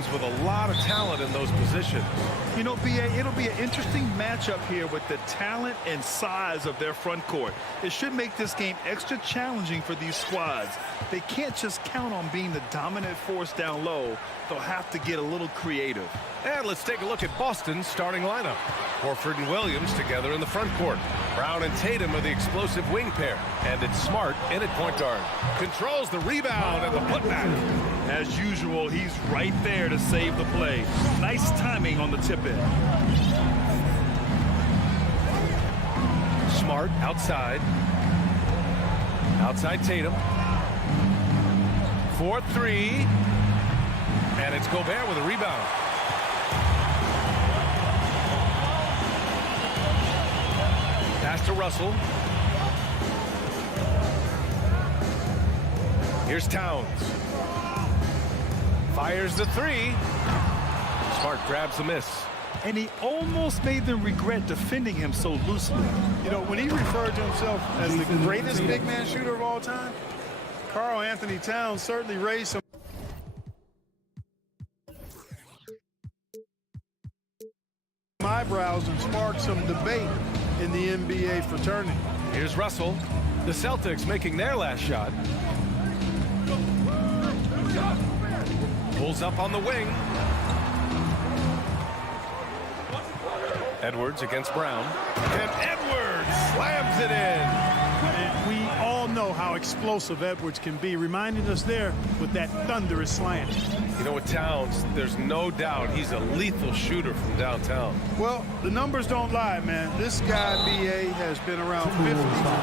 teams with a lot of talent in those positions. You know, B.A., it'll be an interesting matchup here with the talent and size of their front court. It should make this game extra challenging for these squads. They can't just count on being the dominant force down low. They'll have to get a little creative. And let's take a look at Boston's starting lineup. Horford and Williams together in the front court. Brown and Tatum are the explosive wing pair. And it's Smart in at point guard. Controls the rebound and the putback. As usual, he's right there to save the play. Nice timing on the tip-in. Smart outside. Outside Tatum. 4-3. And it's Gobert with a rebound. Pass to Russell. Here's Towns. Fires the three. Smart grabs the miss. And he almost made them regret defending him so loosely. You know, when he referred to himself as the greatest big man shooter of all time, Karl Anthony Towns certainly raised some eyebrows and sparked some debate in the NBA fraternity. Here's Russell. The Celtics making their last shot. Pulls up on the wing. Edwards against Brown. And Edwards slams it in. And we all know how explosive Edwards can be, reminding us there with that thunderous slant. You know, with Towns, there's no doubt he's a lethal shooter from downtown. Well, the numbers don't lie, man. This guy, B.A., has been around 50,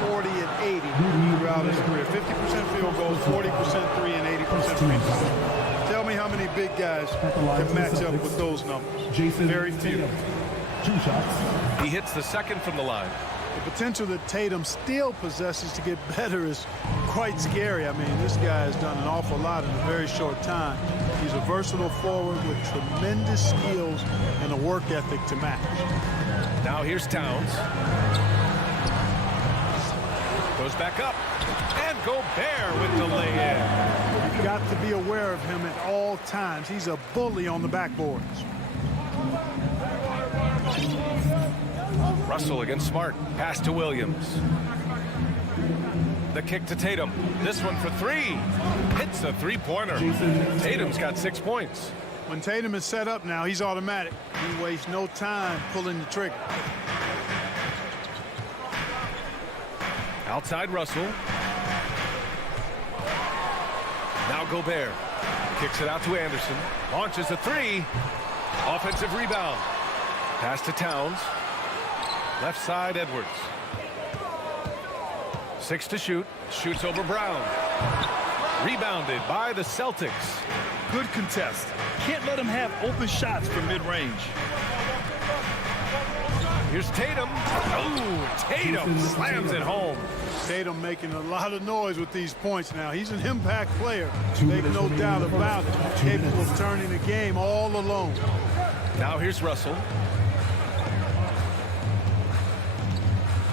40, and 80 throughout his career. 50% field goals, 40% three, and 80% free throws. Tell me how many big guys can match up with those numbers. Very few. 2 shots. He hits the second from the line. The potential that Tatum still possesses to get better is quite scary. I mean, this guy has done an awful lot in a very short time. He's a versatile forward with tremendous skills and a work ethic to match. Now here's Towns. Goes back up. And Gobert with the lay-in. You've got to be aware of him at all times. He's a bully on the backboards. Russell against Smart. Pass to Williams. The kick to Tatum. This one for three. Hits a three-pointer. Tatum's got 6 points. When Tatum is set up now, he's automatic. He wastes no time pulling the trigger. Outside Russell. Now Gobert. Kicks it out to Anderson. Launches a three. Offensive rebound. Pass to Towns. Left side, Edwards. 6 to shoot. Shoots over Brown. Rebounded by the Celtics. Good contest. Can't let him have open shots from mid-range. Here's Tatum. Oh, Tatum slams it home. Tatum making a lot of noise with these points now. He's an impact player. Make no doubt about it. Capable of turning the game all alone. Now here's Russell.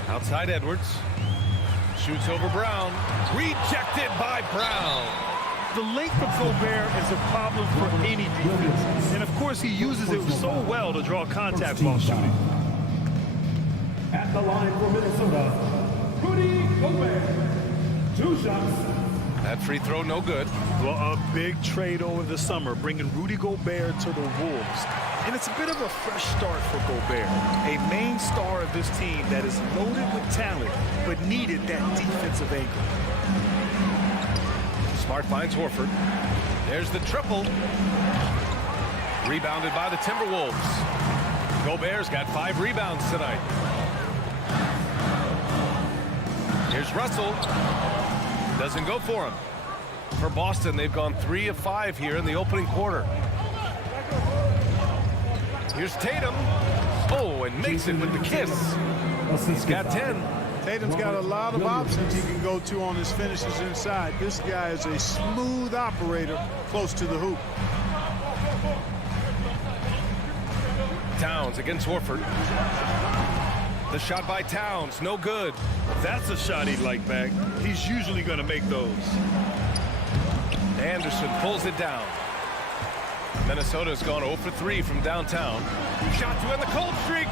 Outside Edwards. Shoots over Brown. Rejected by Brown. The length of Gobert is a problem for any defense. And, of course, he uses it so well to draw contact while shooting. At the line for Minnesota, Rudy Gobert. 2 shots. That free throw no good. Well, a big trade over the summer, bringing Rudy Gobert to the Wolves. And it's a bit of a fresh start for Gobert, a main star of this team that is loaded with talent, but needed that defensive anchor. Smart finds Horford. There's the triple. Rebounded by the Timberwolves. Gobert's got 5 rebounds tonight. Here's Russell. Doesn't go for him. For Boston, they've gone 3 of 5 here in the opening quarter. Here's Tatum. Oh, and makes it with the kiss. He's got 10. Tatum's got a lot of options he can go to on his finishes inside. This guy is a smooth operator close to the hoop. Towns against Horford. The shot by Towns, no good. That's a shot he'd like back. He's usually going to make those. Anderson pulls it down. Minnesota's gone 0 for 3 from downtown. Shot to end the cold streak.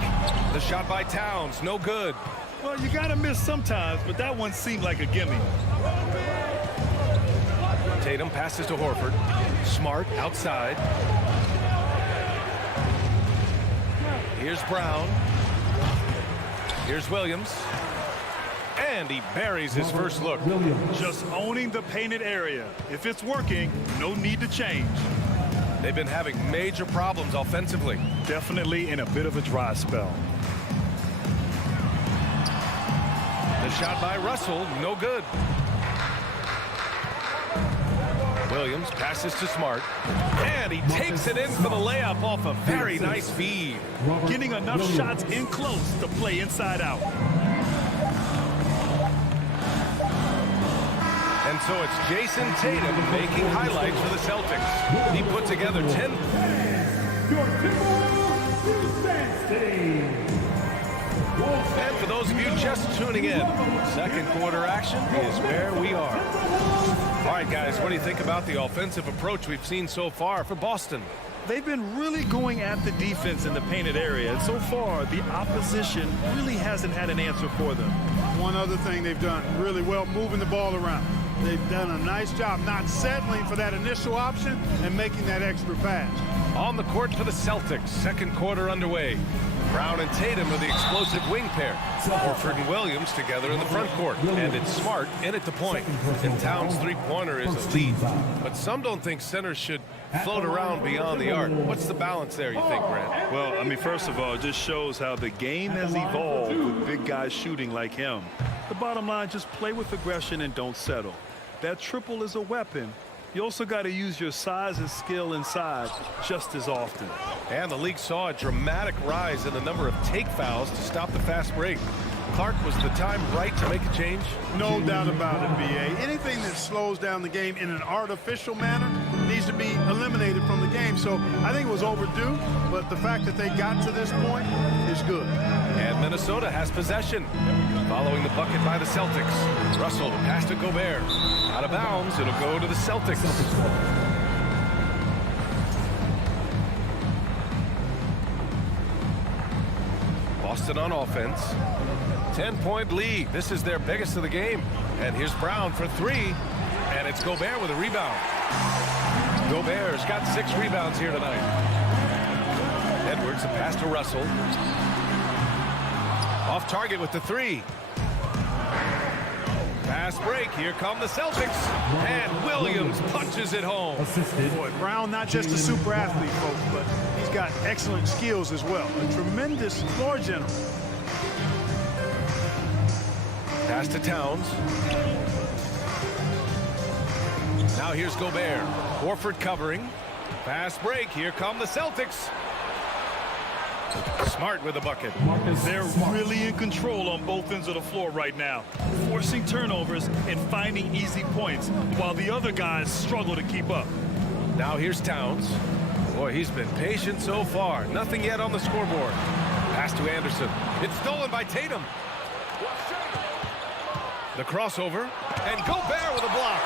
The shot by Towns, no good. Well, you got to miss sometimes, but that one seemed like a gimme. Tatum passes to Horford. Smart outside. Here's Brown. Here's Williams. And he buries his first look. Just owning the painted area. If it's working, no need to change. They've been having major problems offensively. Definitely in a bit of a dry spell. The shot by Russell, no good. Williams passes to Smart. And he takes it in for the layup off a very nice feed. Getting enough shots in close to play inside out. And so it's Jason Tatum making highlights for the Celtics. He put together 10. Your Timberwolves today. And for those of you just tuning in, second quarter action is where we are. All right, guys, what do you think about the offensive approach we've seen so far for Boston? They've been really going at the defense in the painted area, and so far the opposition really hasn't had an answer for them. One other thing they've done really well, moving the ball around. They've done a nice job not settling for that initial option and making that extra pass. On the court for the Celtics, second quarter underway. Brown and Tatum are the explosive wing pair. Horford and Williams together in the front court. And it's Smart in at the point. And Towns' three-pointer is elite. But some don't think centers should float around beyond the arc. What's the balance there, you think, Grant? Well, I mean, first of all, it just shows how the game has evolved with big guys shooting like him. The bottom line, just play with aggression and don't settle. That triple is a weapon. You also got to use your size and skill inside just as often. And the league saw a dramatic rise in the number of take fouls to stop the fast break. Clark, was the time right to make a change? No doubt about it, B.A. Anything that slows down the game in an artificial manner needs to be eliminated from the game. So I think it was overdue, but the fact that they got to this point is good. And Minnesota has possession. Following the bucket by the Celtics. Russell pass to Gobert. Out of bounds, it'll go to the Celtics. Boston on offense. 10-point lead. This is their biggest of the game. And here's Brown for three. And it's Gobert with a rebound. Gobert's got 6 rebounds here tonight. Edwards, a pass to Russell. Off target with the three. Fast break. Here come the Celtics. And Williams punches it home. Boy, Brown, not just a super athlete, folks, but he's got excellent skills as well. A tremendous floor general. Pass to Towns. Now here's Gobert. Horford covering. Fast break. Here come the Celtics. Smart with a bucket. They're really in control on both ends of the floor right now, forcing turnovers and finding easy points while the other guys struggle to keep up. Now here's Towns. Boy, he's been patient so far. Nothing yet on the scoreboard. Pass to Anderson. It's stolen by Tatum. The crossover. And Gobert with a block.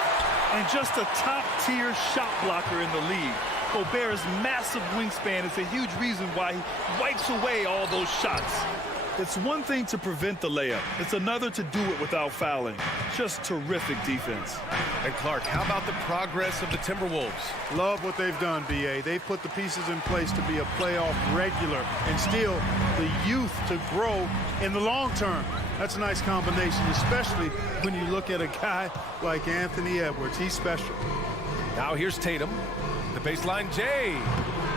And just a top-tier shot blocker in the league. Gobert's massive wingspan is a huge reason why he wipes away all those shots. It's one thing to prevent the layup. It's another to do it without fouling. Just terrific defense. And Clark, how about the progress of the Timberwolves? Love what they've done, B.A. They've put the pieces in place to be a playoff regular and still the youth to grow in the long term. That's a nice combination, especially when you look at a guy like Anthony Edwards. He's special. Now here's Tatum. The baseline J.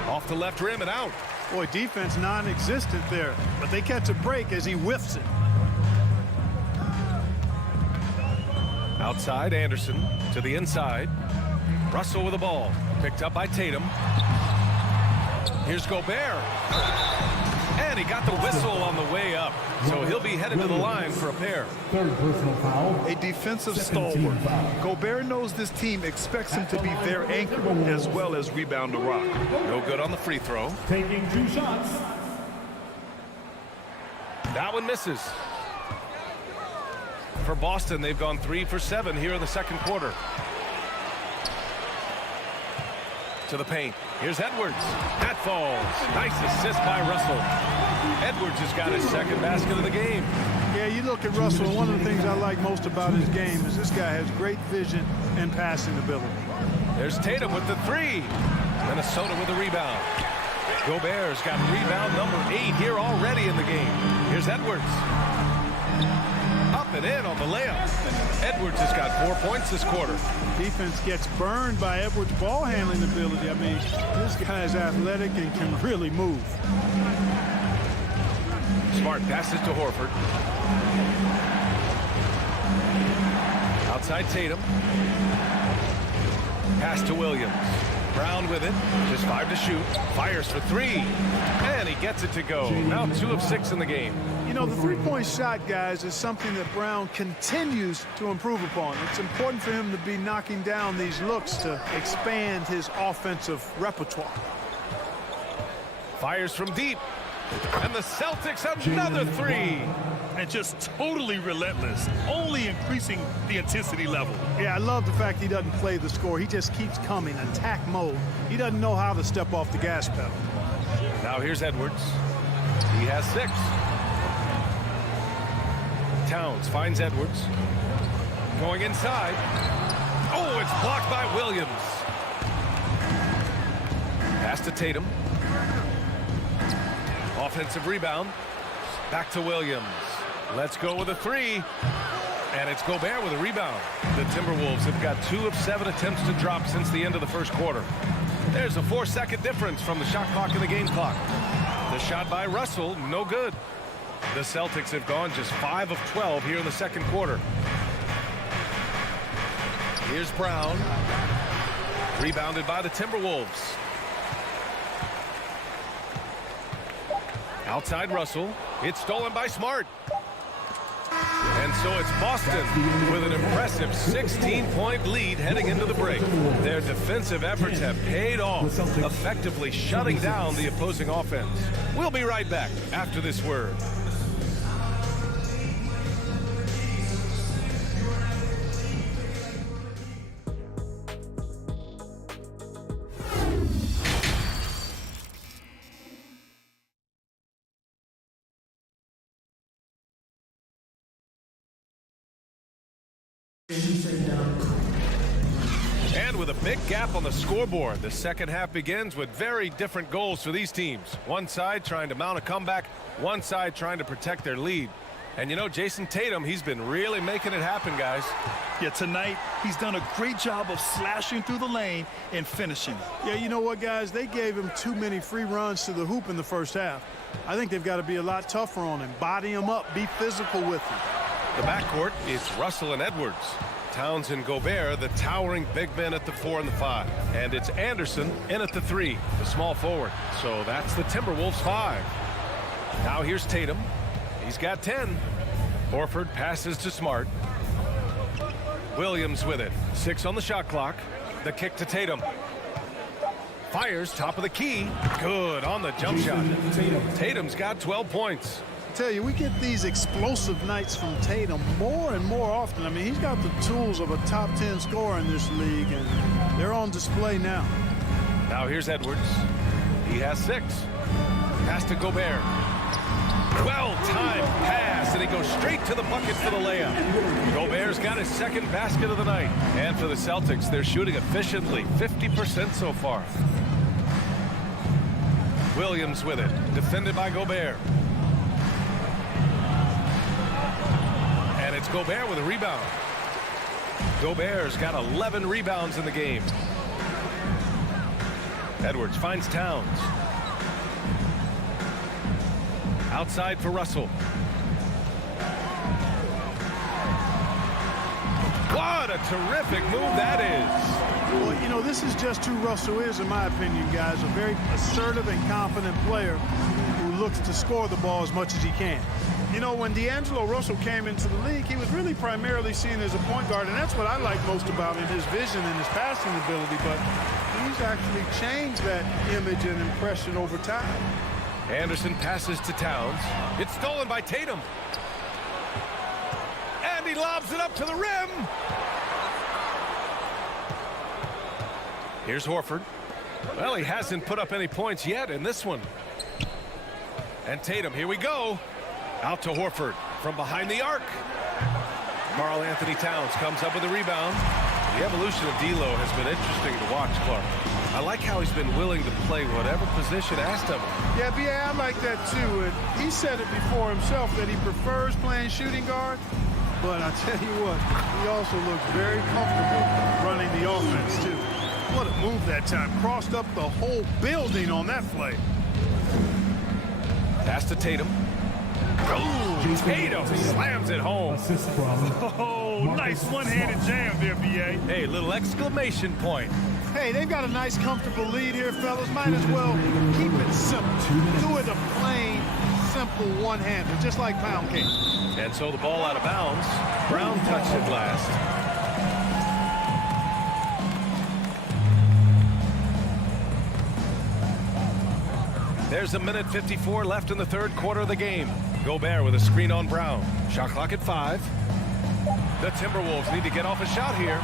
Off the left rim and out. Boy, defense non-existent there, but they catch a break as he whiffs it. Outside, Anderson to the inside. Russell with the ball. Picked up by Tatum. Here's Gobert. And he got the whistle on the way up. So he'll be headed to the line for a pair. Third personal foul. A defensive stalwart. Gobert knows this team expects him to be their anchor as well as rebound the rock. No good on the free throw. Taking 2 shots. That one misses. For Boston, they've gone 3 for 7 here in the second quarter. To the paint. Here's Edwards. That falls. Nice assist by Russell. Edwards has got his second basket of the game. Yeah, you look at Russell, and one of the things I like most about his game is this guy has great vision and passing ability. There's Tatum with the three. Minnesota with the rebound. Gobert's got rebound number 8 here already in the game. Here's Edwards. Up and in on the layup. Edwards has got 4 points this quarter. Defense gets burned by Edwards' ball handling ability. I mean, this guy is athletic and can really move. Smart passes to Horford. Outside Tatum. Pass to Williams. Brown with it. Just 5 to shoot. Fires for 3. And he gets it to go. Now 2 of 6 in the game. You know, the three-point shot, guys, is something that Brown continues to improve upon. It's important for him to be knocking down these looks to expand his offensive repertoire. Fires from deep. And the Celtics another 3. And just totally relentless, only increasing the intensity level. Yeah, I love the fact he doesn't play the score. He just keeps coming, attack mode. He doesn't know how to step off the gas pedal. Now here's Edwards. He has 6. Towns finds Edwards. Going inside. Oh, it's blocked by Williams. Pass to Tatum. Offensive rebound. Back to Williams. Let's go with a 3. And it's Gobert with a rebound. The Timberwolves have got 2 of 7 attempts to drop since the end of the first quarter. There's a 4-second difference from the shot clock and the game clock. The shot by Russell, no good. The Celtics have gone just 5 of 12 here in the second quarter. Here's Brown. Rebounded by the Timberwolves. Outside Russell. It's stolen by Smart. And so it's Boston with an impressive 16-point lead heading into the break. Their defensive efforts have paid off, effectively shutting down the opposing offense. We'll be right back after this word. And with a big gap on the scoreboard, the second half begins with very different goals for these teams. One side trying to mount a comeback, one side trying to protect their lead. And you know, Jason Tatum, he's been really making it happen, guys. Yeah, tonight he's done a great job of slashing through the lane and finishing. Yeah, you know what, guys? They gave him too many free runs to the hoop in the first half. I think they've got to be a lot tougher on him. Body him up, be physical with him. The backcourt is Russell and Edwards. Towns and Gobert, the towering big men at the 4 and the 5. And it's Anderson in at the 3, the small forward. So that's the Timberwolves 5. Now here's Tatum. He's got 10. Horford passes to Smart. Williams with it. 6 on the shot clock. The kick to Tatum. Fires top of the key. Good on the jump shot. Tatum's got 12 points. I tell you, we get these explosive nights from Tatum more and more often. I mean, he's got the tools of a top 10 scorer in this league, and they're on display now. Now here's Edwards. He has 6. Pass to Gobert. Well-timed pass, and he goes straight to the bucket for the layup. Gobert's got his second basket of the night. And for the Celtics, they're shooting efficiently, 50% so far. Williams with it, defended by Gobert. And it's Gobert with a rebound. Gobert's got 11 rebounds in the game. Edwards finds Towns. Outside for Russell. What a terrific move that is. Well, you know, this is just who Russell is, in my opinion, guys. A very assertive and confident player who looks to score the ball as much as he can. You know, when D'Angelo Russell came into the league, he was really primarily seen as a point guard, and that's what I like most about him, his vision and his passing ability. But he's actually changed that image and impression over time. Anderson passes to Towns. It's stolen by Tatum. And he lobs it up to the rim. Here's Horford. Well, he hasn't put up any points yet in this one. And Tatum, here we go. Out to Horford from behind the arc. Karl Anthony Towns comes up with a rebound. The evolution of D'Lo has been interesting to watch, Clark. I like how he's been willing to play whatever position asked of him. Yeah, B.A., I like that too. And he said it before himself that he prefers playing shooting guard. But I tell you what, he also looks very comfortable running the offense too. What a move that time. Crossed up the whole building on that play. Pass to Tatum. Oh, Tatum slams it home. Assist from Oh, nice one-handed jam there, B.A. Hey, little exclamation point. Hey, they've got a nice, comfortable lead here, fellas. Might as well keep it simple. Do it a plain, simple one-hander, just like pound cake. And so the ball out of bounds. Brown touched it last. There's 1:54 left in the third quarter of the game. Gobert with a screen on Brown. Shot clock at 5. The Timberwolves need to get off a shot here.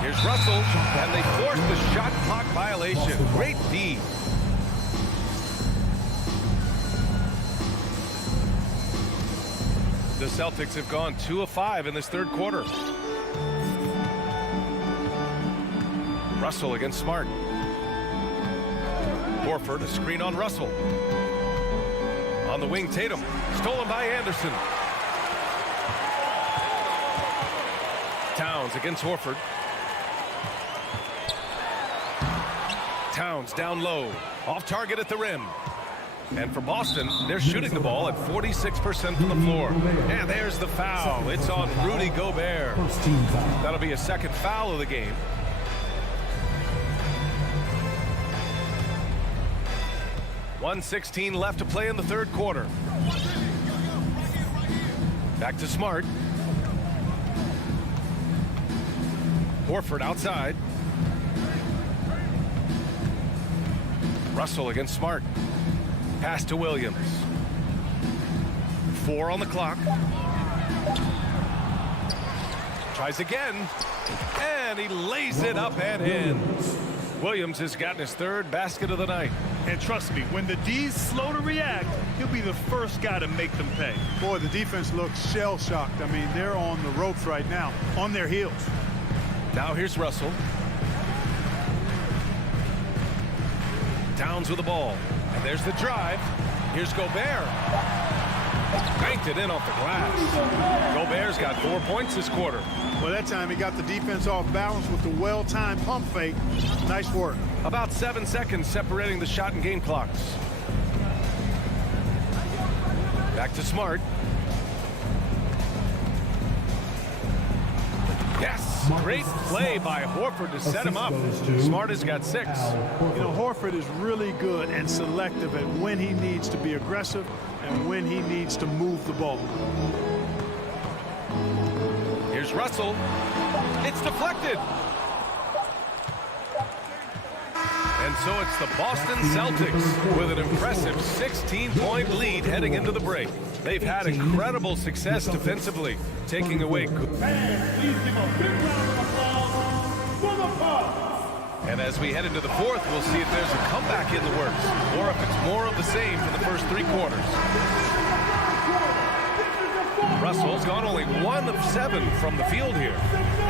Here's Russell, and they force the shot clock violation. Great D. The Celtics have gone 2 of 5 in this third quarter. Russell against Smart. Horford, a screen on Russell. On the wing, Tatum. Stolen by Anderson. Towns against Horford. Towns down low. Off target at the rim. And for Boston, they're shooting the ball at 46% from the floor. And there's the foul. It's on Rudy Gobert. first team foul. That'll be a second foul of the game. .116 left to play in the third quarter. Back to Smart. Horford outside. Russell against Smart. Pass to Williams. 4 on the clock. Tries again. And he lays it up and in. Williams has gotten his third basket of the night. And trust me, when the D's slow to react, he'll be the first guy to make them pay. Boy, the defense looks shell-shocked. I mean, they're on the ropes right now, on their heels. Now here's Russell. Towns with the ball. And there's the drive. Here's Gobert. Banked it in off the glass. Gobert's got 4 points this quarter. Well, that time he got the defense off balance with the well-timed pump fake. Nice work. About 7 seconds separating the shot and game clocks. Back to Smart. Yes, great play by Horford to set him up. Smart has got 6. You know, Horford is really good and selective at when he needs to be aggressive and when he needs to move the ball. Here's Russell. It's deflected. And so it's the Boston Celtics with an impressive 16-point lead heading into the break. They've had incredible success defensively, taking away. And please give a big round of applause for the Bucks. And as we head into the fourth, we'll see if there's a comeback in the works, or if it's more of the same for the first 3 quarters. Russell's gone only 1 of 7 from the field here.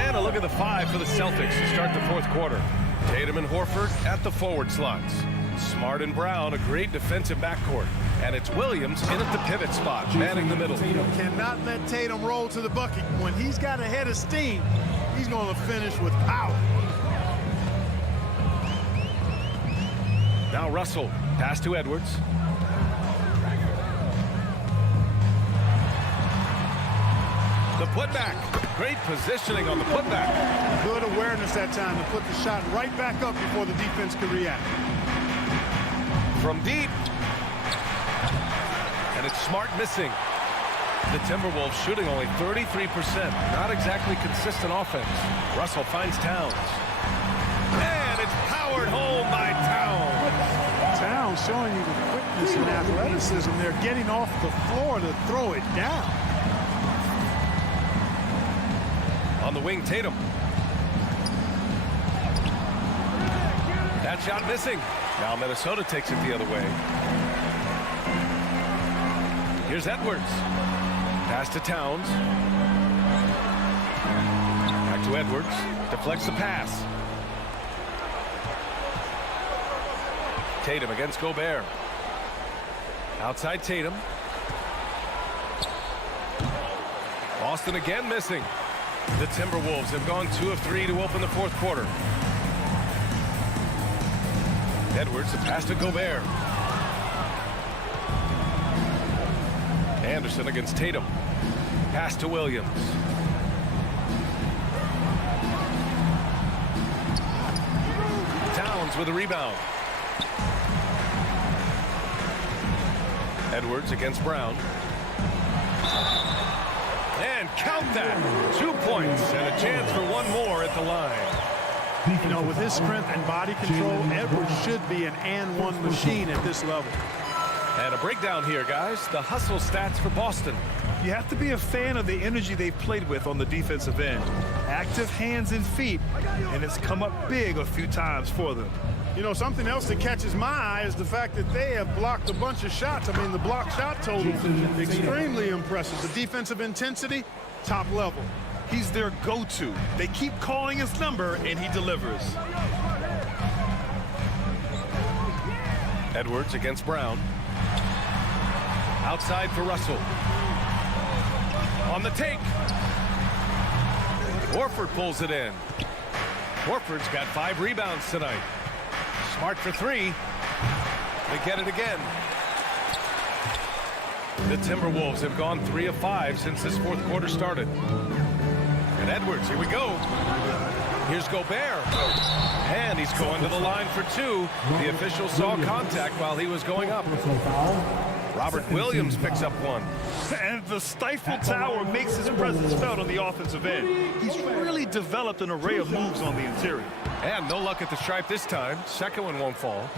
And a look at the 5 for the Celtics to start the fourth quarter. Tatum and Horford at the forward slots. Smart and Brown, a great defensive backcourt. And it's Williams in at the pivot spot, manning the middle. Cannot let Tatum roll to the bucket. When he's got a head of steam, he's going to finish with power. Now Russell, pass to Edwards. The putback. Great positioning on the putback. Good awareness that time to put the shot right back up before the defense could react. From deep. And it's Smart missing. The Timberwolves shooting only 33%. Not exactly consistent offense. Russell finds Towns. And it's powered home by Towns. Towns showing you the quickness and athleticism. They're getting off the floor to throw it down. On the wing, Tatum. That shot missing. Now Minnesota takes it the other way. Here's Edwards. Pass to Towns. Back to Edwards. Deflects the pass. Tatum against Gobert. Outside Tatum. Boston again missing. The Timberwolves have gone 2 of 3 to open the fourth quarter. Edwards, a pass to Gobert. Anderson against Tatum. Pass to Williams. Towns with a rebound. Edwards against Brown. And count that. 2 points and a chance for one more at the line. You know, with his strength and body control, Edwards should be an and-one machine at this level. And a breakdown here, guys. The hustle stats for Boston. You have to be a fan of the energy they've played with on the defensive end. Active hands and feet, and it's come up big a few times for them. You know, something else that catches my eye is the fact that they have blocked a bunch of shots. I mean, the block shot total is extremely impressive. The defensive intensity, top level. He's their go-to. They keep calling his number, and he delivers. Edwards against Brown. Outside for Russell. On the take. Horford pulls it in. Horford's got 5 rebounds tonight. Smart for 3. They get it again. The Timberwolves have gone 3 of 5 since this fourth quarter started. And Edwards, here we go. Here's Gobert. And he's going to the line for 2. The official saw contact while he was going up. Robert Williams picks up 1. And the stifle tower makes his presence felt on the offensive end. He's really developed an array of moves on the interior. And no luck at the stripe this time. Second one won't fall.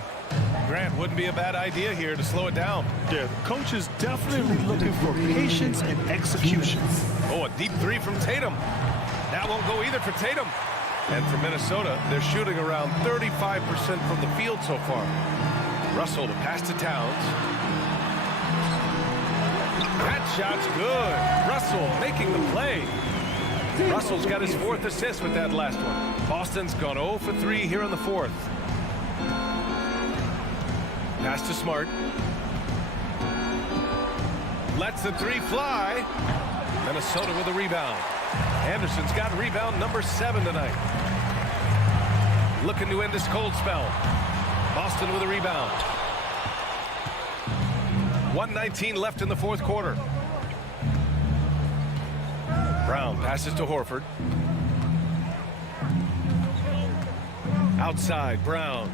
Grant, wouldn't be a bad idea here to slow it down. Yeah, the coach is definitely looking for patience and execution. Oh, a deep 3 from Tatum. That won't go either for Tatum. And for Minnesota, they're shooting around 35% from the field so far. Russell, the pass to Towns. That shot's good. Russell making the play. Russell's got his 4th assist with that last one. Boston's gone 0 for 3 here in the 4th. Pass to Smart. Lets the 3 fly. Minnesota with a rebound. Anderson's got rebound number 7 tonight. Looking to end this cold spell. Boston with a rebound. 1:19 left in the fourth quarter. Brown passes to Horford. Outside, Brown.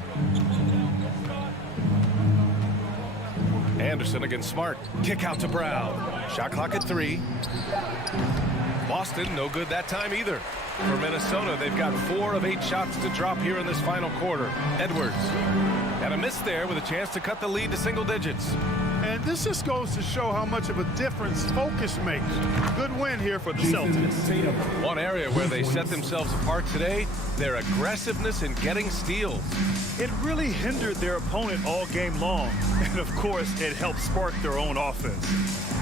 Anderson against Smart. Kick out to Brown. Shot clock at 3. Boston, no good that time either. For Minnesota, they've got 4 of 8 shots to drop here in this final quarter. Edwards. And a miss there with a chance to cut the lead to single digits. And this just goes to show how much of a difference focus makes. Good win here for the Celtics. One area where they set themselves apart today, their aggressiveness in getting steals. It really hindered their opponent all game long. And, of course, it helped spark their own offense.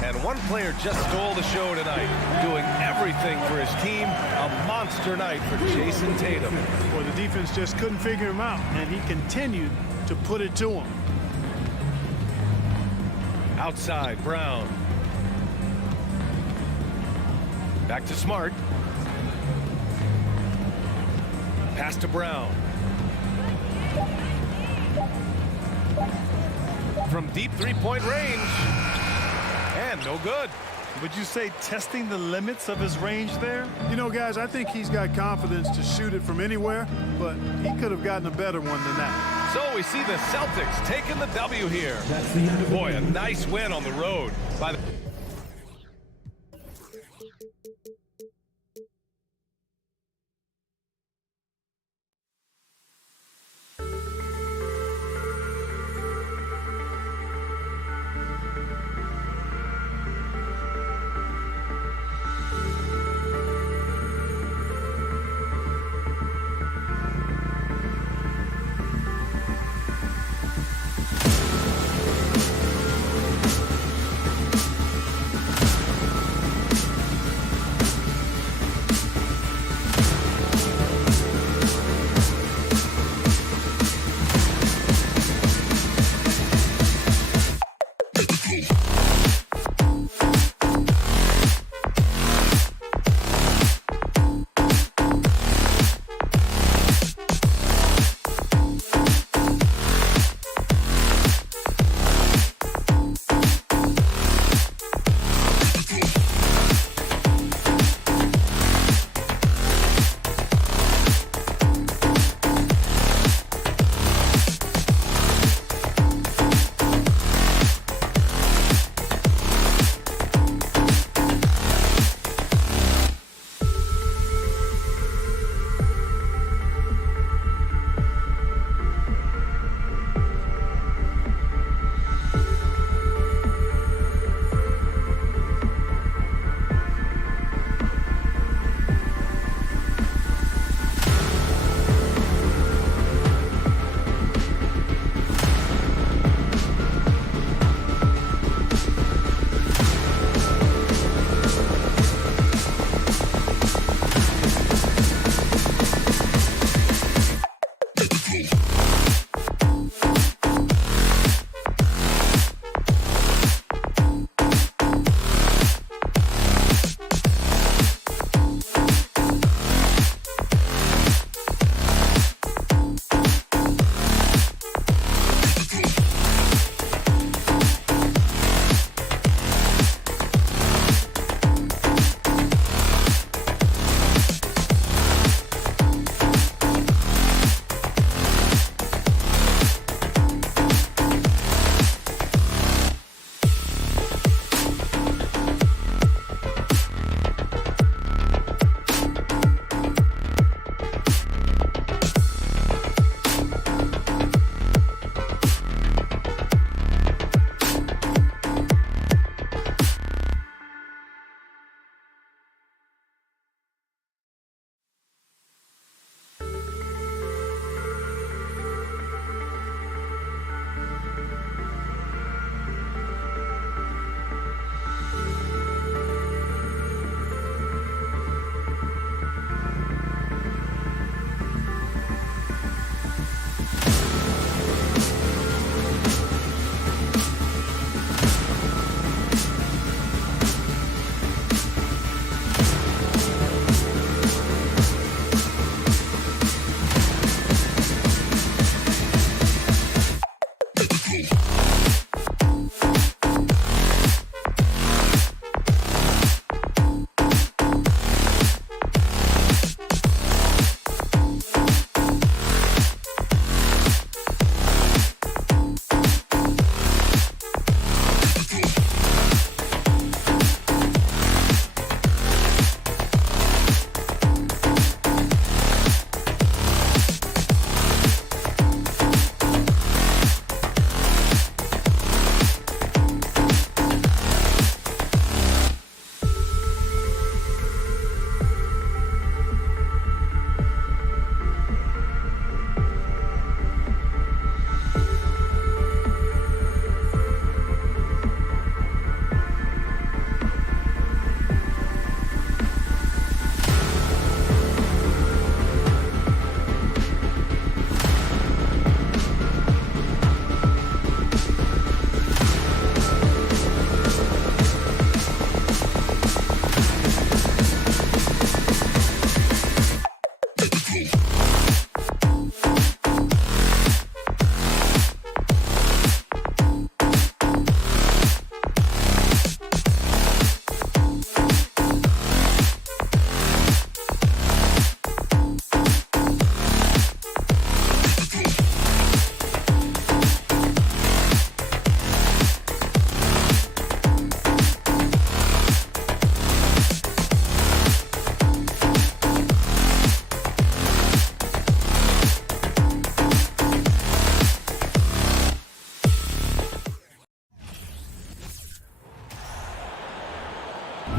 And one player just stole the show tonight, doing everything for his team. A monster night for Jason Tatum. Well, the defense just couldn't figure him out, and he continued to put it to him. Outside, Brown. Back to Smart. Pass to Brown. From deep 3-point range. And no good. Would you say testing the limits of his range there? You know, guys, I think he's got confidence to shoot it from anywhere, but he could have gotten a better one than that. So we see the Celtics taking the W here. Boy, a nice win on the road by the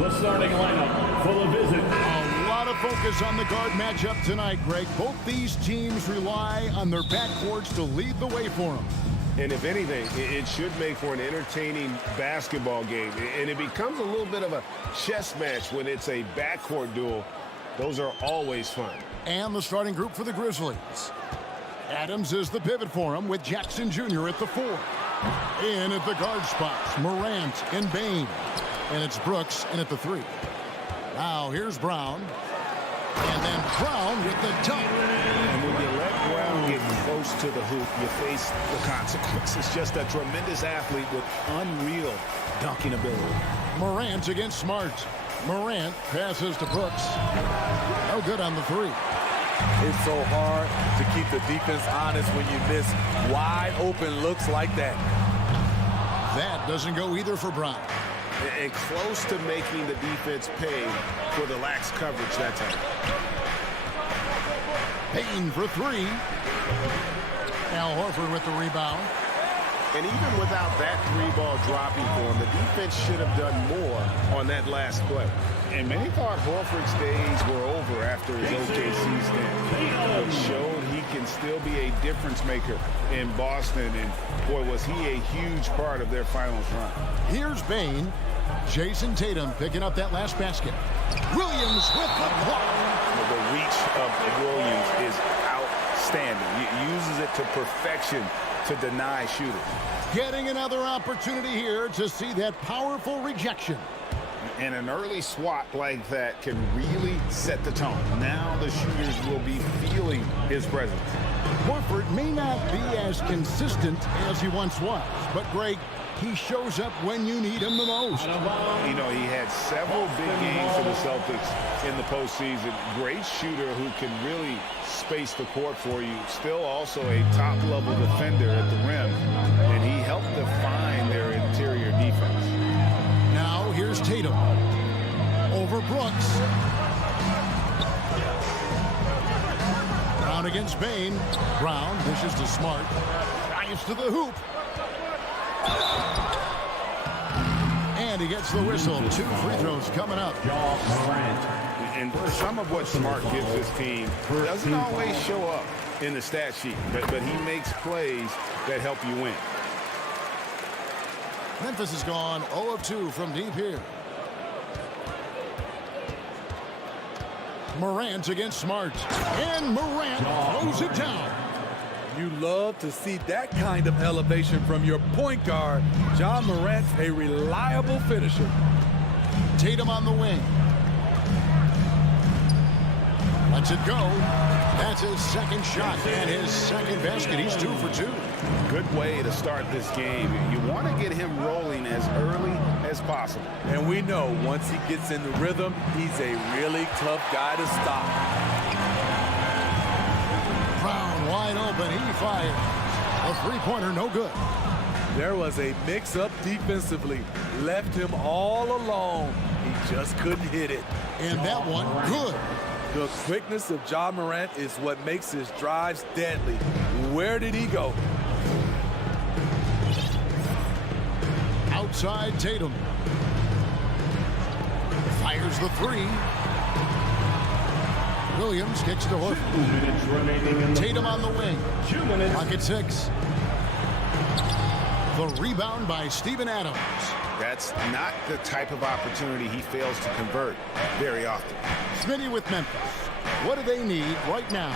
The starting lineup for the visit. A lot of focus on the guard matchup tonight, Greg. Both these teams rely on their backcourts to lead the way for them. And if anything, it should make for an entertaining basketball game. And it becomes a little bit of a chess match when it's a backcourt duel. Those are always fun. And the starting group for the Grizzlies. Adams is the pivot for him with Jackson Jr. at the 4. In at the guard spots, Morant and Bane. And it's Brooks in at the 3. Now here's Brown. And then Brown with the dunk. And when you let Brown get close to the hoop, you face the consequences. Just a tremendous athlete with unreal dunking ability. Morant against Smart. Morant passes to Brooks. No good on the 3. It's so hard to keep the defense honest when you miss wide open looks like that. That doesn't go either for Brown. And close to making the defense pay for the lax coverage that time. Payne for 3. Al Horford with the rebound. And even without that 3-ball dropping for him, the defense should have done more on that last play. And many thought Horford's days were over after his OKC stint. But showed he can still be a difference maker in Boston. And boy, was he a huge part of their finals run. Here's Bane. Jason Tatum picking up that last basket. Williams with the block. The reach of Williams is outstanding. He uses it to perfection to deny shooters. Getting another opportunity here to see that powerful rejection. And an early swat like that can really set the tone. Now the shooters will be feeling his presence. Horford may not be as consistent as he once was, but Greg, he shows up when you need him the most. You know, he had several big games for the Celtics in the postseason. Great shooter who can really space the court for you. Still also a top-level defender at the rim, and he helped define their interior defense. Now here's Tatum over Brooks. Brown against Bane. Brown dishes to Smart. Drives to the hoop. And he gets the whistle. 2 free throws coming up. And some of what Smart gives his team doesn't always show up in the stat sheet, but he makes plays that help you win. Memphis has gone 0 of 2 from deep here. Morant against Smart. And Morant throws it down. You love to see that kind of elevation from your point guard. Ja Morant's a reliable finisher. Tatum on the wing. Lets it go. That's his second shot and his second basket. He's 2 for 2. Good way to start this game. You want to get him rolling as early as possible. And we know once he gets in the rhythm, he's a really tough guy to stop. Brown wide open. He fires. A three-pointer, no good. There was a mix-up defensively. Left him all alone. He just couldn't hit it. And that one, good. The quickness of Ja Morant is what makes his drives deadly. Where did he go? Outside Tatum. Fires the 3. Williams kicks to Horford. Tatum on the wing. Pocket 6. The rebound by Steven Adams. That's not the type of opportunity he fails to convert very often. Smitty with Memphis. What do they need right now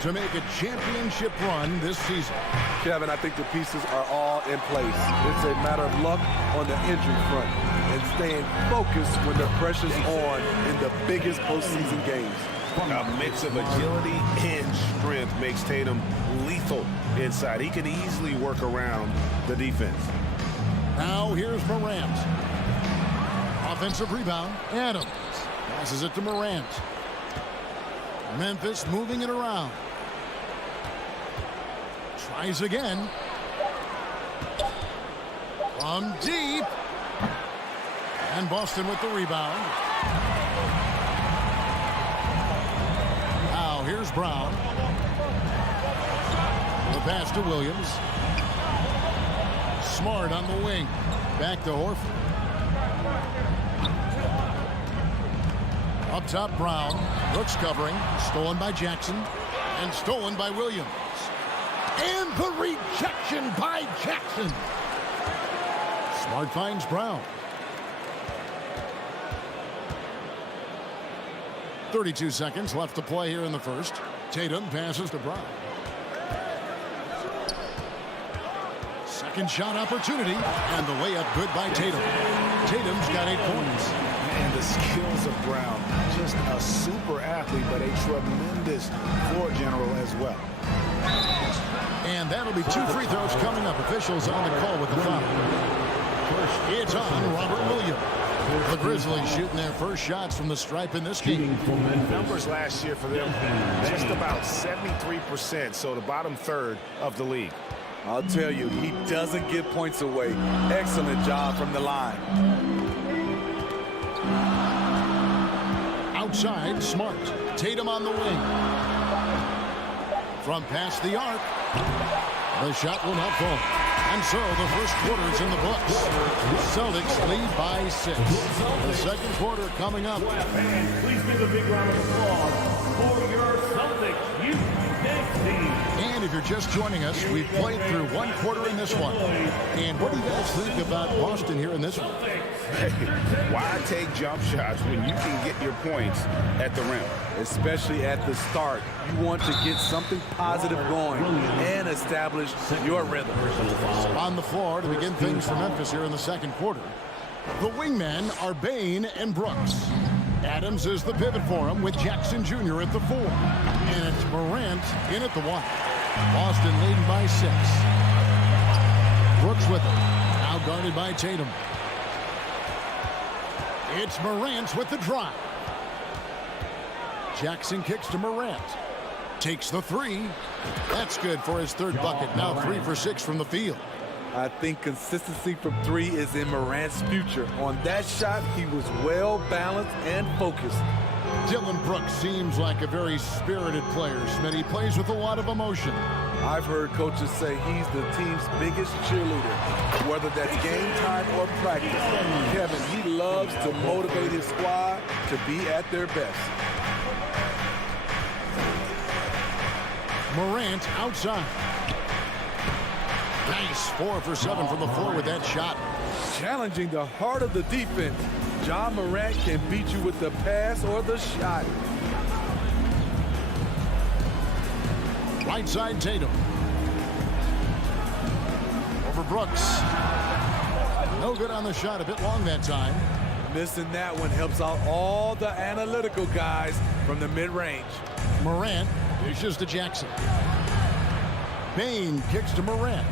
to make a championship run this season? Kevin, I think the pieces are all in place. It's a matter of luck on the injury front and staying focused when the pressure's on in the biggest postseason games. A mix of agility and strength makes Tatum lethal inside. He can easily work around the defense. Now here's Morant. Offensive rebound. Adams passes it to Morant. Memphis moving it around. Tries again. From deep. And Boston with the rebound. Now here's Brown. The pass to Williams. Smart on the wing. Back to Horford. Up top, Brown. Brooks covering. Stolen by Jackson. And stolen by Williams. And the rejection by Jackson. Smart finds Brown. 32 seconds left to play here in the first. Tatum passes to Brown. Second shot opportunity. And the layup good by Tatum. Tatum's got 8 points. And the skills of Brown. Just a super athlete, but a tremendous floor general as well. And that'll be 2 free throws coming up. Officials on the call with the foul. It's on Robert Williams. The Grizzlies shooting their first shots from the stripe in this game. Numbers last year for them, just about 73%, so the bottom third of the league. I'll tell you, he doesn't give points away. Excellent job from the line. Outside, Smart. Tatum on the wing. From past the arc. The shot will not fall. And so the first quarter's in the books. Celtics lead by 6. The second quarter coming up. Fans, please give a big round of applause for your Celtics youth team. And if you're just joining us, we've played through one quarter in this one. And what do you guys think about Boston here in this one? Hey, why take jump shots when you can get your points at the rim? Especially at the start. You want to get something positive going and establish your rhythm. On the floor to begin things for Memphis here in the second quarter. The wingmen are Bain and Brooks. Adams is the pivot for him with Jackson Jr. at the 4. And it's Morant in at the 1. Boston leading by 6. Brooks with it. Now guarded by Tatum. It's Morant with the drive. Jackson kicks to Morant. Takes the 3. That's good for his third bucket. Now 3 for 6 from the field. I think consistency from 3 is in Morant's future. On that shot, he was well balanced and focused. Dylan Brooks seems like a very spirited player. Smith, he plays with a lot of emotion. I've heard coaches say he's the team's biggest cheerleader, whether that's game time or practice. Kevin, he loves to motivate his squad to be at their best. Morant outside. Nice 4 for 7 from the floor with that shot. Challenging the heart of the defense. John Morant can beat you with the pass or the shot. Right side Tatum. Over Brooks. No good on the shot. A bit long that time. Missing that one helps out all the analytical guys from the mid-range. Morant dishes to Jackson. Bain kicks to Morant.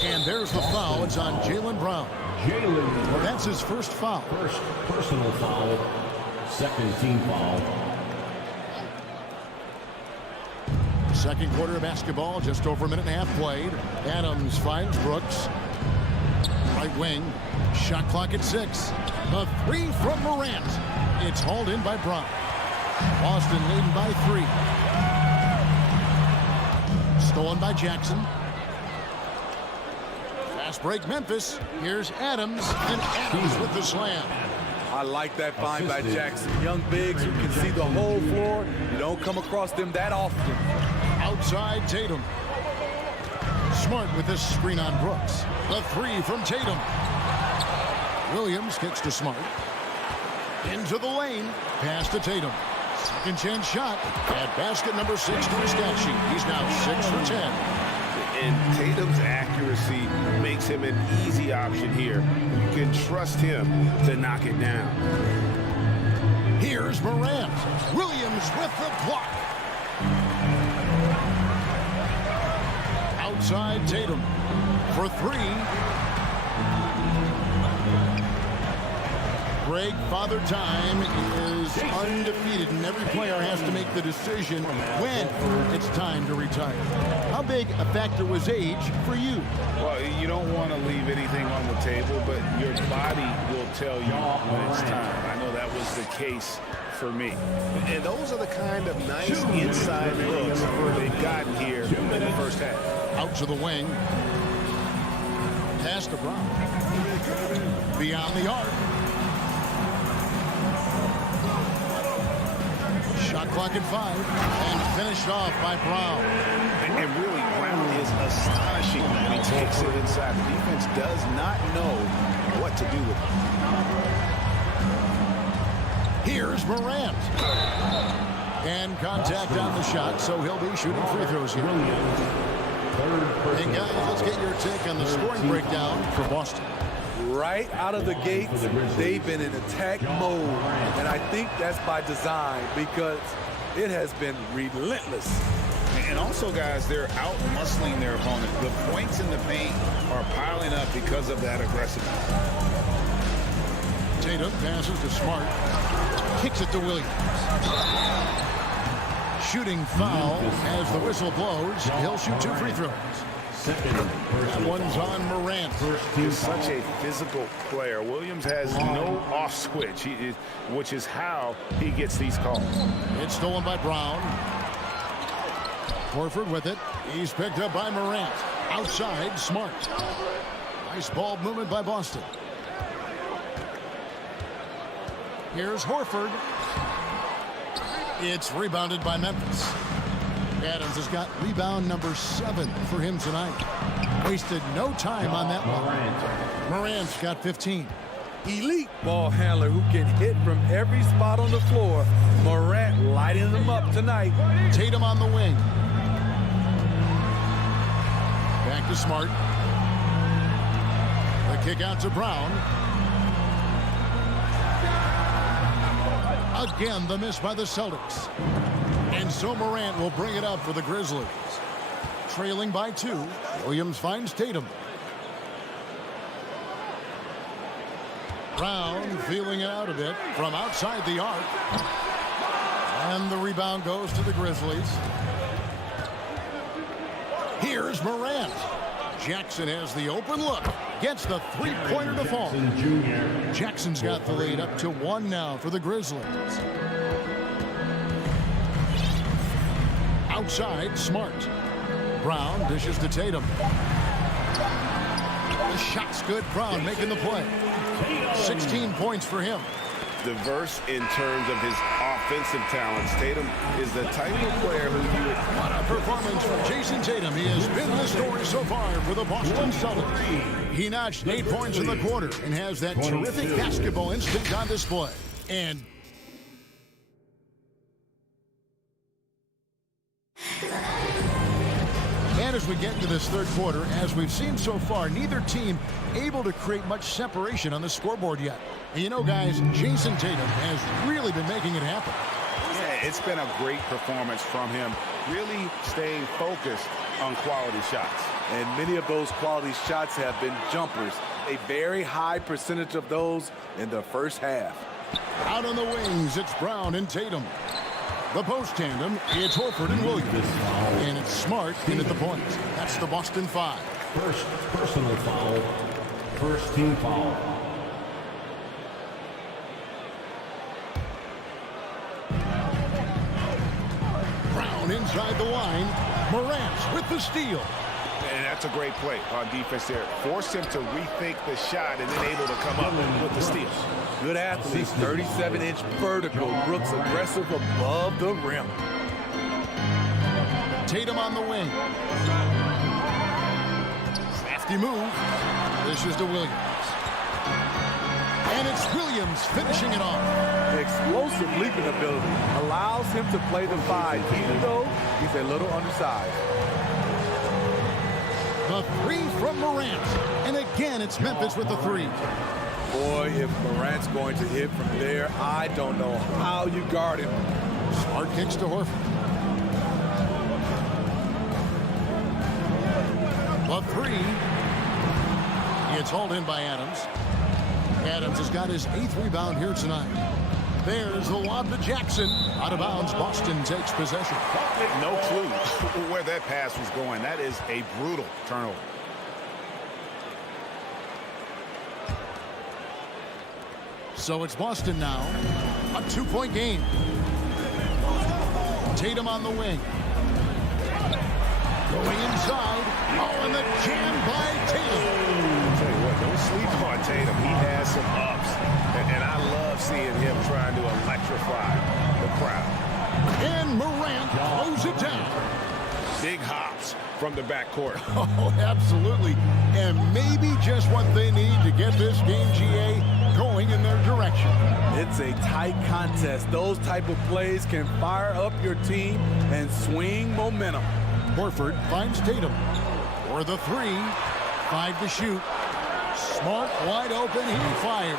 And there's the foul. It's on Jaylen Brown. That's his first foul. First personal foul. Second team foul. Second quarter of basketball, just over a minute and a half played. Adams finds Brooks. Right wing. Shot clock at 6. The 3 from Morant. It's hauled in by Brown. Boston leading by 3. Stolen by Jackson. Fast break Memphis. Here's Adams. And Adams with the slam. I like that find by Jackson. Young bigs who can see the whole floor. You don't come across them that often. Outside Tatum. Smart with this screen on Brooks. The 3 from Tatum. Williams kicks to Smart. Into the lane. Pass to Tatum. Second chance shot. At basket number 6 to his stat sheet. He's now 6 for 10. And Tatum's accuracy makes him an easy option here. You can trust him to knock it down. Here's Morant. Williams with the block. Outside Tatum for 3. Greg, Father Time is undefeated, and every player has to make the decision when it's time to retire. How big a factor was age for you? Well, you don't want to leave anything on the table, but your body will tell you when it's time. I know that was the case for me. And those are the kind of nice inside looks they've gotten here in the first half. Out to the wing. Pass to Brown. Beyond the arc. Shot clock at 5 and finished off by Brown. And really, Brown is astonishing when he takes it inside. The defense does not know what to do with it. Here's Morant. And contact on the shot, so he'll be shooting free throws here. And guys, let's get your take on the scoring breakdown for Boston. Right out of the gates, they've been in attack mode. And I think that's by design because it has been relentless. And also, guys, they're out-muscling their opponent. The points in the paint are piling up because of that aggressiveness. Tatum passes to Smart. Kicks it to Williams. Shooting foul as the whistle blows. He'll shoot 2 free throws. That one's on Morant. He's such a physical player. Williams has no off switch, which is how he gets these calls. It's stolen by Brown. Horford with it. He's picked up by Morant. Outside, Smart. Nice ball movement by Boston. Here's Horford. It's rebounded by Memphis. Adams has got rebound number 7 for him tonight. Wasted no time on that one. Morant's got 15. Elite ball handler who can hit from every spot on the floor. Morant lighting them up tonight. Tatum on the wing. Back to Smart. The kick out to Brown. Again, the miss by the Celtics. And so Morant will bring it up for the Grizzlies. Trailing by 2. Williams finds Tatum. Brown feeling it out a bit from outside the arc. And the rebound goes to the Grizzlies. Here's Morant. Jackson has the open look. Gets the three-pointer to fall. Jackson's got the lead up to 1 now for the Grizzlies. Outside, Smart. Brown dishes to Tatum. The shot's good. Brown making the play. 16 points for him. Diverse in terms of his offensive talents. Tatum is the type of player who you would... What a performance from Jason Tatum. He has been the story so far for the Boston Celtics. He notched 8 points in the quarter and has that terrific basketball instinct on display. And as we get into this third quarter, as we've seen so far, neither team able to create much separation on the scoreboard yet. And you know, guys, Jason Tatum has really been making it happen. Yeah, it's been a great performance from him, really staying focused on quality shots. And many of those quality shots have been jumpers. A very high percentage of those in the first half. Out on the wings, it's Brown and Tatum. The post tandem, it's Horford and Williams. And it's Smart in at the point. That's the Boston 5. First personal foul. First team foul. Brown inside the line. Morant with the steal. And that's a great play on defense there. Forced him to rethink the shot and then able to come up with the steal. Good athlete, 37-inch vertical. Brooks aggressive above the rim. Tatum on the wing. Crafty move. This is to Williams. And it's Williams finishing it off. Explosive leaping ability allows him to play the 5, even though he's a little undersized. The 3 from Morant. And again, it's Memphis with the 3. Boy, if Morant's going to hit from there, I don't know how you guard him. Smart kicks to Horford. The 3. It's hauled in by Adams. Adams has got his 8th rebound here tonight. There's the lob to Jackson. Out of bounds, Boston takes possession. No clue where that pass was going. That is a brutal turnover. So it's Boston now. A 2-point game. Tatum on the wing. Going inside. Oh, and the jam by Tatum. I'll tell you what, don't sleep on Tatum. He has some ups. And I love seeing him trying to electrify the crowd. from the backcourt. Oh, absolutely. And maybe just what they need to get this game, GA, going in their direction. It's a tight contest. Those type of plays can fire up your team and swing momentum. Horford finds Tatum for the three. 5 to shoot. Smart wide open. He fires.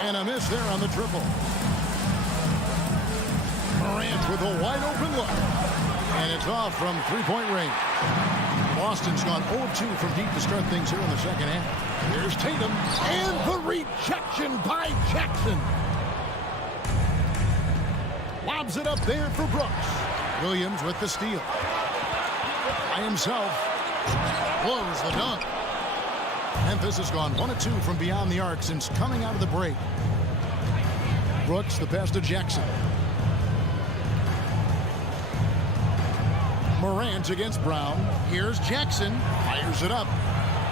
And a miss there on the triple. Morant with a wide open look. And it's off from three-point range. Boston's gone 0-2 from deep to start things here in the second half. Here's Tatum. And the rejection by Jackson. Lobs it up there for Brooks. Williams with the steal. By himself. Blows the dunk. Memphis has gone 1-2 from beyond the arc since coming out of the break. Brooks, the pass to Jackson. Morant against Brown. Here's Jackson. Fires it up.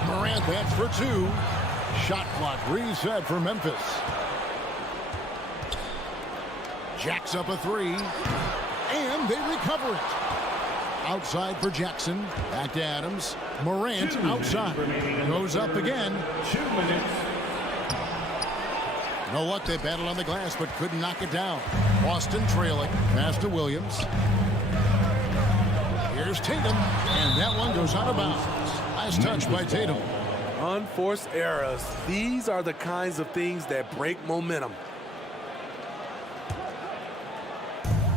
Morant, that's for 2. Shot clock reset for Memphis. Jacks up a 3. And they recover it. Outside for Jackson. Back to Adams. Morant outside. Goes up again. 2 minutes. You know what? They battled on the glass but couldn't knock it down. Boston trailing. Pass to Williams. Here's Tatum. And that one goes out of bounds. Last touch by Tatum. Unforced errors. These are the kinds of things that break momentum.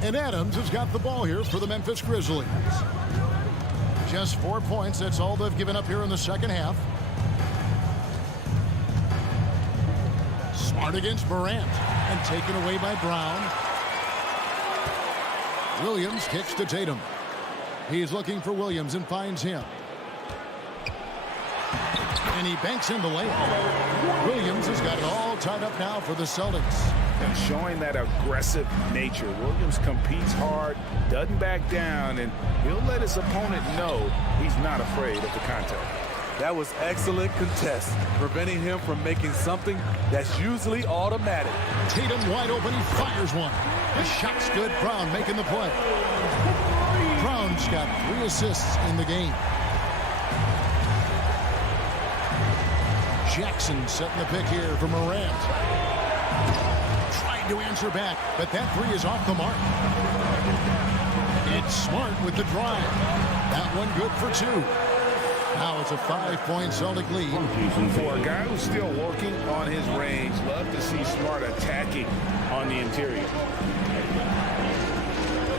And Adams has got the ball here for the Memphis Grizzlies. Just 4 points. That's all they've given up here in the second half. Smart against Morant. And taken away by Brown. Williams kicks to Tatum. He's looking for Williams and finds him. And he banks in the layup. Williams has got it all tied up now for the Celtics. And showing that aggressive nature. Williams competes hard, doesn't back down, and he'll let his opponent know he's not afraid of the contact. That was excellent contest, preventing him from making something that's usually automatic. Tatum wide open, he fires one. The shot's good. Brown making the play. Brown's got 3 assists in the game. Jackson setting the pick here for Morant. Trying to answer back, but that 3 is off the mark. It's Smart with the drive. That one good for 2. Now it's a 5-point Celtic lead. For a guy who's still working on his range, love to see Smart attacking on the interior.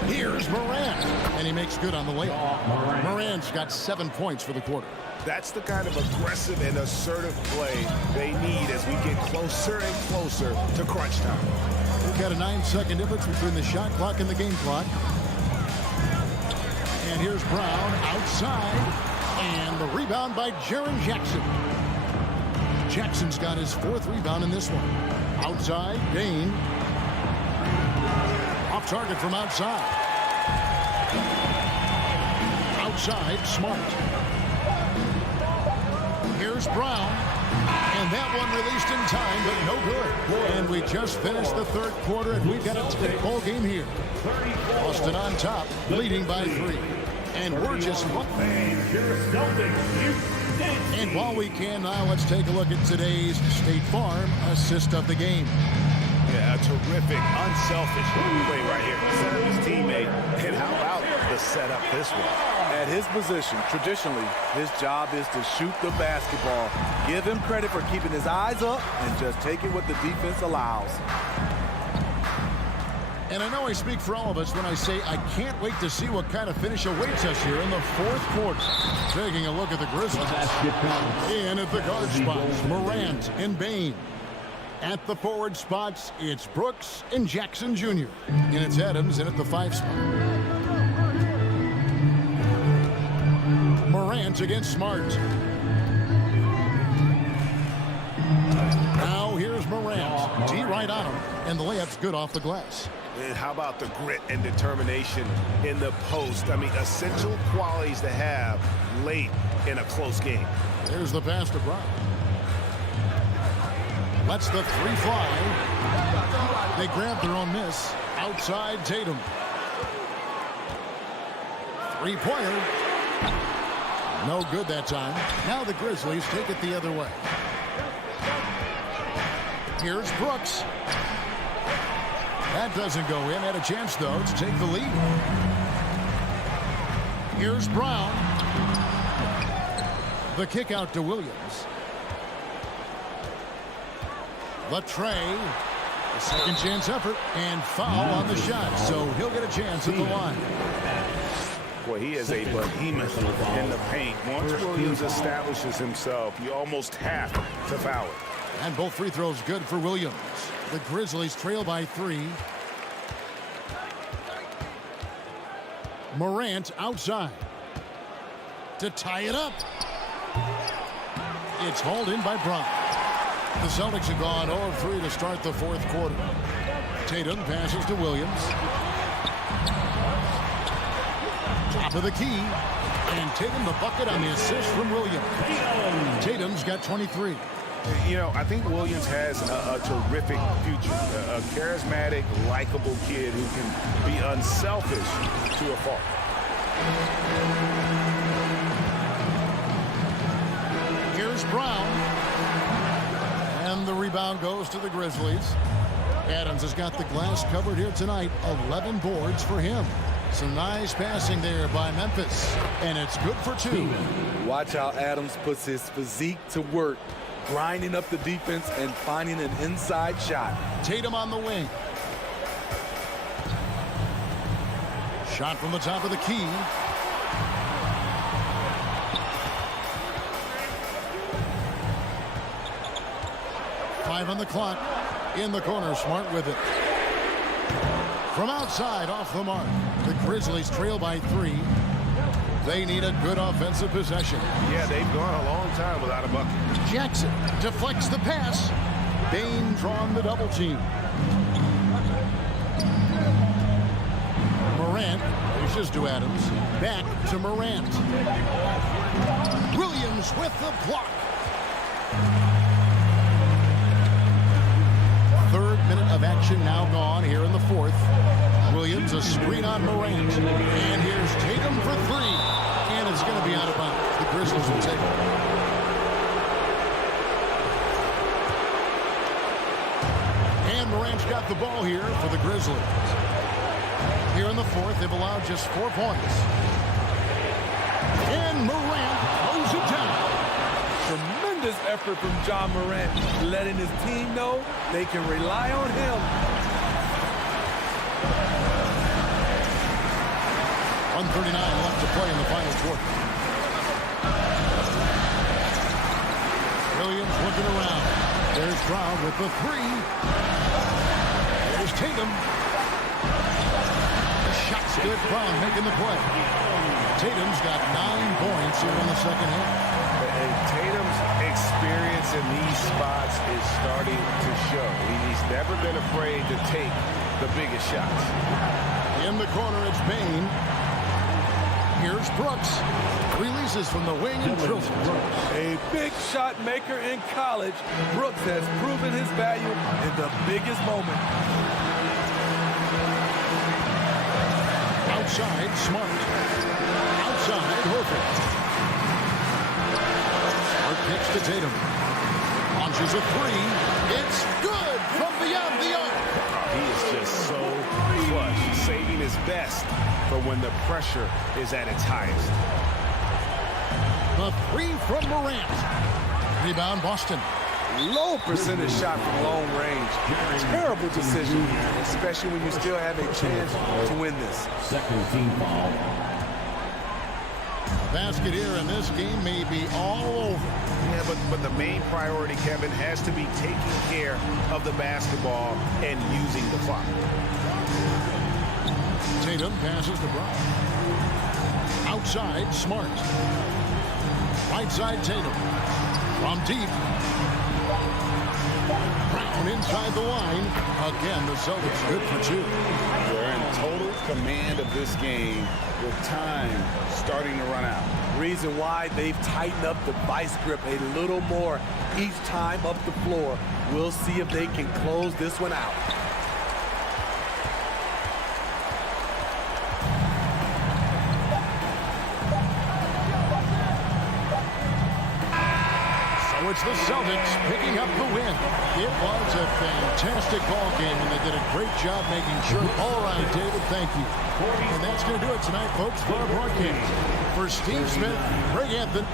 Here's Morant, and he makes good on the layup. Morant's got 7 points for the quarter. That's the kind of aggressive and assertive play they need as we get closer and closer to crunch time. We've got a 9-second difference between the shot clock and the game clock. And here's Brown outside. And the rebound by Jaren Jackson. Jackson's got his 4th rebound in this one. Outside, Dane. Off target from outside. Outside, Smart. Here's Brown. And that one released in time, but no good. And we just finished the 3rd quarter, and we've got a tight ball game here. Boston on top, leading by 3. And we're just looking. And while we can now, let's take a look at today's State Farm assist of the game. Yeah, a terrific, unselfish play right here. Set up his teammate. And how about the setup this one? At his position, traditionally, his job is to shoot the basketball. Give him credit for keeping his eyes up and just taking what the defense allows. And I know I speak for all of us when I say I can't wait to see what kind of finish awaits us here in the 4th quarter. Taking a look at the Grizzlies. In at the guard spots, Morant and Bane. At the forward spots, it's Brooks and Jackson Jr. And it's Adams in at the 5 spot. Morant against Smart. Now here's Morant. D right on him. And the layup's good off the glass. And how about the grit and determination in the post? I mean, essential qualities to have late in a close game. There's the pass to Brown. Lets the 3 fly. They grab their own miss. Outside Tatum. 3-pointer. No good that time. Now the Grizzlies take it the other way. Here's Brooks. That doesn't go in. Had a chance, though, to take the lead. Here's Brown. The kick out to Williams. Latrey. A second chance effort and foul on the shot. So he'll get a chance at the line. Boy, he is a behemoth in the paint. Once Williams establishes himself, you almost have to foul it. And both free throws good for Williams. The Grizzlies trail by 3. Morant outside to tie it up. It's hauled in by Brown. The Celtics have gone 0 of 3 to start the fourth quarter. Tatum passes to Williams. Top of the key. And Tatum the bucket on the assist from Williams. Tatum's got 23. You know, I think Williams has a terrific future. A charismatic, likable kid who can be unselfish to a fault. Here's Brown. And the rebound goes to the Grizzlies. Adams has got the glass covered here tonight. 11 boards for him. Some nice passing there by Memphis. And it's good for 2. Watch how Adams puts his physique to work, grinding up the defense and finding an inside shot. Tatum on the wing. Shot from the top of the key. Five on the clock. In the corner, Smart with it. From outside, off the mark. The Grizzlies trail by 3. They need a good offensive possession. Yeah, they've gone a long time without a bucket. Jackson deflects the pass. Bain drawn the double team. Morant pushes to Adams. Back to Morant. Williams with the block. Third minute of action now gone here in the fourth. Williams a screen on Morant. And here's Tatum for 3. And it's going to be out of bounds. The Grizzlies will take it. And Morant's got the ball here for the Grizzlies. Here in the fourth, they've allowed just 4 points. And Morant throws it down. Tremendous effort from John Morant, letting his team know they can rely on him. 1:39 left to play in the final quarter. Williams looking around. There's Brown with the 3. There's Tatum. The shot's good. Brown making the play. Tatum's got 9 points here in the second half. And Tatum's experience in these spots is starting to show. He's never been afraid to take the biggest shots. In the corner, it's Bain. Here's Brooks. Releases from the wing and drills it. A big shot maker in college, Brooks has proven his value in the biggest moment. Outside, Smart. Outside, Horford. Smart kicks to Tatum. Launches a 3. It's good from beyond the arc. He is just so clutch, saving his best for when the pressure is at its highest. The 3 from Morant. Rebound, Boston. Low percentage shot from long range. Terrible decision, especially when you still have a chance to win this. Second team foul. Basket here, and this game may be all over. Yeah, but the main priority, Kevin, has to be taking care of the basketball and using the clock. Tatum passes to Brown. Outside, Smart. Right side, Tatum. From deep. Brown inside the line. Again, the Celtics good for 2. They're in total command of this game with time starting to run out. Reason why they've tightened up the vice grip a little more each time up the floor. We'll see if they can close this one out. So it's the Celtics picking up the win. It was a fantastic ball game, and they did a great job making sure. All right, David, thank you. And that's going to do it tonight, folks, for our broadcast. For Steve Smith, Greg Anthony.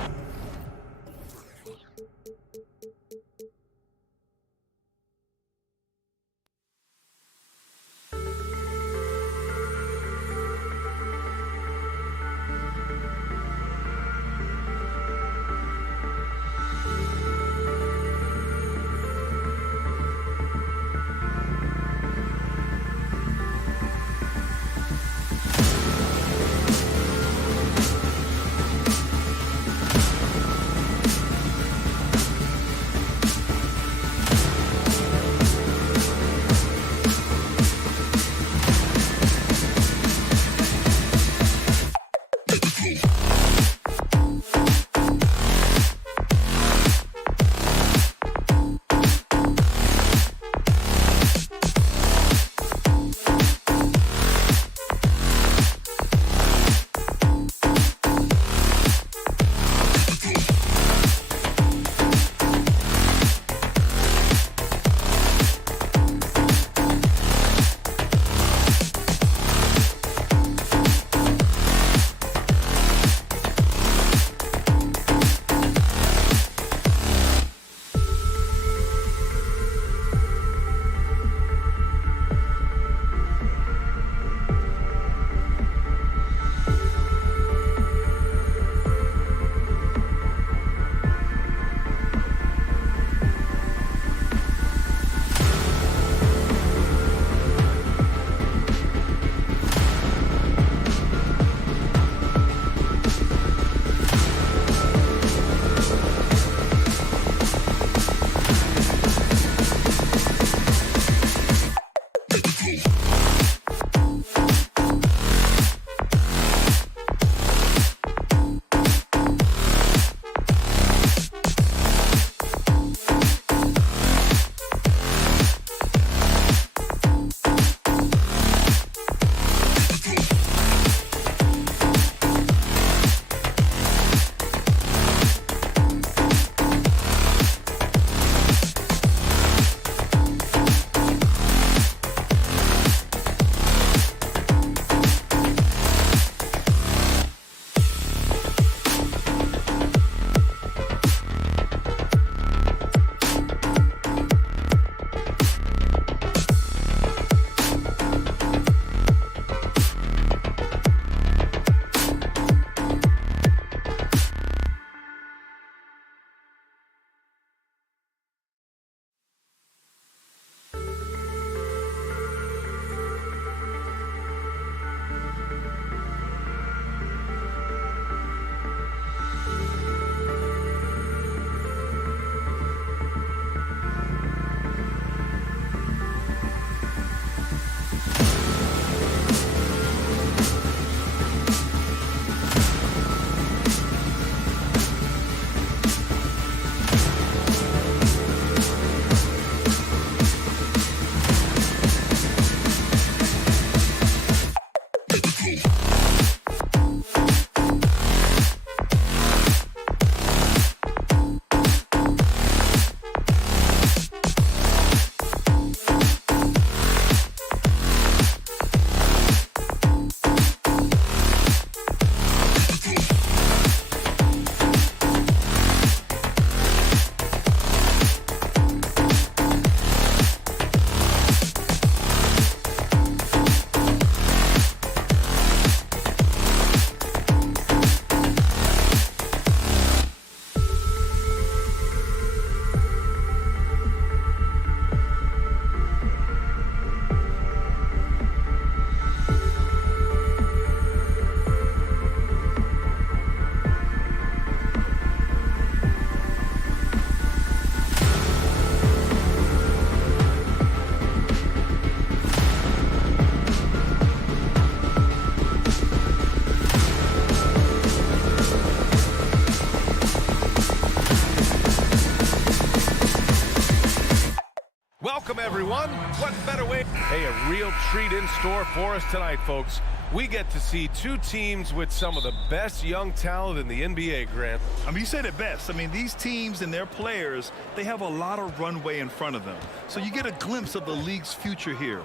Welcome, everyone. What better way? Hey, a real treat in store for us tonight, folks. We get to see two teams with some of the best young talent in the NBA, Grant. I mean, you said it best. I mean, these teams and their players, they have a lot of runway in front of them. So you get a glimpse of the league's future here.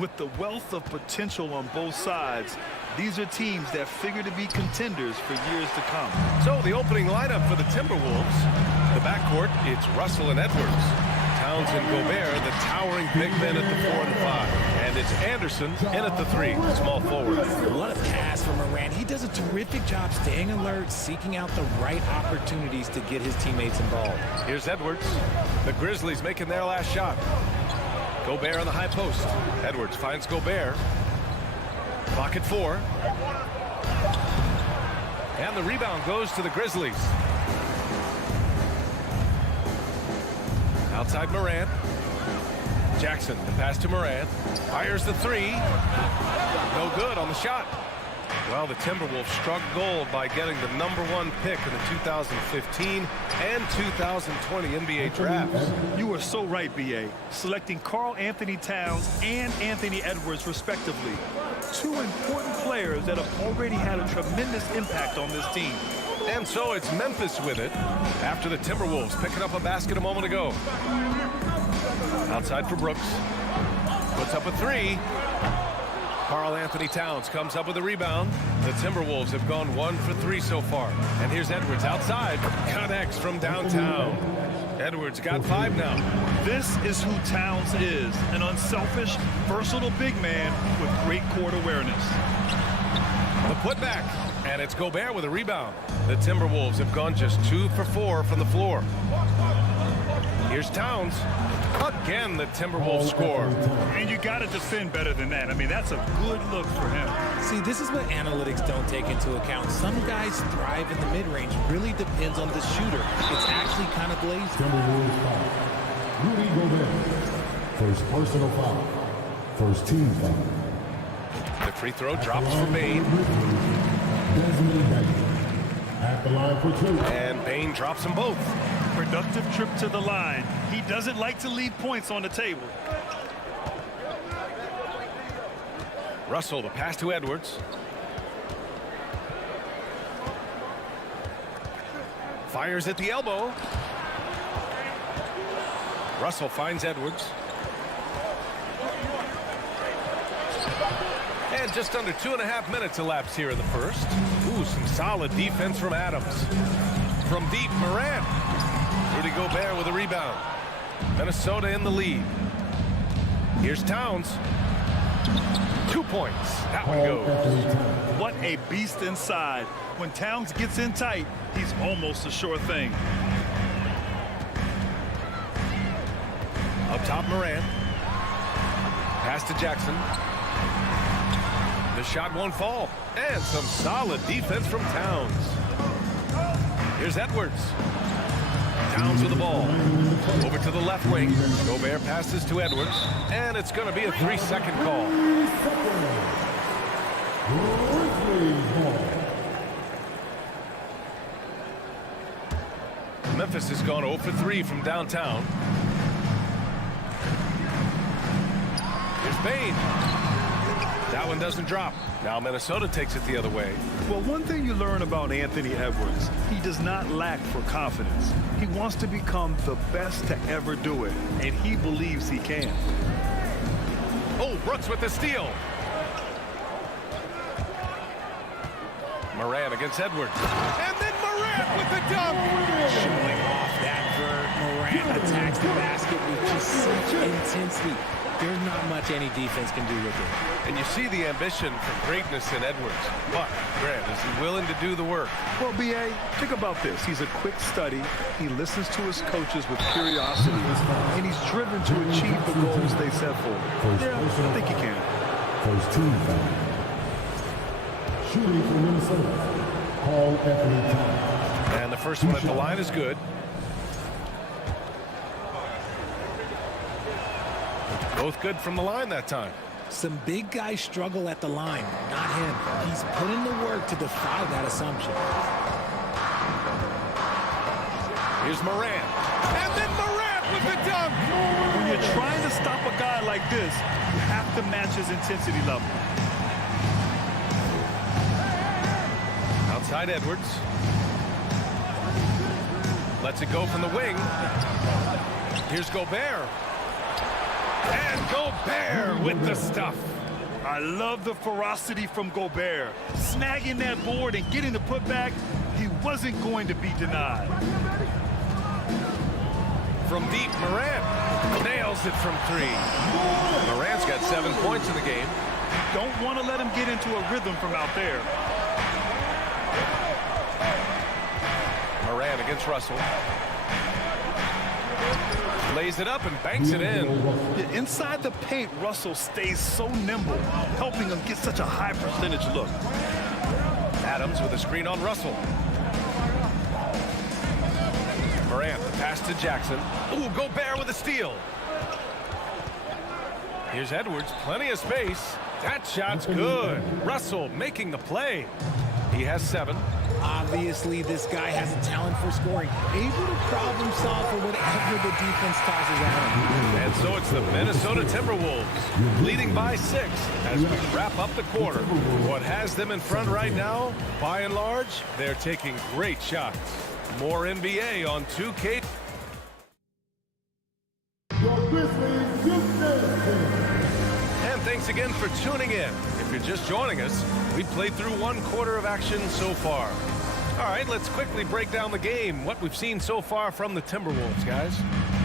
With the wealth of potential on both sides, these are teams that figure to be contenders for years to come. So the opening lineup for the Timberwolves. The backcourt, it's Russell and Edwards. Towns and Gobert, the towering big men at the 4 and the 5. And it's Anderson in at the 3, small forward. What a pass from Morant. He does a terrific job staying alert, seeking out the right opportunities to get his teammates involved. Here's Edwards. The Grizzlies making their last shot. Gobert on the high post. Edwards finds Gobert. Clock at 4. And the rebound goes to the Grizzlies. Outside Morant. Jackson, the pass to Morant. Fires the 3. No good on the shot. Well, the Timberwolves struck gold by getting the #1 pick in the 2015 and 2020 NBA drafts. You are so right, B.A. Selecting Karl Anthony Towns and Anthony Edwards, respectively. Two important players that have already had a tremendous impact on this team. And so it's Memphis with it after the Timberwolves picking up a basket a moment ago. Outside for Brooks. Puts up a 3. Karl Anthony Towns comes up with a rebound. The Timberwolves have gone 1 for 3 so far. And here's Edwards outside. Connects from downtown. Edwards got 5 now. This is who Towns is, an unselfish, versatile big man with great court awareness. The putback. And it's Gobert with a rebound. The Timberwolves have gone just 2 for 4 from the floor. Here's Towns. Again, the Timberwolves score. And you got to defend better than that. I mean, that's a good look for him. See, this is what analytics don't take into account. Some guys thrive in the mid-range. Really depends on the shooter. It's actually kind of lazy. Timberwolves foul. Rudy Gobert. First personal foul. First team foul. The free throw drops for Bane. At the line for 2. And Bane drops them both. Productive trip to the line. He doesn't like to leave points on the table. Russell, the pass to Edwards. Fires at the elbow. Russell finds Edwards. And just under 2.5 minutes elapsed here in the first. Ooh, some solid defense from Adams. From deep, Morant. Rudy Gobert with a rebound. Minnesota in the lead. Here's Towns. 2 points. That one goes. What a beast inside. When Towns gets in tight, he's almost a sure thing. Up top, Morant. Pass to Jackson. The shot won't fall. And some solid defense from Towns. Here's Edwards. Towns with the ball. Over to the left wing. Gobert passes to Edwards. And it's going to be a 3-second call. Memphis has gone 0 for 3 from downtown. Here's Bane. That one doesn't drop. Now Minnesota takes it the other way. Well, one thing you learn about Anthony Edwards, he does not lack for confidence. He wants to become the best to ever do it, and he believes he can. Oh, Brooks with the steal. Morant against Edwards. And then Morant with the dunk. Showing off that vert. Morant attacks the basket with just such intensity. There's not much any defense can do with it. And you see the ambition for greatness in Edwards. But, Grant, is he willing to do the work? Well, B.A., think about this. He's a quick study. He listens to his coaches with curiosity, and he's driven to achieve the goals they set for him. Yeah, I think he can. First team foul. Shooting for Minnesota. Karl Anthony Towns. And the first one at the line is good. Both good from the line that time. Some big guys struggle at the line, not him. He's put in the work to defy that assumption. Here's Morant. And then Morant with the dunk. When you're trying to stop a guy like this, you have to match his intensity level. Outside Edwards. Lets it go from the wing. Here's Gobert. And Gobert with the stuff. I love the ferocity from Gobert. Snagging that board and getting the putback, he wasn't going to be denied. From deep, Morant nails it from 3. Morant's got 7 points in the game. Don't want to let him get into a rhythm from out there. Morant against Russell. Lays it up and banks it in. Yeah, inside the paint, Russell stays so nimble, helping him get such a high percentage look. Adams with a screen on Russell. Morant, the pass to Jackson. Ooh, Gobert with a steal. Here's Edwards, plenty of space. That shot's good. Russell making the play. He has 7. Obviously, this guy has a talent for scoring. Able to problem solve for whatever the defense tosses at him. And so it's the Minnesota Timberwolves leading by 6 as we wrap up the quarter. What has them in front right now, by and large, they're taking great shots. More NBA on 2K. And thanks again for tuning in. If you're just joining us, we've played through 1 quarter of action so far. All right, let's quickly break down the game, what we've seen so far from the Timberwolves, guys.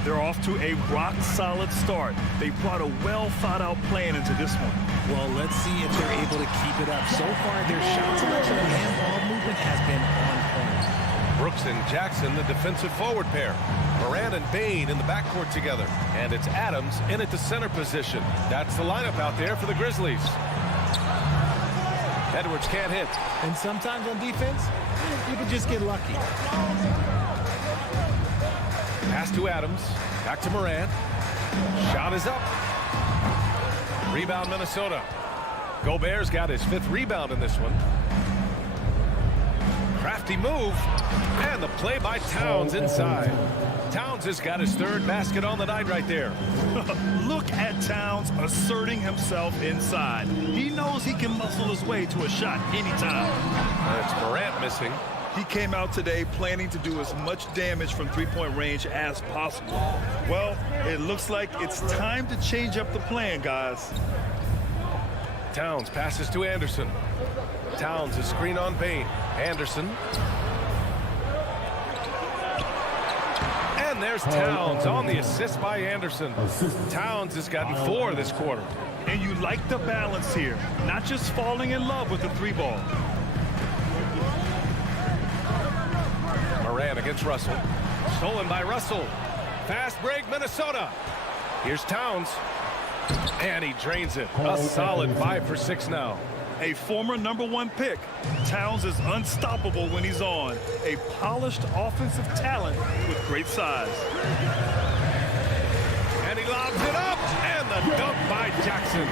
They're off to a rock-solid start. They brought a well-thought-out plan into this one. Well, let's see if they're able to keep it up. So far, their shot selection and ball movement has been on point. Brooks and Jackson, the defensive forward pair. Morant and Bane in the backcourt together. And it's Adams in at the center position. That's the lineup out there for the Grizzlies. Edwards can't hit. And sometimes on defense, you can just get lucky. Pass to Adams. Back to Morant. Shot is up. Rebound Minnesota. Gobert's got his 5th rebound in this one. Crafty move. And the play by Towns inside. Towns has got his 3rd basket on the night right there. Look at Towns asserting himself inside. He knows he can muscle his way to a shot anytime. That's Morant missing. He came out today planning to do as much damage from 3-point range as possible. Well, it looks like it's time to change up the plan, guys. Towns passes to Anderson. Towns is screen on Bane. Anderson. And there's Towns on the assist by Anderson. Towns has gotten 4 this quarter. And you like the balance here, not just falling in love with the 3-ball. Morant against Russell. Stolen by Russell. Fast break, Minnesota. Here's Towns. And he drains it. A solid 5 for 6 now. A former #1 pick, Towns is unstoppable when he's on. A polished offensive talent with great size. And he lobs it up. And the dunk by Jackson.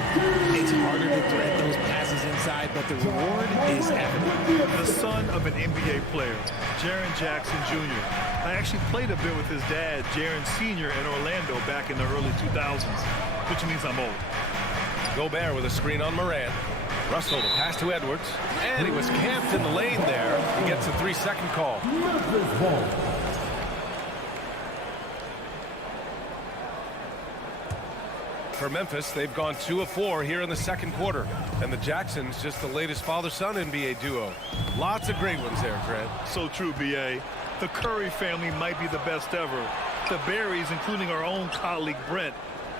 It's harder to thread those passes inside, but the reward is evident. The son of an NBA player, Jaren Jackson Jr. I actually played a bit with his dad, Jaren Sr. in Orlando back in the early 2000s, which means I'm old. Gobert with a screen on Morant. Russell to pass to Edwards. And he was camped in the lane there. He gets a 3-second call. For Memphis, they've gone 2 of 4 here in the second quarter. And the Jacksons, just the latest father-son NBA duo. Lots of great ones there, Fred. So true, B.A. The Curry family might be the best ever. The Berries, including our own colleague Brent.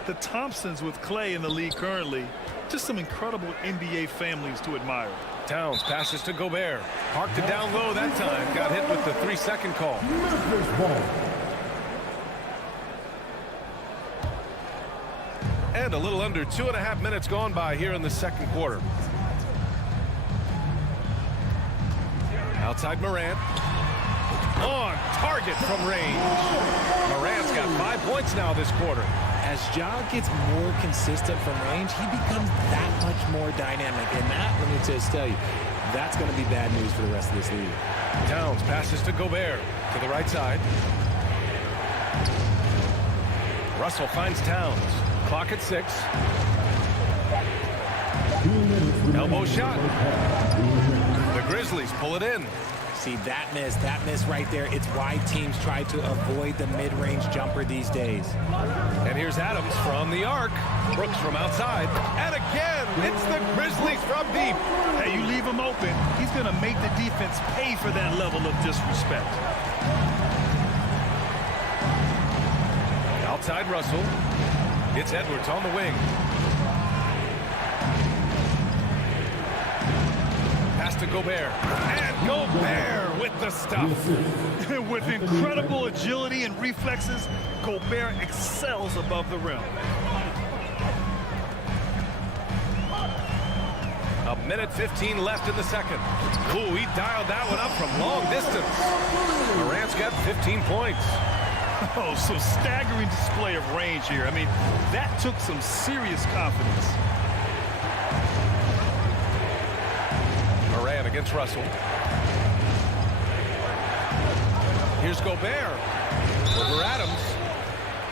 The Thompsons with Clay in the league currently. Just some incredible NBA families to admire. Towns passes to Gobert. Parked it down low that time. Got hit with the 3-second call. And a little under 2.5 minutes gone by here in the second quarter. Outside Morant. On target from range. Morant's got 5 points now this quarter. As Ja gets more consistent from range, he becomes that much more dynamic. And that, let me just tell you, that's going to be bad news for the rest of this league. Towns passes to Gobert to the right side. Russell finds Towns. Clock at 6. Elbow shot. The Grizzlies pull it in. See, that miss right there, it's why teams try to avoid the mid-range jumper these days. And here's Adams from the arc. Brooks from outside. And again, it's the Grizzlies from deep. Hey, you leave him open, he's going to make the defense pay for that level of disrespect. Outside Russell. It's Edwards on the wing. Pass to Gobert. And Gobert with the stuff. With incredible agility and reflexes, Gobert excels above the rim. A minute 15 left in the second. Ooh, he dialed that one up from long distance. Morant's got 15 points. Oh, so staggering display of range here. I mean, that took some serious confidence. Morant against Russell. Here's Gobert over Adams.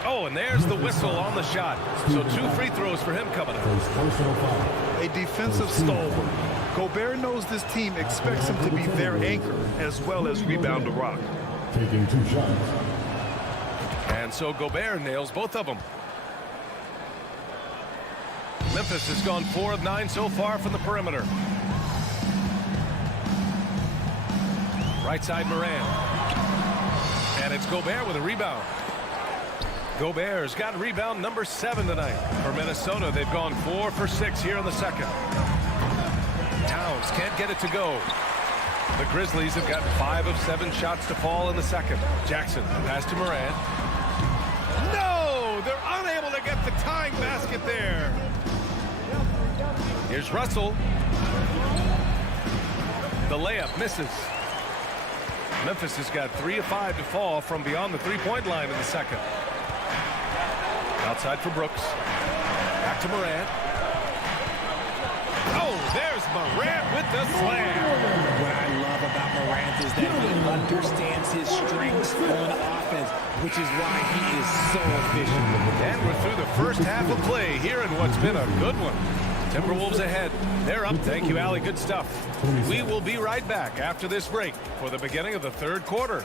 Oh, and there's the whistle on the shot. So 2 free throws for him coming up. A defensive stalwart. Gobert knows this team expects him to be their anchor as well as rebound the rock. Taking 2 shots. And so Gobert nails both of them. Memphis has gone 4 of 9 so far from the perimeter. Right side Morant. And it's Gobert with a rebound. Gobert's got rebound number 7 tonight. For Minnesota, they've gone 4 for 6 here in the second. Towns can't get it to go. The Grizzlies have got 5 of 7 shots to fall in the second. Jackson, pass to Morant. No! They're unable to get the tying basket there. Here's Russell. The layup misses. Memphis has got 3 of 5 to fall from beyond the three-point line in the second. Outside for Brooks. Back to Morant. Oh, there's Morant with the slam. What I love about Morant is that he understands his strengths on offense, which is why he is so efficient. And we're through the first half of play here in what's been a good one. Timberwolves ahead. They're up. Thank you, Allie. Good stuff. We will be right back after this break for the beginning of the third quarter.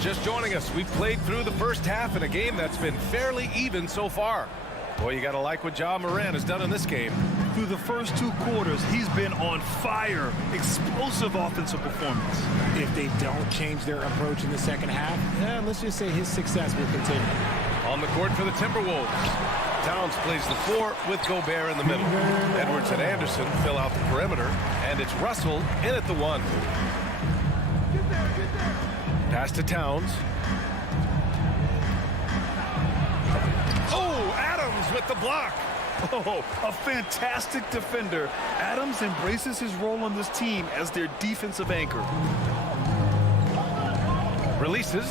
Just joining us, we've played through the first half in a game that's been fairly even so far. Boy, you got to like what Ja Morant has done in this game. Through the first 2 quarters, he's been on fire. Explosive offensive performance. If they don't change their approach in the second half, let's just say his success will continue. On the court for the Timberwolves. Towns plays the 4 with Gobert in the middle. Edwards and Anderson fill out the perimeter, and it's Russell in at the 1. Pass to Towns. Oh, Adams with the block. Oh, a fantastic defender. Adams embraces his role on this team as their defensive anchor. Releases.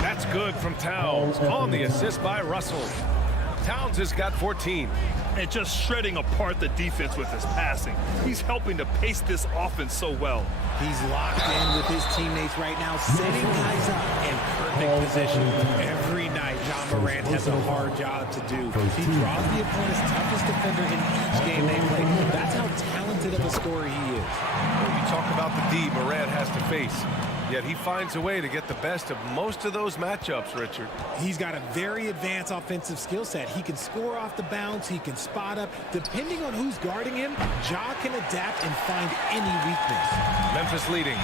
That's good from Towns on the assist by Russell. Towns has got 14. And just shredding apart the defense with his passing. He's helping to pace this offense so well. He's locked in with his teammates right now, setting guys up in perfect position. Every night, Ja Morant has a hard job to do. He draws the opponent's toughest defender in each game they play. That's how talented of a scorer he is. You talk about the D Morant has to face. Yet he finds a way to get the best of most of those matchups, Richard. He's got a very advanced offensive skill set. He can score off the bounce. He can spot up. Depending on who's guarding him, Ja can adapt and find any weakness. Memphis leading.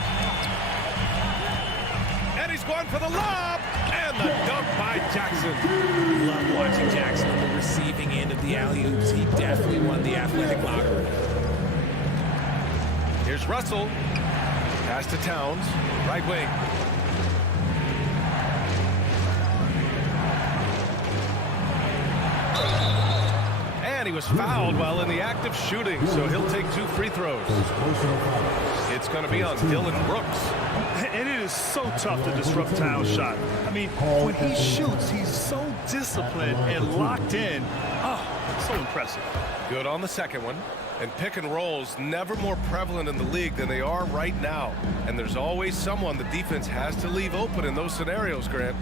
And he's going for the lob. And the dunk by Jackson. Love watching Jackson on the receiving end of the alley-oops. He definitely won the athletic lottery. Here's Russell. Pass to Towns, right wing. And he was fouled while in the act of shooting, so he'll take 2 free throws. It's going to be on Dylan Brooks. And it is so tough to disrupt Towns' shot. I mean, when he shoots, he's so disciplined and locked in. Oh, So impressive. Good on the second one. And pick and rolls never more prevalent in the league than they are right now. And there's always someone the defense has to leave open in those scenarios, Grant.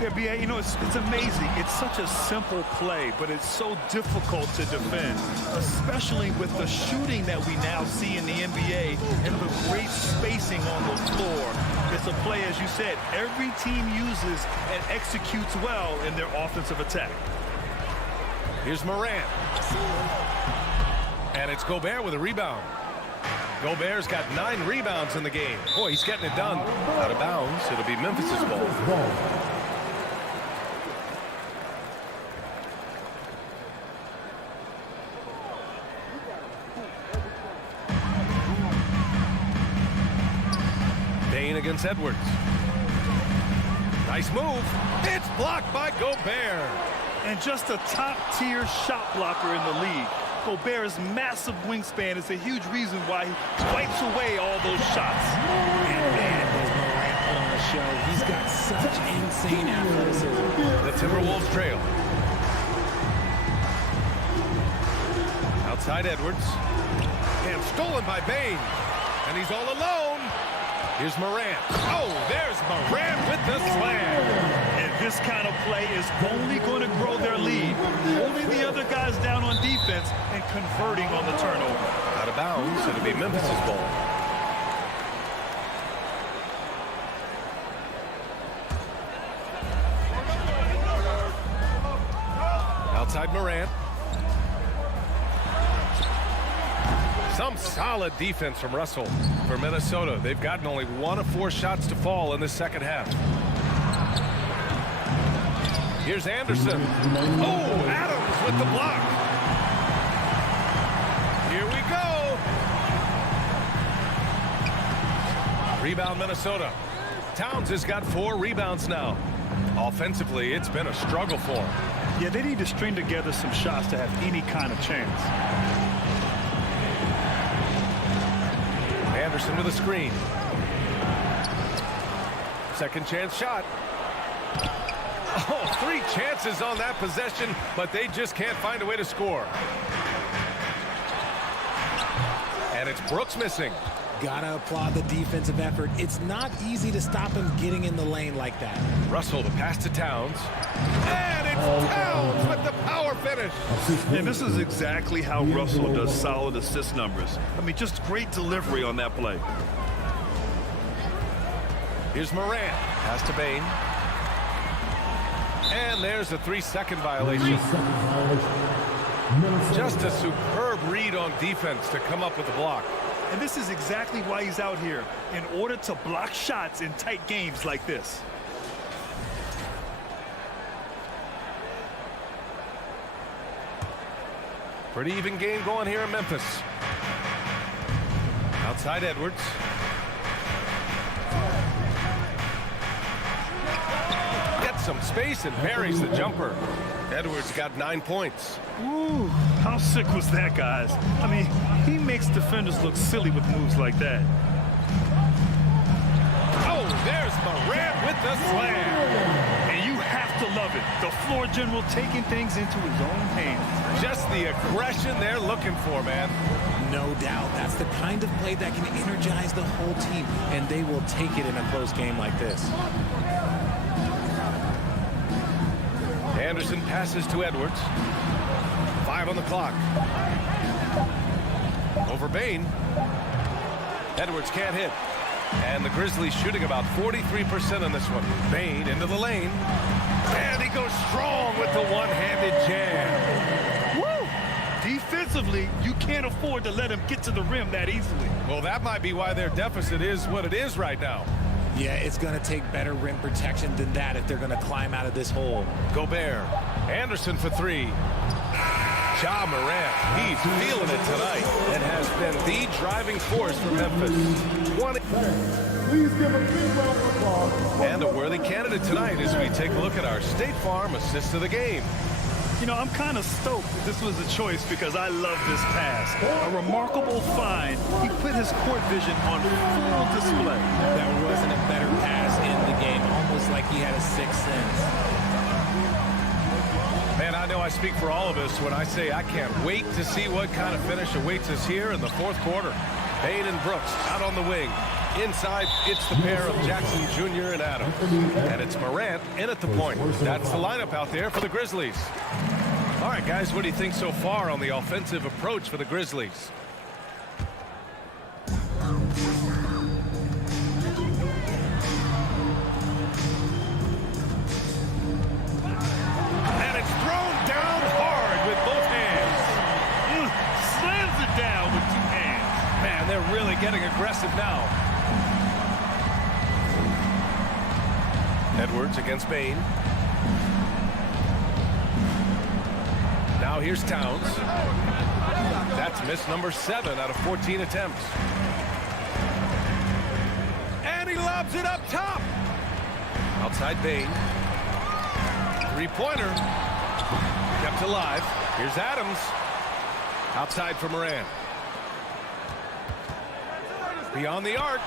Yeah, B.A., you know, it's amazing. It's such a simple play, but it's so difficult to defend, especially with the shooting that we now see in the NBA and the great spacing on the floor. It's a play, as you said, every team uses and executes well in their offensive attack. Here's Morant. And it's Gobert with a rebound. Gobert's got 9 rebounds in the game. Boy, he's getting it done. Out of bounds. It'll be Memphis's ball. Bain against Edwards. Nice move. It's blocked by Gobert. And just a top-tier shot blocker in the league. Gobert's massive wingspan is a huge reason why he wipes away all those shots. And man, does Morant put on a show. He's got such insane athleticism. The Timberwolves trail. Outside Edwards. And stolen by Bain. And he's all alone. Here's Morant. Oh, there's Morant with the slam. And this kind of play is only going to grow their lead, holding the other guys down on defense and converting on the turnover. Out of bounds, it'll be Memphis's ball. Outside Morant. Some solid defense from Russell for Minnesota. They've gotten only 1 of 4 shots to fall in the second half. Here's Anderson. Oh, Adams with the block. Here we go. Rebound Minnesota. Towns has got 4 rebounds now. Offensively, it's been a struggle for him. Yeah, they need to string together some shots to have any kind of chance. Anderson with a screen. Second chance shot. Oh, 3 chances on that possession, but they just can't find a way to score. And it's Brooks missing. Gotta applaud the defensive effort. It's not easy to stop him getting in the lane like that. Russell, the pass to Towns. And it's Towns with the power finish. And this is exactly how Russell does solid assist numbers. I mean, just great delivery on that play. Here's Morant. Pass to Bain. And there's a 3-second violation. Just a superb read on defense to come up with the block. And this is exactly why he's out here, in order to block shots in tight games like this. Pretty even game going here in Memphis. Outside Edwards. Gets some space and buries the jumper. Edwards got 9 points. Ooh, how sick was that, guys? I mean, he makes defenders look silly with moves like that. Oh, there's Morant with the slam. And you have to love it. The floor general taking things into his own hands. Just the aggression they're looking for, man. No doubt. That's the kind of play that can energize the whole team, and they will take it in a close game like this. Anderson passes to Edwards. 5 on the clock. Over Bain. Edwards can't hit. And the Grizzlies shooting about 43% on this one. Bain into the lane. And he goes strong with the one-handed jam. Woo! Defensively, you can't afford to let him get to the rim that easily. Well, that might be why their deficit is what it is right now. Yeah, it's going to take better rim protection than that if they're going to climb out of this hole. Gobert. Anderson for 3. Ja Morant, he's feeling it tonight and has been the driving force for Memphis. 20. Please give a big round of applause. And a worthy candidate tonight as we take a look at our State Farm assist of the game. You know, I'm kind of stoked that this was a choice because I love this pass. A remarkable find. He put his court vision on full display. There wasn't a better pass in the game, almost like he had a 6th sense. Man, I know I speak for all of us when I say I can't wait to see what kind of finish awaits us here in the fourth quarter. Bane and Brooks out on the wing. Inside, it's the pair of Jackson Jr. and Adams. And it's Morant in at the point. That's the lineup out there for the Grizzlies. All right, guys, what do you think so far on the offensive approach for the Grizzlies? And it's thrown down hard with both hands. Slams it down with two hands. Man, they're really getting aggressive now. Edwards against Bane. Now here's Towns. That's miss number 7 out of 14 attempts. And he lobs it up top. Outside Bane. Three-pointer. Kept alive. Here's Adams. Outside for Morant. Beyond the arc.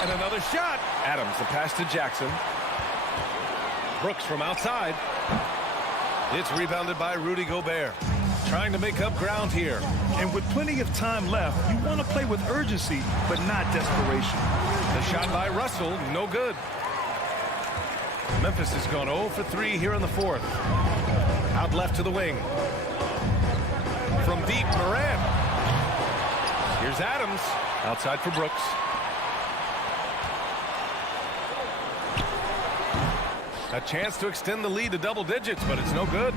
And another shot. Adams, the pass to Jackson. Brooks from outside. It's rebounded by Rudy Gobert. Trying to make up ground here. And with plenty of time left, you want to play with urgency, but not desperation. The shot by Russell, no good. Memphis has gone 0 for 3 here in the fourth. Out left to the wing. From deep, Morant. Here's Adams. Outside for Brooks. A chance to extend the lead to double digits, but it's no good.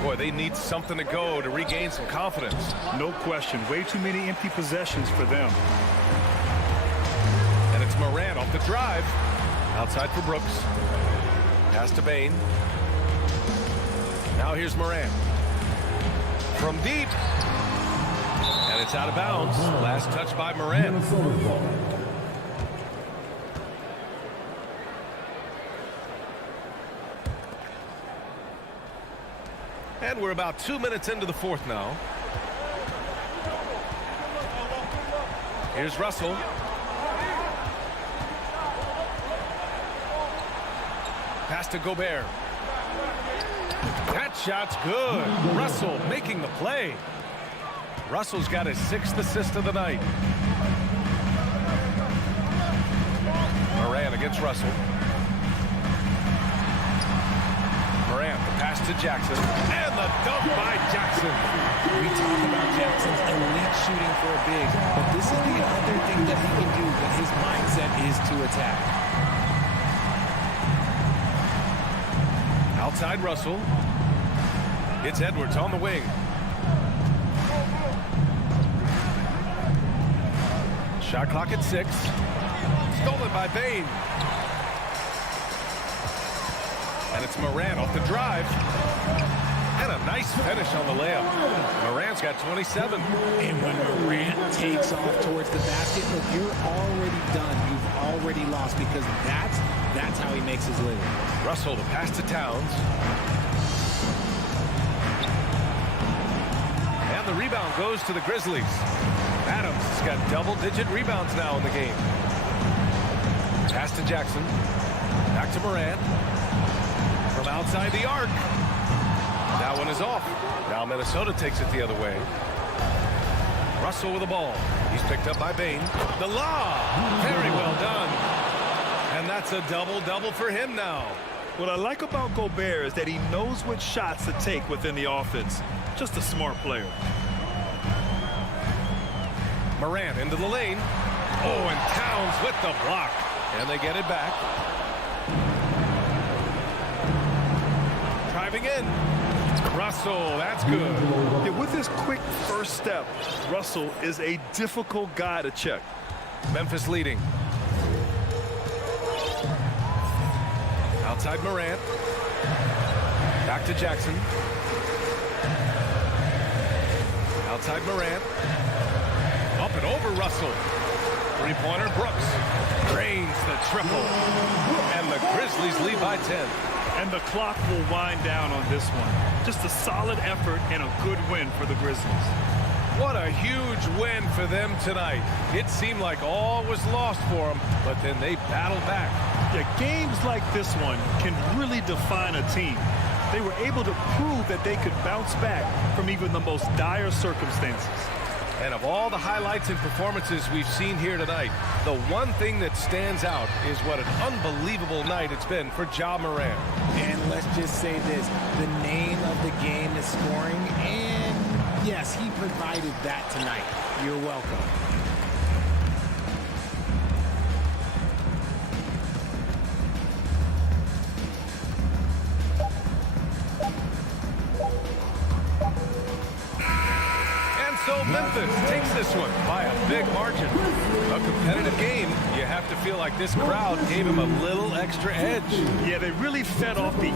Boy, they need something to go to regain some confidence. No question. Way too many empty possessions for them. And it's Morant off the drive. Outside for Brooks. Pass to Bane. Now here's Morant. From deep. And it's out of bounds. Last touch by Morant. And we're about 2 minutes into the fourth now. Here's Russell. Pass to Gobert. That shot's good. Russell making the play. Russell's got his 6th assist of the night. Morant against Russell. Morant, the pass to Jackson. And the dunk by Jackson. We talk about Jackson's elite shooting for a big, but this is the other thing that he can do when his mindset is to attack. Outside Russell. It's Edwards on the wing. Shot clock at 6. Stolen by Bane. And it's Morant off the drive. And a nice finish on the layup. Morant's got 27. And when Morant takes off towards the basket, look, you're already done. You've already lost because that's how he makes his living. Russell, the pass to Towns. And the rebound goes to the Grizzlies. Adams has got double-digit rebounds now in the game. Pass to Jackson. Back to Morant. From outside the arc. That one is off. Now Minnesota takes it the other way. Russell with the ball. He's picked up by Bane. The lob. Very well done. And that's a double-double for him now. What I like about Gobert is that he knows what shots to take within the offense. Just a smart player. Morant into the lane. Oh, and Towns with the block. And they get it back. Driving in. Russell, that's good. Yeah, with his quick first step, Russell is a difficult guy to check. Memphis leading. Outside Morant. Back to Jackson. Outside Morant. Up and over Russell. Three-pointer Brooks. Drains the triple. And the Grizzlies lead by 10. And the clock will wind down on this one. Just a solid effort and a good win for the Grizzlies. What a huge win for them tonight. It seemed like all was lost for them, but then they battled back. Yeah, games like this one can really define a team. They were able to prove that they could bounce back from even the most dire circumstances. And of all the highlights and performances we've seen here tonight, the one thing that stands out is what an unbelievable night it's been for Ja Morant. And let's just say this, the name of the game is scoring, and yes, he provided that tonight. You're welcome. So Memphis takes this one by a big margin. A competitive game, you have to feel like this crowd gave him a little extra edge. Yeah, they really fed off the...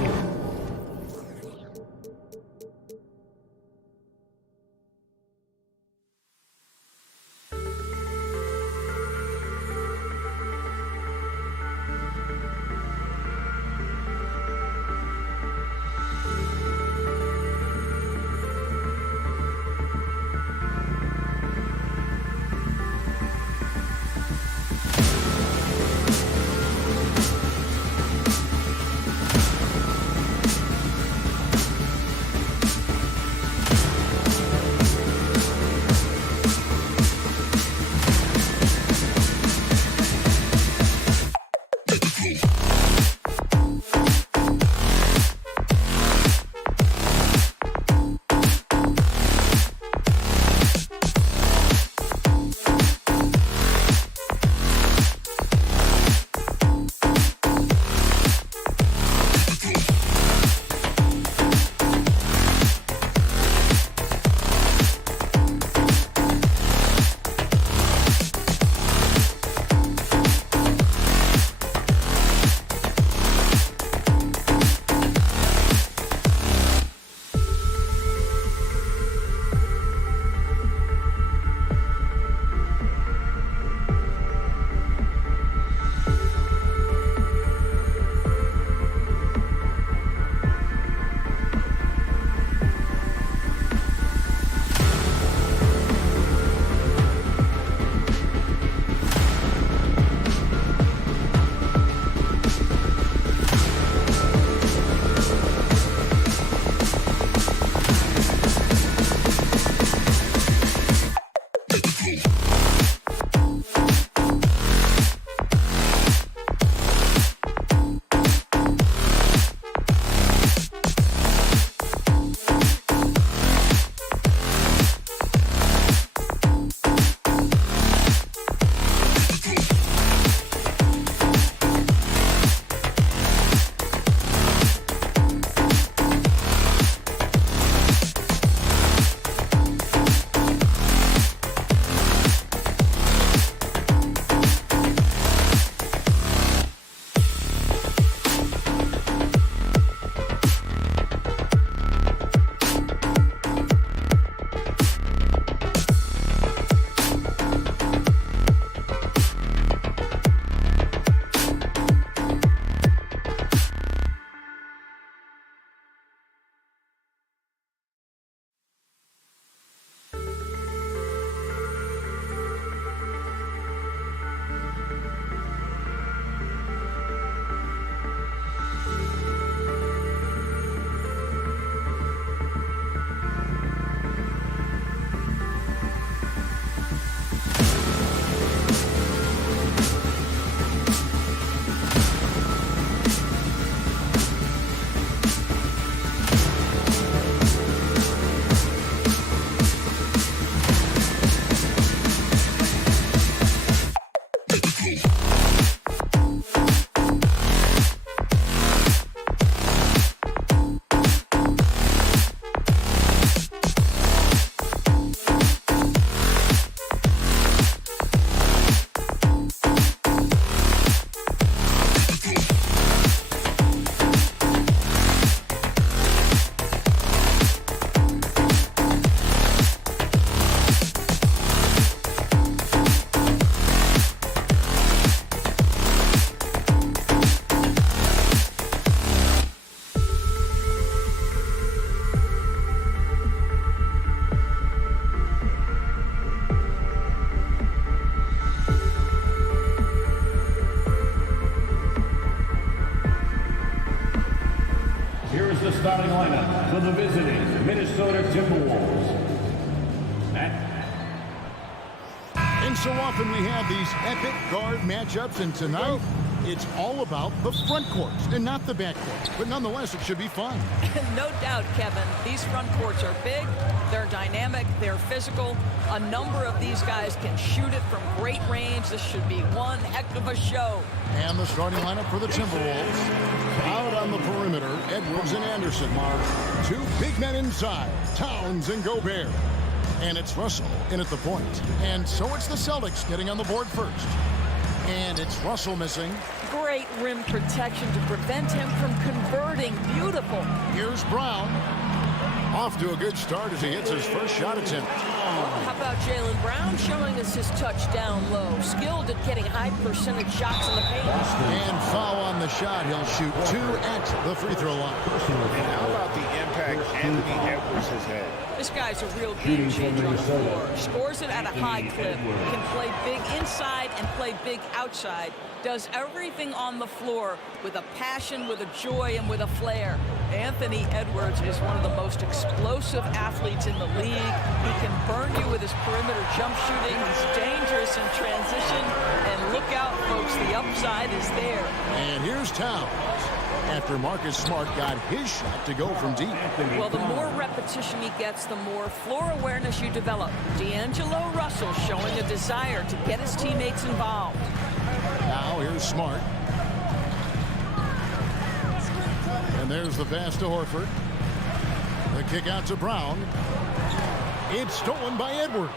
the starting lineup for the visiting Minnesota Timberwolves. And so often we have these epic guard matchups, and tonight it's all about the front courts and not the back courts. But nonetheless, it should be fun. No doubt, Kevin. These front courts are big, they're dynamic, they're physical. A number of these guys can shoot it from great range. This should be one heck of a show. And the starting lineup for the Timberwolves. Out on the perimeter, Edwards and Anderson. Two big men inside, Towns and Gobert. And it's Russell in at the point. And so it's the Celtics getting on the board first. And it's Russell missing. Great rim protection to prevent him from converting. Beautiful. Here's Brown. Off to a good start as he hits his first shot attempt. How about Jaylen Brown showing us his touchdown low? Skilled at getting high percentage shots in the paint. And foul on the shot. He'll shoot 2 at the free throw line. And how about the impact Anthony Edwards has had? This guy's a real game changer on the floor. Scores it at a high clip. Can play big inside and play big outside. Does everything on the floor with a passion, with a joy, and with a flair. Anthony Edwards is one of the most explosive athletes in the league. He can burn you with his perimeter jump shooting. He's dangerous in transition. And look out, folks, the upside is there. And here's Towns. After Marcus Smart got his shot to go from deep. Well, the more repetition he gets, the more floor awareness you develop. D'Angelo Russell showing a desire to get his teammates involved. Now here's Smart. And there's the pass to Horford. The kick out to Brown. It's stolen by Edwards.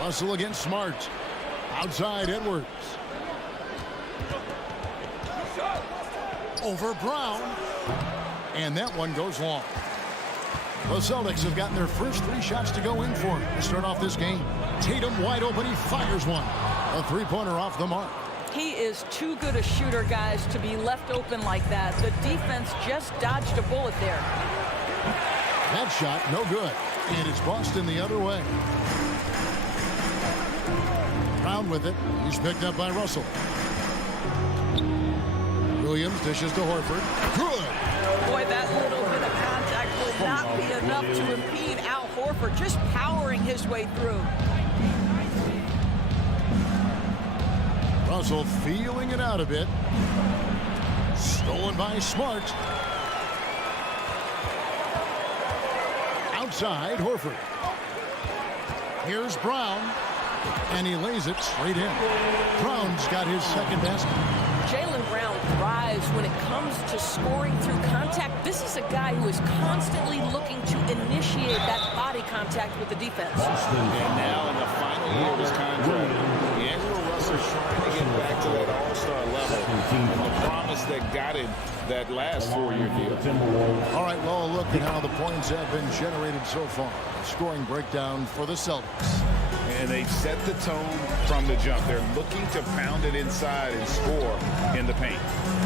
Russell against Smart. Outside Edwards. Over Brown. And that one goes long. The Celtics have gotten their first 3 shots to go in for to start off this game. Tatum wide open. He fires one. A three-pointer off the mark. He is too good a shooter, guys, to be left open like that. The defense just dodged a bullet there. That shot, no good. And it's Boston the other way. Brown with it. He's picked up by Russell. Williams dishes to Horford. Good. Boy, that little bit of contact will not be enough to impede Al Horford, just powering his way through. Russell feeling it out a bit. Stolen by Smart. Outside, Horford. Here's Brown. And he lays it straight in. Brown's got his second basket. Jaylen Brown thrives when it comes to scoring through contact. This is a guy who is constantly looking to initiate that body contact with the defense. And now in the final year of his contract, D'Angelo Russell's trying to get back to that all-star level and the promise that got him that last 4-year deal. All right, well, look at how the points have been generated so far. Scoring breakdown for the Celtics. And they've set the tone from the jump. They're looking to pound it inside and score in the paint.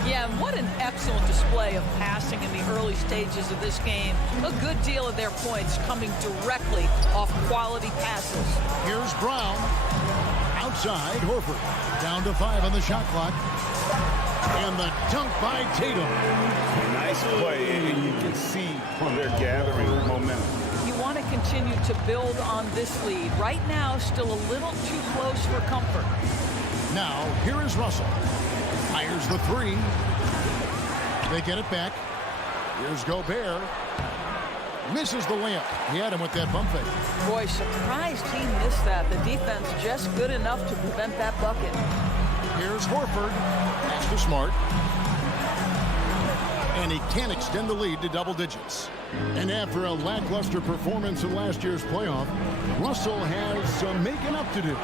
Yeah, and what an excellent display of passing in the early stages of this game. A good deal of their points coming directly off quality passes. Here's Brown. Outside, Horford. Down to 5 on the shot clock. And the dunk by Tatum. Nice play, and you can see they're gathering momentum. You want to continue to build on this lead. Right now, still a little too close for comfort. Now, here is Russell. Fires the 3. They get it back. Here's Gobert. Misses the layup. He had him with that bump fake. Boy, surprised he missed that. The defense just good enough to prevent that bucket. Here's Horford. Pass to Smart. And he can't extend the lead to double digits. And after a lackluster performance in last year's playoff, Russell has some making up to do.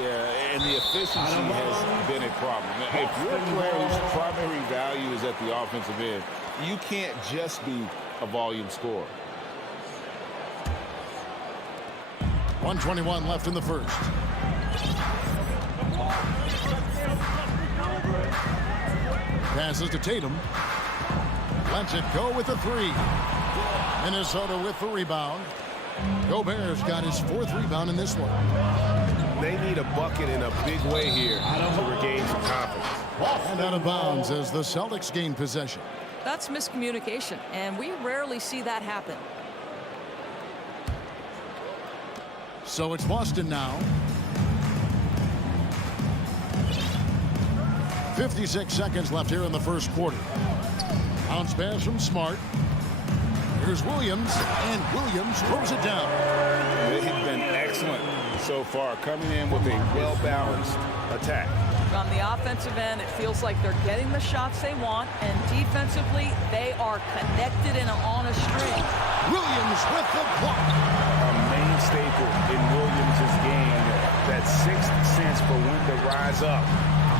Yeah, and the efficiency has been a problem. If you're a player whose primary value is at the offensive end, you can't just be a volume scorer. 1:21 left in the first. Passes to Tatum. Lets it go with the 3. Minnesota with the rebound. Gobert's got his 4th rebound in this one. They need a bucket in a big way here to regain some confidence. And out of bounds as the Celtics gain possession. That's miscommunication, and we rarely see that happen. So it's Boston now. 56 seconds left here in the first quarter. Bounce pass from Smart. Here's Williams, and Williams throws it down. They've been excellent so far, coming in with a well-balanced attack. On the offensive end, it feels like they're getting the shots they want, and defensively, they are connected and on a string. Williams with the block. A main staple in Williams' game, that sixth sense for when to rise up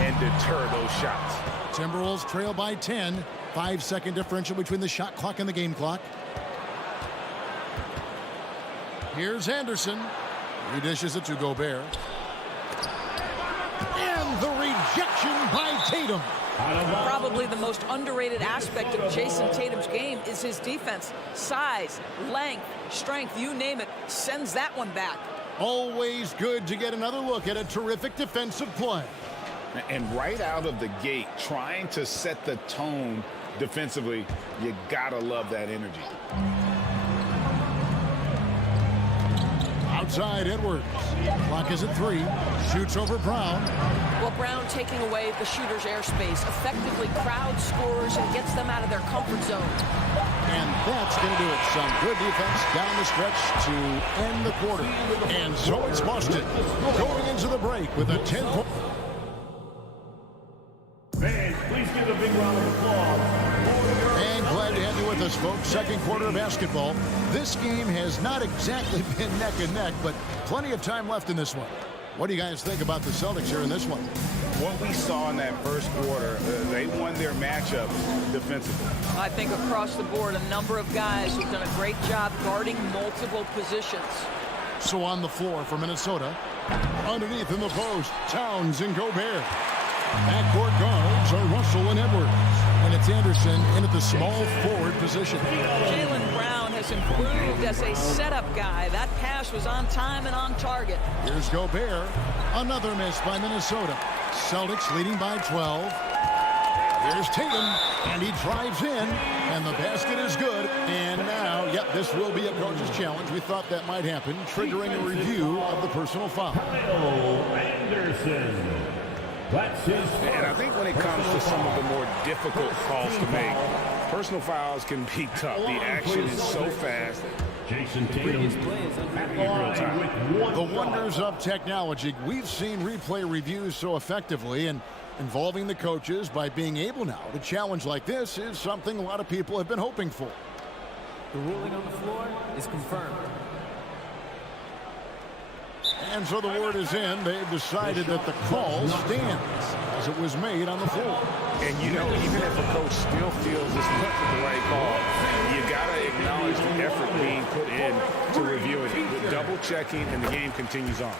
and deter those shots. Timberwolves trail by 10. 5-second differential between the shot clock and the game clock. Here's Anderson. He dishes it to Gobert. And the rejection by Tatum. Probably the most underrated aspect of Jason Tatum's game is his defense. Size, length, strength, you name it, sends that one back. Always good to get another look at a terrific defensive play. And right out of the gate, trying to set the tone defensively, you gotta love that energy. Outside Edwards. Clock is at 3. Shoots over Brown. Well, Brown taking away the shooter's airspace effectively crowds scorers and gets them out of their comfort zone. And that's going to do it. Some good defense down the stretch to end the quarter. And so it's Boston going into the break with a 10-point. Fans, please give a big round of applause. And glad to have you with us, folks. Second quarter of basketball. This game has not exactly been neck and neck, but plenty of time left in this one. What do you guys think about the Celtics here in this one? What we saw in that first quarter, they won their matchup defensively. I think across the board, a number of guys have done a great job guarding multiple positions. So on the floor for Minnesota, underneath in the post, Towns and Gobert. Backcourt guards are Russell and Edwards. And it's Anderson in at the small forward position. Jaylen Brown has improved as a setup guy. That pass was on time and on target. Here's Gobert. Another miss by Minnesota. Celtics leading by 12. Here's Tatum, and he drives in, and the basket is good. And now, yep, this will be a coach's challenge. We thought that might happen, triggering a review of the personal foul. Anderson. That's his first. And I think when it comes to some of the more difficult calls to make, personal fouls can be tough. The action is so fast. Jason Tatum at the line with The wonders of technology. We've seen replay reviews so effectively, and involving the coaches by being able now to challenge like this is something a lot of people have been hoping for. The ruling on the floor is confirmed. And so the word is in. They've decided that the call stands as it was made on the floor. And you know, even if a coach still feels this wasn't the right call, you got to acknowledge the effort being put in to reviewing it. Double checking, and the game continues on.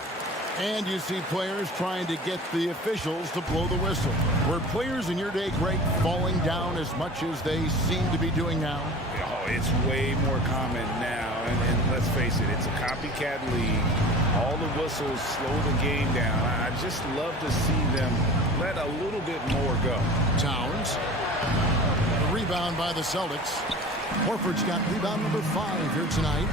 And you see players trying to get the officials to blow the whistle. Were players in your day, Greg, falling down as much as they seem to be doing now? Oh, it's way more common now. And let's face it, it's a copycat league. All the whistles slow the game down. I just love to see them let a little bit more go. Towns. A rebound by the Celtics. Horford's got rebound number 5 here tonight.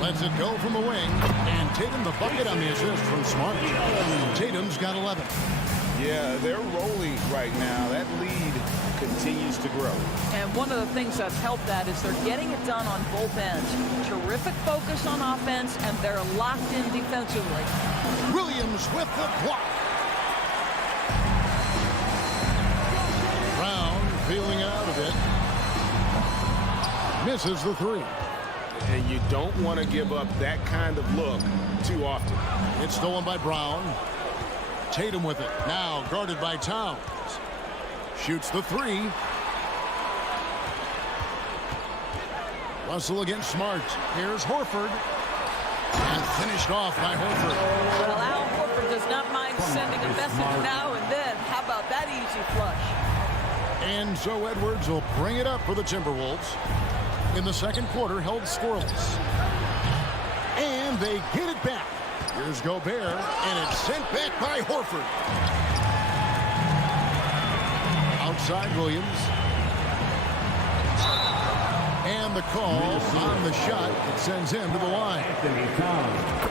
Lets it go from the wing. And Tatum the bucket on the assist from Smart. Tatum's got 11. Yeah, they're rolling right now. That lead continues to grow. And one of the things that's helped that is they're getting it done on both ends. Terrific focus on offense, and they're locked in defensively. Williams with the block. Brown feeling out of it. Misses the 3. And you don't want to give up that kind of look too often. It's stolen by Brown. Tatum with it. Now guarded by Towns. Shoots the 3. Russell against Smart. Here's Horford. And finished off by Horford. Well, Al Horford does not mind sending a message now and then. How about that easy flush? And so Edwards will bring it up for the Timberwolves. In the second quarter, held scoreless. And they get it back. Here's Gobert, and it's sent back by Horford. Outside Williams. And the call on the shot that sends him to the line.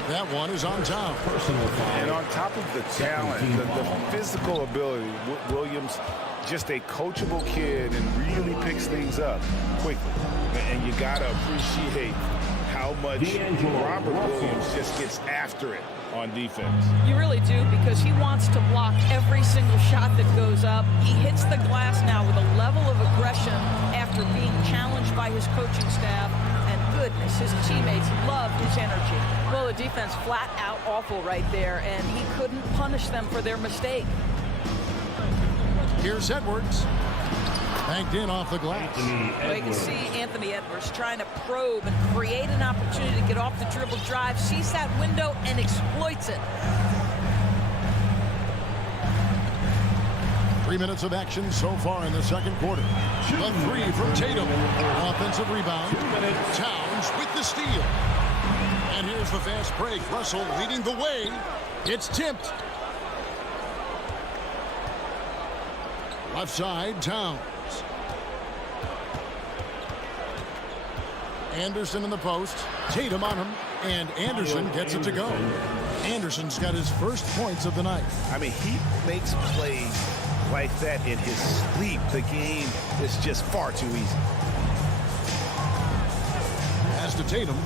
That one is on top. And on top of the talent, the physical ability, Williams, just a coachable kid and really picks things up quickly. And you got to appreciate how much Robert Williams just gets after it on defense. You really do, because he wants to block every single shot that goes up. He hits the glass now with a level of aggression after being challenged by his coaching staff. And goodness, his teammates love his energy. Well, the defense flat out awful right there, and he couldn't punish them for their mistake. Here's Edwards. Banked in off the glass. Well, you can see Anthony Edwards trying to probe and create an opportunity to get off the dribble drive, sees that window and exploits it. 3 minutes of action so far in the second quarter. The three from Tatum. Offensive rebound. Towns with the steal. And here's the fast break. Russell leading the way. It's tipped. Left side, Towns. Anderson in the post. Tatum on him. And Anderson gets it to go. Anderson's got his first points of the night. I mean, he makes plays like that in his sleep. The game is just far too easy. Pass to Tatum.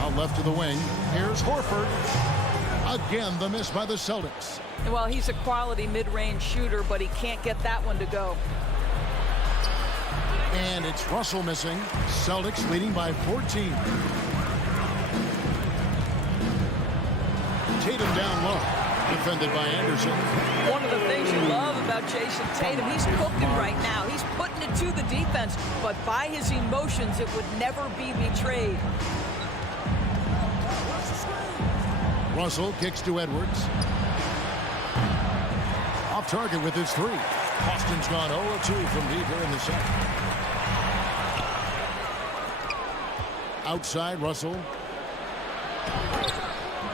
Out left to the wing. Here's Horford. Again, the miss by the Celtics. Well, he's a quality mid-range shooter, but he can't get that one to go. And it's Russell missing. Celtics leading by 14. Tatum down low. Defended by Anderson. One of the things you love about Jason Tatum, he's cooking right now. He's putting it to the defense, but by his emotions, it would never be betrayed. Russell kicks to Edwards. Off target with his three. Boston's gone 0-2 from deep here in the second. Outside, Russell.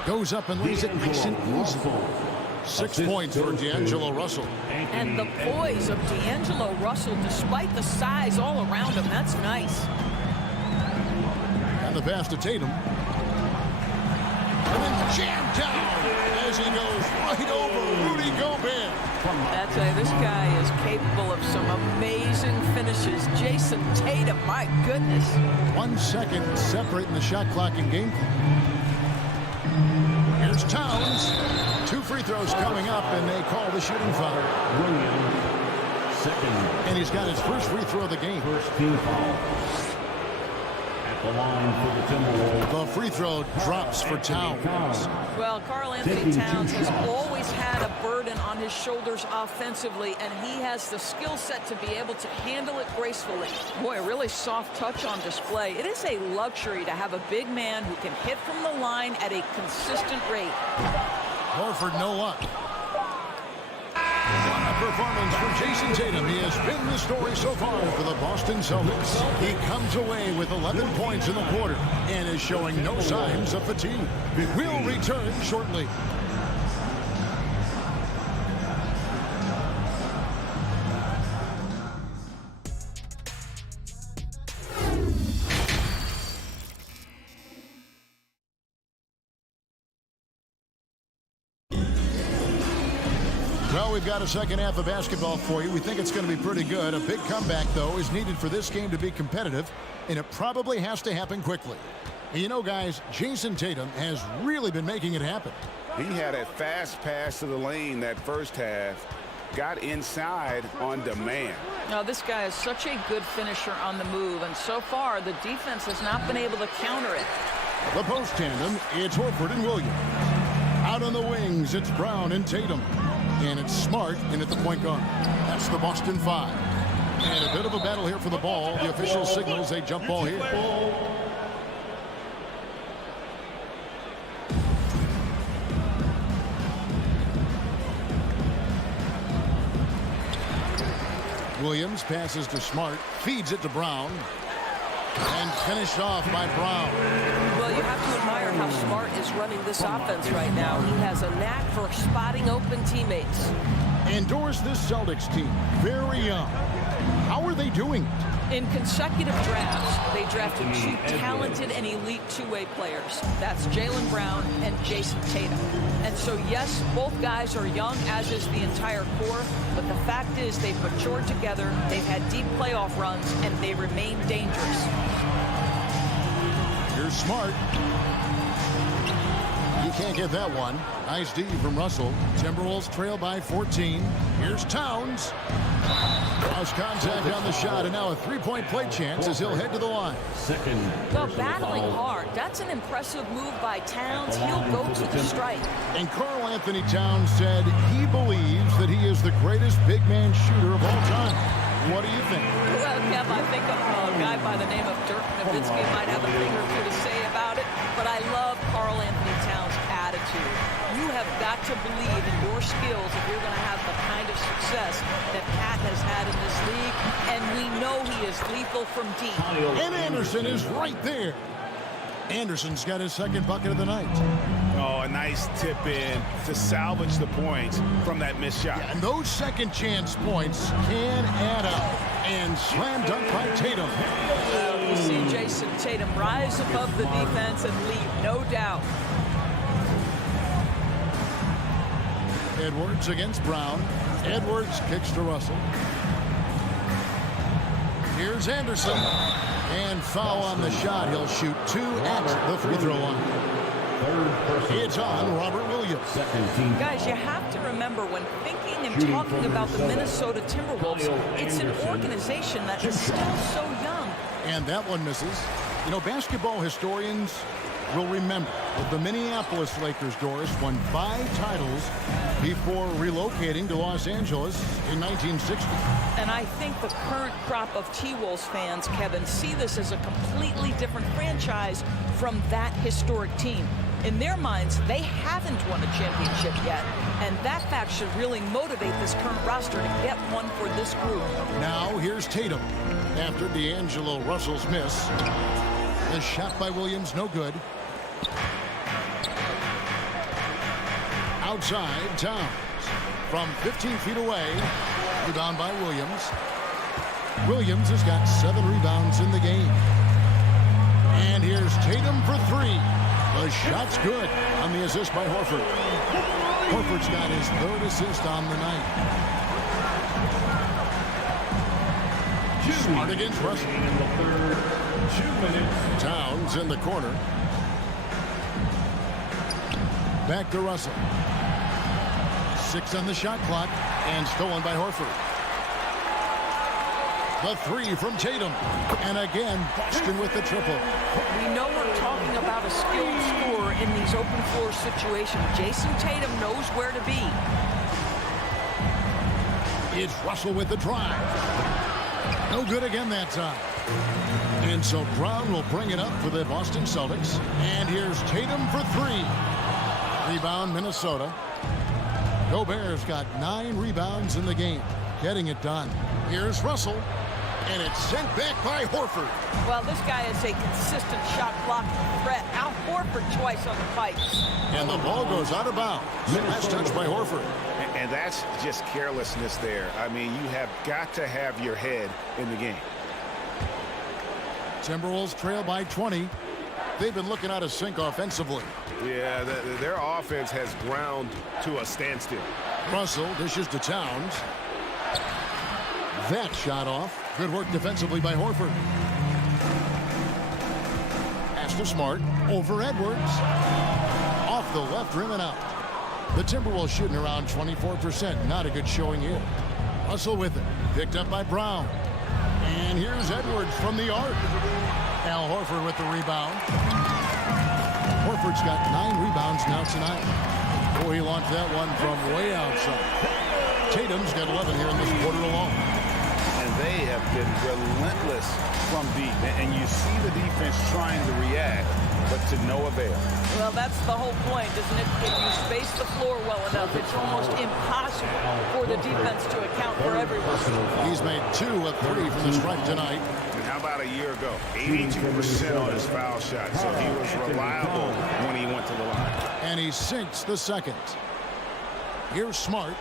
Goes up and lays it nice and easy. 6 points for D'Angelo Russell. And the poise of D'Angelo Russell, despite the size all around him, that's nice. And the pass to Tatum. And then jammed down as he goes right over Rudy Gobert. I tell you, this guy is capable of some amazing finishes. Jason Tatum, my goodness. 1 second separating the shot clock and game clock. Here's Towns. 2 free throws coming up, and they call the shooting foul. And he's got his first free throw of the game. First team foul. At the line for the Timberwolves. The free throw drops for Towns. Well, Karl Anthony Towns has always had a burden on his shoulders offensively, and he has the skill set to be able to handle it gracefully. Boy, a really soft touch on display. It is a luxury to have a big man who can hit from the line at a consistent rate. Horford no luck. What a performance from Jason Tatum. He has been the story so far for the Boston Celtics. He comes away with 11 points in the quarter and is showing no signs of fatigue. We'll return shortly. Well, we've got a second half of basketball for you. We think it's going to be pretty good. A big comeback, though, is needed for this game to be competitive, and it probably has to happen quickly. And you know, guys, Jason Tatum has really been making it happen. He had a fast pass to the lane that first half, got inside on demand. Now, this guy is such a good finisher on the move, and so far, the defense has not been able to counter it. The post tandem, it's Horford and Williams. Out on the wings, it's Brown and Tatum. And it's Smart in at the point guard. That's the Boston 5. And a bit of a battle here for the ball. The official signals a jump ball here. Williams passes to Smart, feeds it to Brown, and finished off by Brown. Well, you have to admire how Smart is running this offense right now. He has a knack for spotting open teammates. Endorse this Celtics team. Very young. How are they doing it? In consecutive drafts, they drafted two talented and elite two-way players. That's Jaylen Brown and Jason Tatum. And so, yes, both guys are young, as is the entire core, but the fact is they've matured together, they've had deep playoff runs, and they remain dangerous. Here's Smart. He can't get that one. Nice D from Russell. Timberwolves trail by 14. Here's Towns. Lost contact on the shot, and now a three-point play chance as he'll head to the line. Well, battling hard. That's an impressive move by Towns. He'll go to the strike. And Karl Anthony Towns said he believes that he is the greatest big man shooter of all time. What do you think? Well, Kev, I think a guy by the name of Dirk Nowitzki might have a thing or two to say about it, but I love Karl Anthony Towns' attitude. You have got to believe in your skills if you're going to have the kind of success that Pat has had in this league, and we know he is lethal from deep. And Anderson is right there. Anderson's got his second bucket of the night. Oh, a nice tip in to salvage the points from that missed shot. Yeah, and those second chance points can add up. And slam dunk by Tatum. You see Jason Tatum rise above the defense and lead, no doubt. Edwards against Brown. Edwards kicks to Russell. Here's Anderson. And foul on the shot. He'll shoot two at the free throw line. It's on Robert Williams. Guys, you have to remember when thinking and talking about the Minnesota Timberwolves, it's an organization that is still so young. And that one misses. You know, basketball historians will remember that the Minneapolis Lakers, Doris, won 5 titles before relocating to Los Angeles in 1960. And I think the current crop of T-Wolves fans, Kevin, see this as a completely different franchise from that historic team. In their minds, they haven't won a championship yet, and that fact should really motivate this current roster to get one for this group. Now here's Tatum after D'Angelo Russell's miss. The shot by Williams, no good. Outside, Towns from 15 feet away. Rebound by Williams. Williams has got 7 rebounds in the game. And here's Tatum for 3. The shot's good on the assist by Horford. Horford's got his 3rd assist on the night. Smart against Russell. Towns in the corner. Back to Russell. 6 on the shot clock and stolen by Horford. The 3 from Tatum. And again, Boston with the triple. We know we're talking about a skilled scorer in these open floor situations. Jason Tatum knows where to be. It's Russell with the drive. No good again that time. And so Brown will bring it up for the Boston Celtics. And here's Tatum for 3. Rebound, Minnesota. Gobert's got 9 rebounds in the game. Getting it done. Here's Russell. And it's sent back by Horford. Well, this guy is a consistent shot blocking threat. Now Horford twice on the pipes. And the ball goes out of bounds. Last touch by Horford. And that's just carelessness there. I mean, you have got to have your head in the game. Timberwolves trail by 20. They've been looking out of sync offensively. Yeah, their offense has ground to a standstill. Russell dishes to Towns. That shot off. Good work defensively by Horford. Pass to Smart. Over Edwards. Off the left rim and out. The Timberwolves shooting around 24%. Not a good showing here. Russell with it. Picked up by Brown. And here's Edwards from the arc. Al Horford with the rebound. Horford's got 9 rebounds now tonight. Oh, he launched that one from way outside. Tatum's got 11 here in this quarter alone. And they have been relentless from deep. And you see the defense trying to react, but to no avail. Well, that's the whole point, isn't it? If you space the floor well enough, it's almost impossible for the defense to account for everyone. He's made 2 of 3 from the stripe tonight. And how about a year ago. 82% on his foul shot, so he was reliable when he went to the line. And he sinks the second. Here's Smart.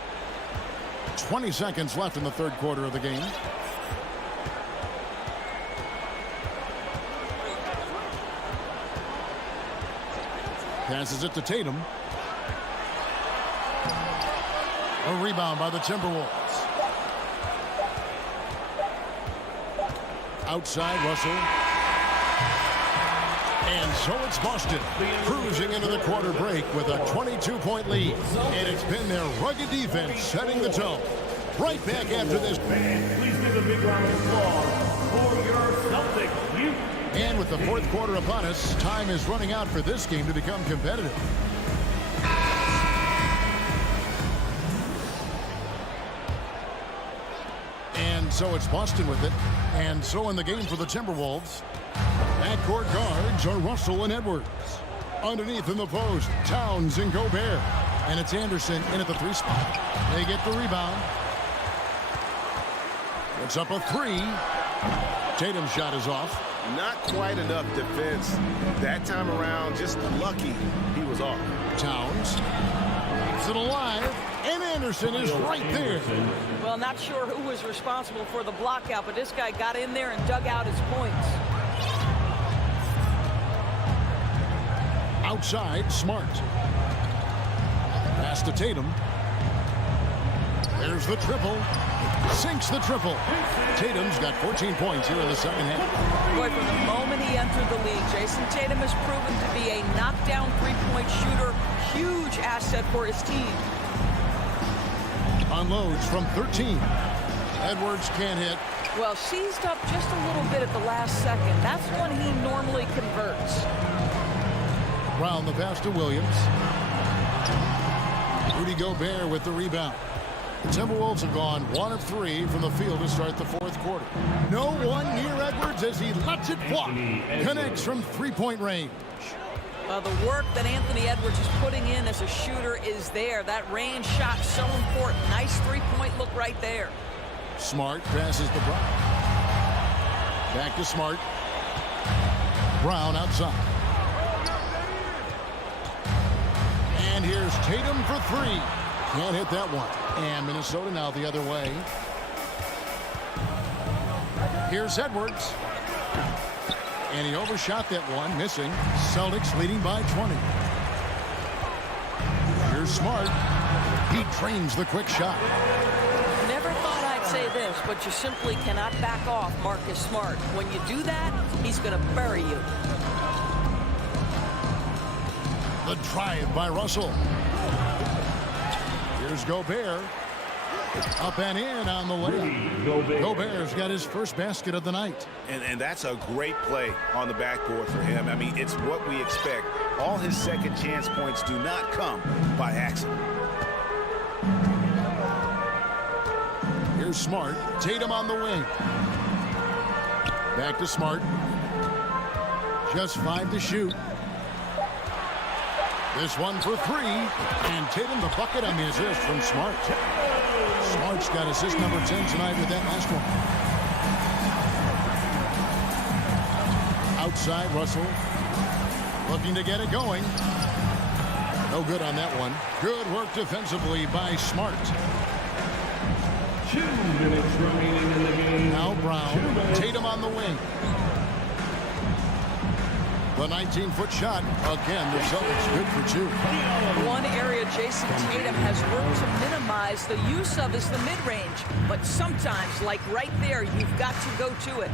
20 seconds left in the third quarter of the game. Passes it to Tatum. A rebound by the Timberwolves. Outside, Russell. And so it's Boston, cruising into the quarter break with a 22-point lead. And it's been their rugged defense setting the tone. Right back after this. Please give a big round of applause for your Celtics. And with the fourth quarter upon us, time is running out for this game to become competitive. And so it's Boston with it. And so in the game for the Timberwolves, backcourt guards are Russell and Edwards. Underneath in the post, Towns and Gobert. And it's Anderson in at the 3 spot. They get the rebound. It's up a 3. Tatum's shot is off. Not quite enough defense that time around. Just lucky he was off. Towns keeps it alive, and Anderson is right there. Well, not sure who was responsible for the blockout, but this guy got in there and dug out his points. Outside, Smart. Pass to Tatum. There's the triple. Sinks the triple. Tatum's got 14 points here in the second half. Boy, from the moment he entered the league, Jason Tatum has proven to be a knockdown three-point shooter. Huge asset for his team. Unloads from 13. Edwards can't hit. Well, seized up just a little bit at the last second. That's when he normally converts. Round the pass to Williams. Rudy Gobert with the rebound. The Timberwolves have gone 1 of 3 from the field to start the fourth quarter. No one near Edwards as he lets it fly. Connects from 3-point range. The work that Anthony Edwards is putting in as a shooter is there. That range shot so important. Nice three-point look right there. Smart passes the Brown. Back to Smart. Brown outside. And here's Tatum for 3. Can't hit that one. And Minnesota now the other way. Here's Edwards. And he overshot that one, missing. Celtics leading by 20. Here's Smart. He trains the quick shot. Never thought I'd say this, but you simply cannot back off Marcus Smart. When you do that, he's going to bury you. The drive by Russell. Here's Gobert. Up and in on the layup. Gobert's got his first basket of the night. And that's a great play on the backboard for him. I mean, it's what we expect. All his second chance points do not come by accident. Here's Smart. Tatum on the wing. Back to Smart. Just 5 to shoot. This one for 3. And Tatum the bucket on the assist from Smart. Smart's got assist number 10 tonight with that last one. Outside, Russell. Looking to get it going. No good on that one. Good work defensively by Smart. 2 minutes remaining in the game. Now Brown. Tatum on the wing. The 19-foot shot. Again, the Celtics good for 2. One area Jason Tatum has worked to minimize the use of is the mid-range. But sometimes, like right there, you've got to go to it.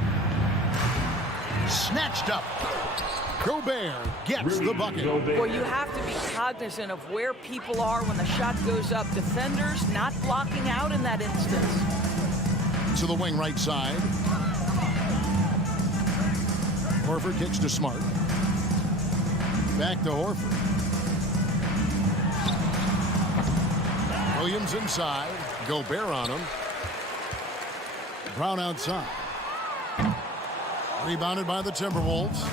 Snatched up. Gobert gets the bucket. Well, you have to be cognizant of where people are when the shot goes up. Defenders not blocking out in that instance. To the wing right side. Horford kicks to Smart. Back to Horford. Williams inside. Gobert on him. Brown outside. Rebounded by the Timberwolves.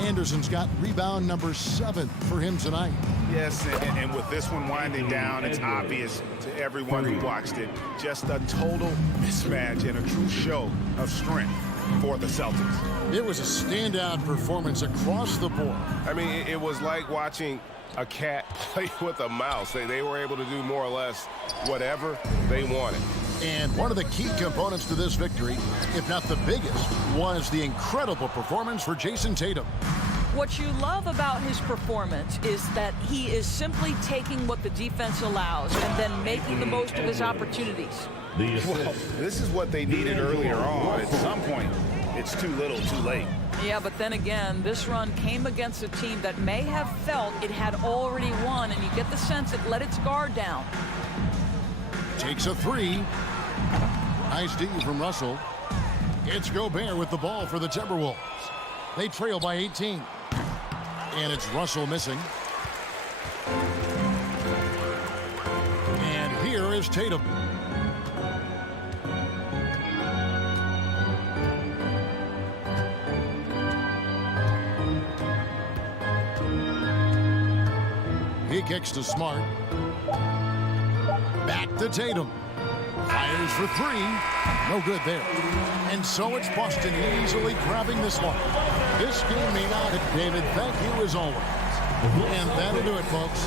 Anderson's got rebound number 7 for him tonight. Yes, and with this one winding down, it's obvious to everyone who watched it. Just a total mismatch and a true show of strength for the Celtics. It was a standout performance across the board. I mean, it was like watching a cat play with a mouse. They were able to do more or less whatever they wanted. And one of the key components to this victory, if not the biggest, was the incredible performance for Jason Tatum. What you love about his performance is that he is simply taking what the defense allows and then making the most of his opportunities. Well, this is what they needed earlier on. At some point, it's too little, too late. Yeah, but then again, this run came against a team that may have felt it had already won, and you get the sense it let its guard down. Takes a three. Nice D from Russell. It's Gobert with the ball for the Timberwolves. They trail by 18. And it's Russell missing. And here is Tatum. He kicks to Smart. Back to Tatum. Fires for three. No good there. And so it's Boston easily grabbing this one. This game may not have, David. Thank you as always. And that'll do it, folks.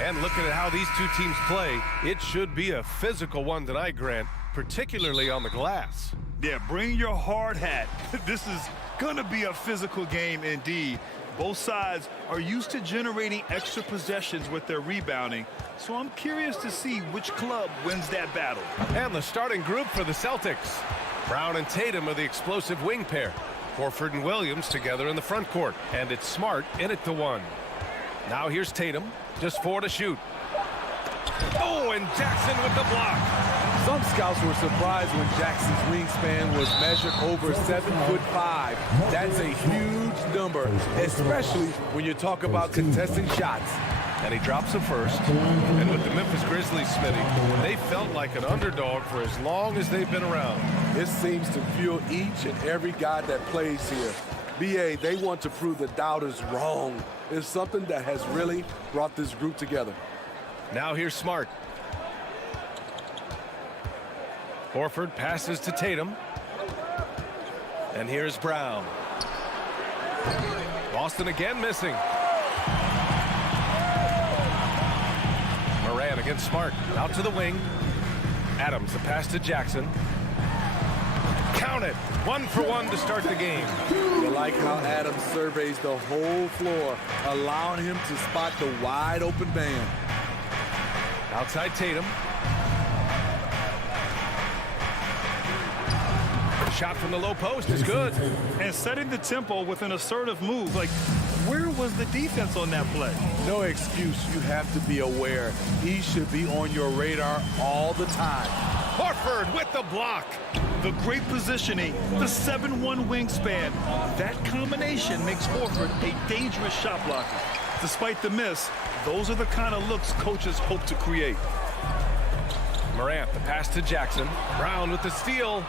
And looking at how these two teams play, it should be a physical one tonight, Grant, particularly on the glass. Yeah, bring your hard hat. This is going to be a physical game indeed. Both sides are used to generating extra possessions with their rebounding, so I'm curious to see which club wins that battle. And the starting group for the Celtics. Brown and Tatum are the explosive wing pair. Horford and Williams together in the front court, and it's Smart in it to one. Now here's Tatum, just 4 to shoot. Oh, and Jackson with the block. Some scouts were surprised when Jackson's wingspan was measured over 7'5". That's a huge number, especially when you talk about contesting shots. And he drops a first. And with the Memphis Grizzlies, Smitty, they felt like an underdog for as long as they've been around. It seems to fuel each and every guy that plays here. BA, they want to prove the doubters wrong. It's something that has really brought this group together. Now here's Smart. Horford passes to Tatum. And here's Brown. Boston again missing. Moran against Smart. Out to the wing. Adams, the pass to Jackson. Count it. 1 for 1 to start the game. You like how Adams surveys the whole floor, allowing him to spot the wide open man. Outside Tatum. The shot from the low post is good. And setting the tempo with an assertive move. Like, where was the defense on that play? No excuse. You have to be aware. He should be on your radar all the time. Horford with the block. The great positioning, the 7'1" wingspan. That combination makes Horford a dangerous shot blocker. Despite the miss, those are the kind of looks coaches hope to create. Morant, the pass to Jackson. Brown with the steal.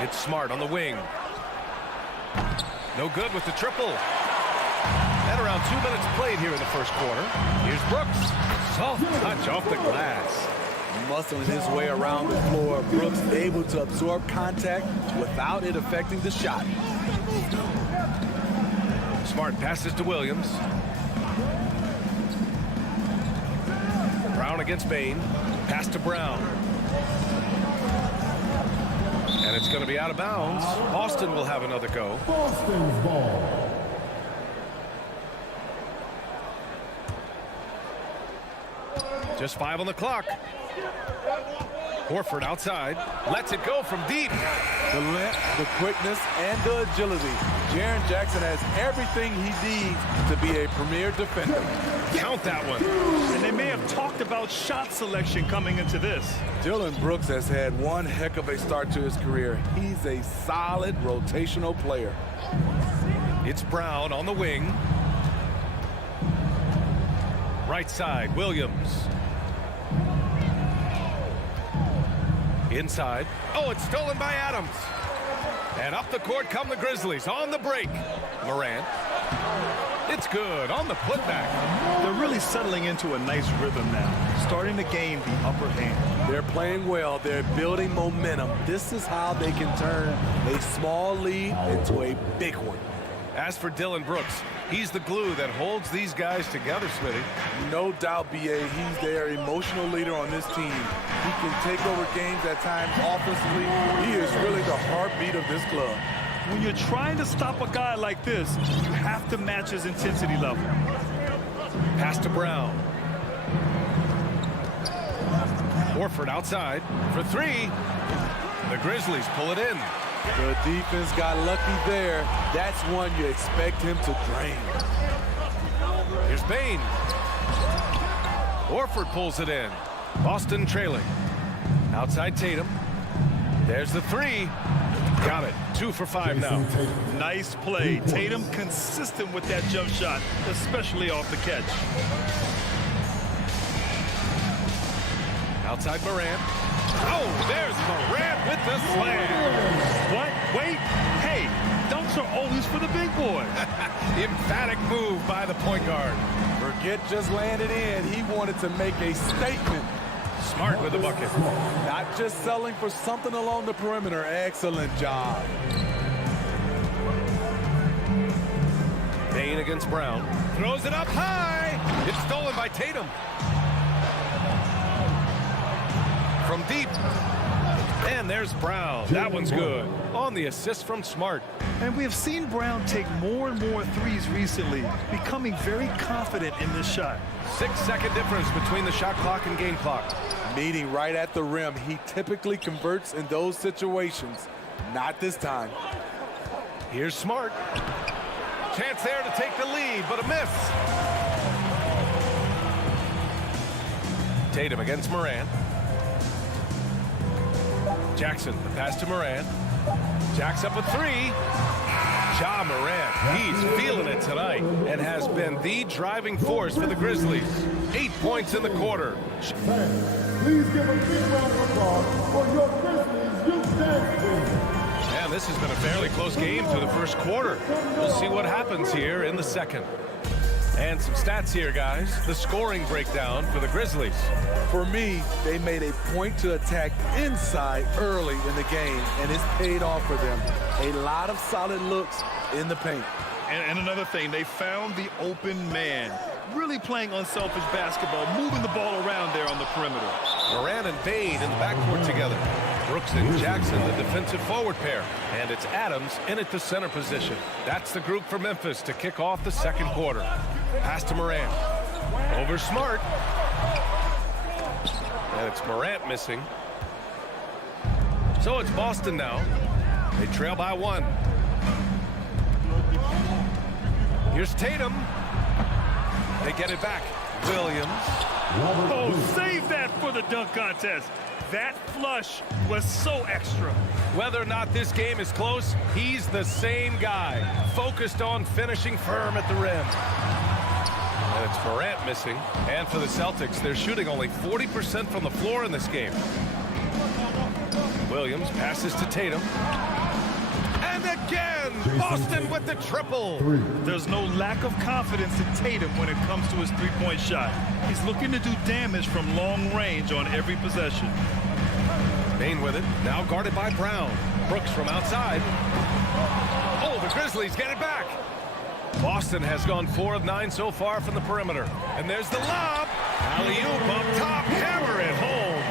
It's Smart on the wing. No good with the triple. And around 2 minutes played here in the first quarter. Here's Brooks. Soft touch off the glass. Muscling his way around the floor, Brooks able to absorb contact without it affecting the shot. Smart passes to Williams. Brown against Bain. Pass to Brown. And it's going to be out of bounds. Boston will have another go. Boston's ball. Just 5 on the clock. Horford outside. Lets it go from deep. The length, the quickness, and the agility. Jaren Jackson has everything he needs to be a premier defender. Count that one. And they may have talked about shot selection coming into this. Dillon Brooks has had one heck of a start to his career. He's a solid rotational player. It's Brown on the wing. Right side, Williams. Inside. Oh, it's stolen by Adams. And up the court come the Grizzlies on the break. Morant. It's good on the putback. They're really settling into a nice rhythm now, starting to gain the upper hand. They're playing well. They're building momentum. This is how they can turn a small lead into a big one. As for Dillon Brooks, he's the glue that holds these guys together, Smitty. No doubt, BA, he's their emotional leader on this team. He can take over games at times offensively. He is really the heartbeat of this club. When you're trying to stop a guy like this, you have to match his intensity level. Pass to Brown. Horford outside for 3. The Grizzlies pull it in. The defense got lucky there. That's one you expect him to drain. Here's Bain. Horford pulls it in. Boston trailing. Outside Tatum. There's the 3. Got it. 2 for 5 now. Nice play. Tatum consistent with that jump shot, especially off the catch. Outside Morant. Oh, there's Morant with the slam. What? Wait. Hey, dunks are always for the big boy. Emphatic move by the point guard. Forget just landed in. He wanted to make a statement. Smart with the bucket. Not just selling for something along the perimeter. Excellent job. Bain against Brown. Throws it up high. It's stolen by Tatum. From deep. And there's Brown. That one's good. On the assist from Smart. And we have seen Brown take more and more threes recently, becoming very confident in this shot. 6-second difference between the shot clock and game clock. Meeting right at the rim. He typically converts in those situations. Not this time. Here's Smart. Chance there to take the lead, but a miss. Tatum against Morant. Jackson, the pass to Morant. Jacks up a three. Ja Morant, he's feeling it tonight and has been the driving force for the Grizzlies. 8 points in the quarter. Please give a big round of applause for your Grizzlies youth dance team. And this has been a fairly close game through the first quarter. We'll see what happens here in the second. And some stats here, guys. The scoring breakdown for the Grizzlies. For me, they made a point to attack inside early in the game, and it's paid off for them. A lot of solid looks in the paint. And another thing, they found the open man. Really playing unselfish basketball, moving the ball around there on the perimeter. Morant and Bane in the backcourt together. Brooks and Jackson, the defensive forward pair. And it's Adams in at the center position. That's the group for Memphis to kick off the second quarter. Pass to Morant. Over Smart. And it's Morant missing. So it's Boston now. They trail by 1. Here's Tatum. They get it back. Williams. Oh, save that for the dunk contest. That flush was so extra. Whether or not this game is close, he's the same guy. Focused on finishing firm at the rim. And it's Morant missing. And for the Celtics, they're shooting only 40% from the floor in this game. Williams passes to Tatum. And again, Boston with the triple. There's no lack of confidence in Tatum when it comes to his three-point shot. He's looking to do damage from long range on every possession. Bane with it, now guarded by Brown. Brooks from outside. Oh, the Grizzlies get it back. Boston has gone 4 of 9 so far from the perimeter. And there's the lob. Alley-oop up top, hammer it home.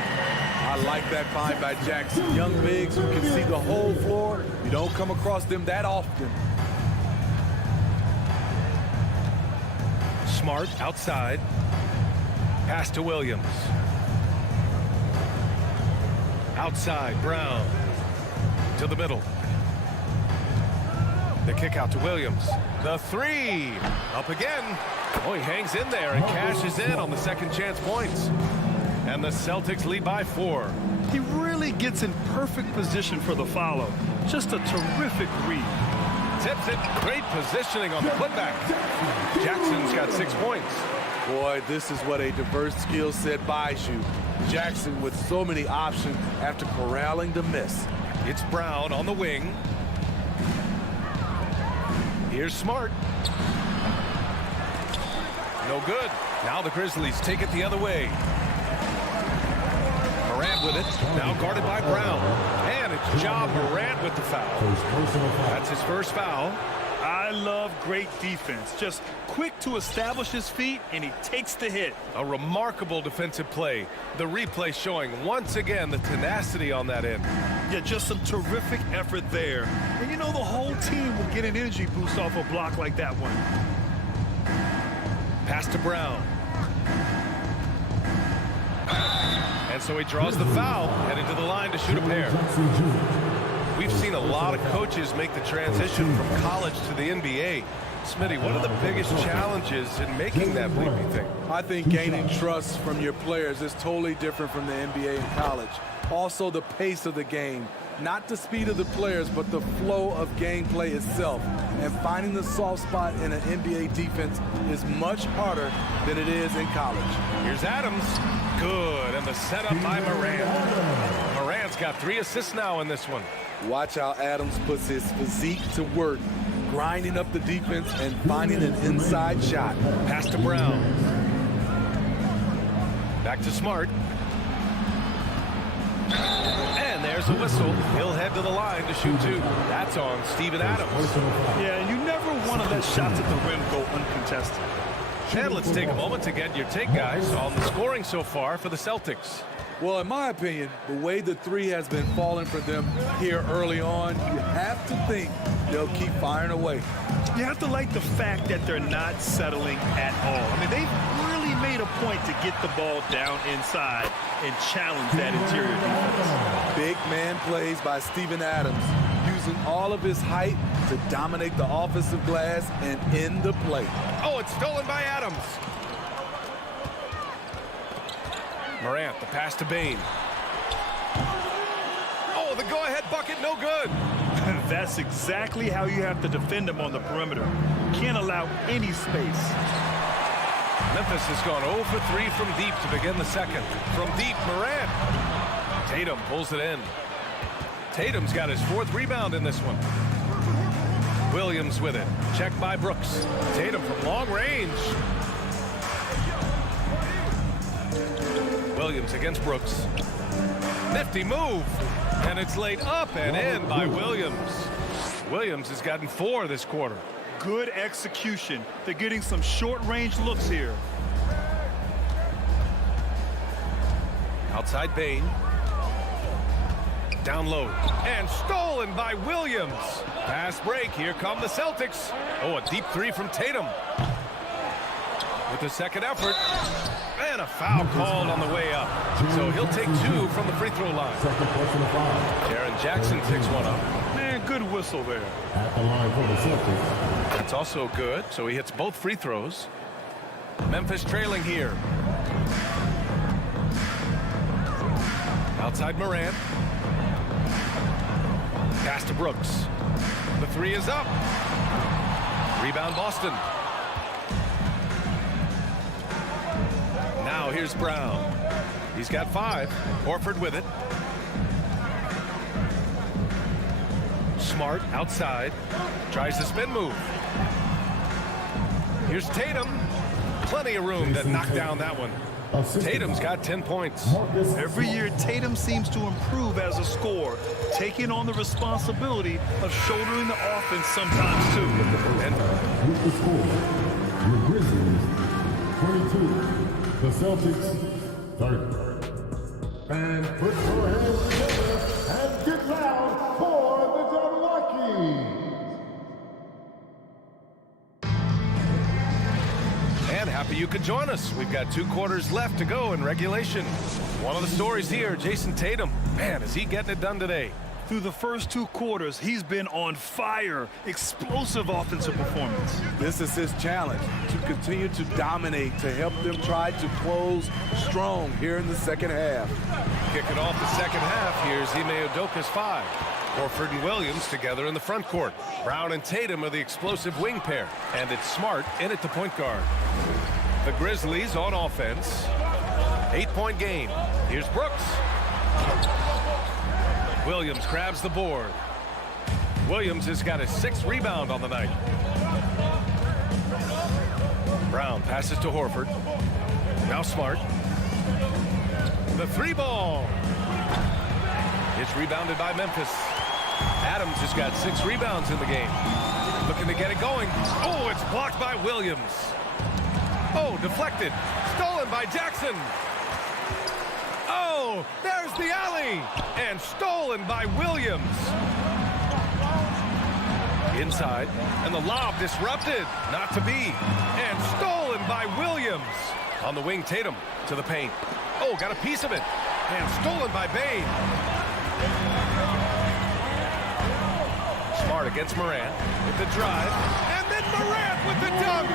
I like that find by Jackson. Young bigs who can see the whole floor. You don't come across them that often. Smart outside. Pass to Williams. Outside, Brown. To the middle. The kick out to Williams. The three. Up again. Oh, he hangs in there and cashes in on the second chance points. And the Celtics lead by 4. He really gets in perfect position for the follow. Just a terrific read. Tips it. Great positioning on the putback. Jackson's got 6 points. Boy, this is what a diverse skill set buys you. Jackson with so many options after corralling the miss. It's Brown on the wing. Here's Smart. No good. Now the Grizzlies take it the other way. Morant with it. Now guarded by Brown. And it's Ja Morant with the foul. That's his first foul. I love great defense. Just quick to establish his feet, and he takes the hit. A remarkable defensive play. The replay showing once again the tenacity on that end. Yeah, just some terrific effort there. And you know the whole team will get an energy boost off a block like that one. Pass to Brown. And so he draws the foul, heading to the line to shoot a pair. We've seen a lot of coaches make the transition from college to the NBA. Smitty, what are the biggest challenges in making that leap, you think? I think gaining trust from your players is totally different from the NBA and college. Also, the pace of the game. Not the speed of the players, but the flow of gameplay itself. And finding the soft spot in an NBA defense is much harder than it is in college. Here's Adams. Good. And the setup by Morant. Morant's got 3 assists now in this one. Watch how Adams puts his physique to work, grinding up the defense and finding an inside shot. Pass to Brown. Back to Smart. And there's the whistle. He'll head to the line to shoot 2. That's on Steven Adams. Yeah, you never don't want to let shots at the rim go uncontested. And let's take a moment to get your take, guys, on the scoring so far for the Celtics. Well, in my opinion, the way the three has been falling for them here early on, you have to think they'll keep firing away. You have to like the fact that they're not settling at all. I mean, they've really made a point to get the ball down inside and challenge that interior defense. Big man plays by Steven Adams, using all of his height to dominate the offensive glass and end the play. Oh, it's stolen by Adams. Morant, the pass to Bane. Oh, the go-ahead bucket, no good. That's exactly how you have to defend him on the perimeter. Can't allow any space. Memphis has gone 0 for 3 from deep to begin the second. From deep, Morant. Tatum pulls it in. Tatum's got his 4th rebound in this one. Williams with it. Checked by Brooks. Tatum from long range. Williams against Brooks. Nifty move. And it's laid up and in by Williams. Williams has gotten 4 this quarter. Good execution. They're getting some short-range looks here. Outside Bane. Down low. And stolen by Williams. Fast break. Here come the Celtics. Oh, a deep 3 from Tatum. With the second effort. And a foul called on the way up. So he'll take 2 from the free throw line. Jaren Jackson picks one up. Man, good whistle there. At the line for the Celtics. That's also good. So he hits both free throws. Memphis trailing here. Outside Morant. Pass to Brooks. The 3 is up. Rebound Boston. Now here's Brown. He's got 5. Horford with it. Smart outside. Tries the spin move. Here's Tatum. Plenty of room to knock down that one. Tatum's got 10 points. Every year, Tatum seems to improve as a scorer, taking on the responsibility of shouldering the offense sometimes, too. With the score, your Grizzlies, 22. The Celtics, 30. And put your hands together and get loud for the Jabberwockies. And happy you could join us. We've got 2 quarters left to go in regulation. One of the stories here, Jason Tatum. Man, is he getting it done today. Through the first 2 quarters, he's been on fire. Explosive offensive performance. This is his challenge, to continue to dominate, to help them try to close strong here in the second half. Kicking off the second half, here's Ime Udoka's 5. Horford and Williams together in the front court. Brown and Tatum are the explosive wing pair. And it's Smart in at the point guard. The Grizzlies on offense. 8-point game. Here's Brooks. Williams grabs the board. Williams has got his 6th rebound on the night. Brown passes to Horford. Now Smart. The 3 ball. It's rebounded by Memphis. Adams has got 6 rebounds in the game. Looking to get it going. Oh, it's blocked by Williams. Oh, deflected. Stolen by Jackson. Oh, there's the alley. And stolen by Williams. Inside. And the lob disrupted. Not to be. And stolen by Williams. On the wing, Tatum to the paint. Oh, got a piece of it. And stolen by Bane. Smart against Morant with the drive. And then Morant with the dunk.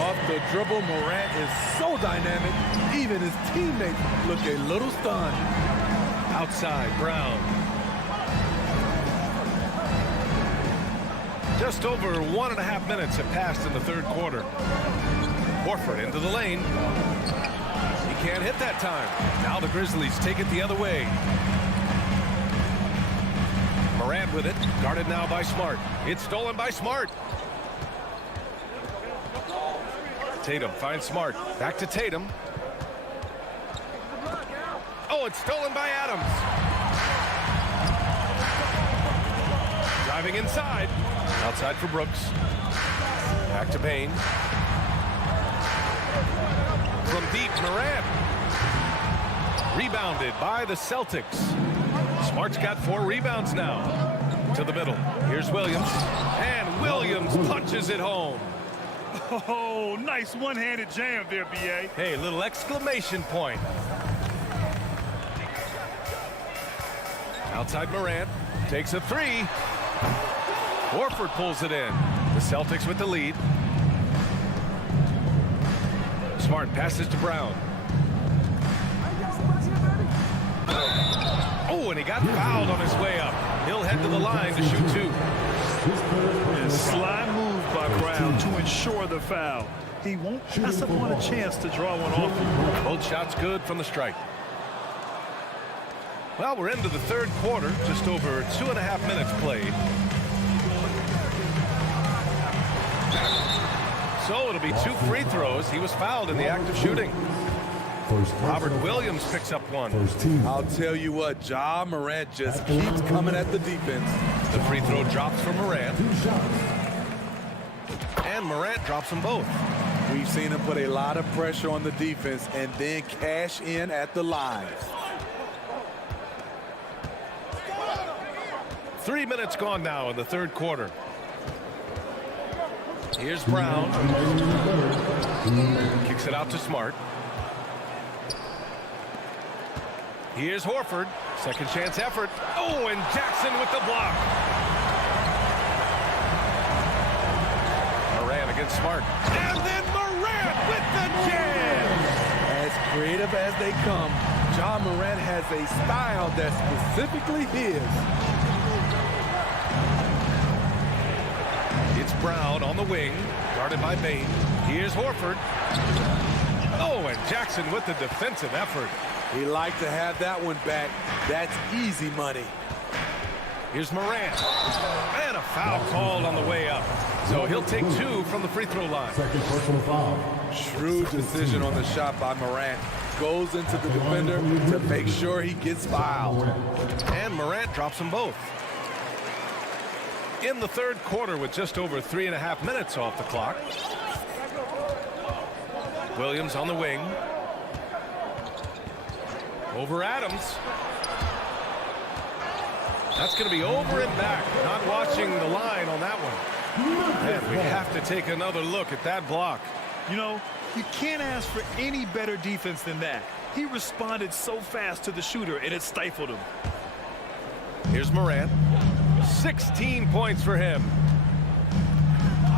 Off the dribble, Morant is so dynamic. Even his teammates look a little stunned. Outside, Brown. Just over 1.5 minutes have passed in the third quarter. Horford into the lane. He can't hit that time. Now the Grizzlies take it the other way. Morant with it, guarded now by Smart. It's stolen by Smart. Tatum finds Smart. Back to Tatum. Oh, it's stolen by Adams. Driving inside. Outside for Brooks. Back to Bain. From deep, Morant. Rebounded by the Celtics. Smart's got 4 rebounds now. To the middle. Here's Williams. And Williams punches it home. Oh, nice one-handed jam there, B.A. Hey, little exclamation point. Outside Morant. Takes a 3. Horford pulls it in. The Celtics with the lead. Smart passes to Brown. Oh, and he got fouled on his way up. He'll head to the line to shoot 2. And sly move by Brown to ensure the foul. He won't pass up on a chance to draw one off. Both shots good from the strike. Well, we're into the third quarter. Just over 2.5 minutes played. So it'll be 2 free throws. He was fouled in the act of shooting. Robert Williams picks up 1. I'll tell you what, Ja Morant just keeps coming at the defense. The free throw drops for Morant. And Morant drops them both. We've seen him put a lot of pressure on the defense and then cash in at the line. 3 minutes gone now in the third quarter. Here's Brown. Kicks it out to Smart. Here's Horford. Second chance effort. Oh, and Jackson with the block. Morant against Smart. And then Morant with the jam. As creative as they come, Ja Morant has a style that's specifically his. It's Brown on the wing, guarded by Bain. Here's Horford. Oh, and Jackson with the defensive effort. He liked to have that one back. That's easy money. Here's Morant. And a foul called on the way up. So he'll take 2 from the free throw line. Second personal foul. Shrewd decision on the shot by Morant. Goes into the defender to make sure he gets fouled. And Morant drops them both. In the third quarter with just over 3.5 minutes off the clock. Williams on the wing. Over Adams. That's going to be over and back. Not watching the line on that one. And we have to take another look at that block. You know, you can't ask for any better defense than that. He responded so fast to the shooter, and it stifled him. Here's Morant. 16 points for him.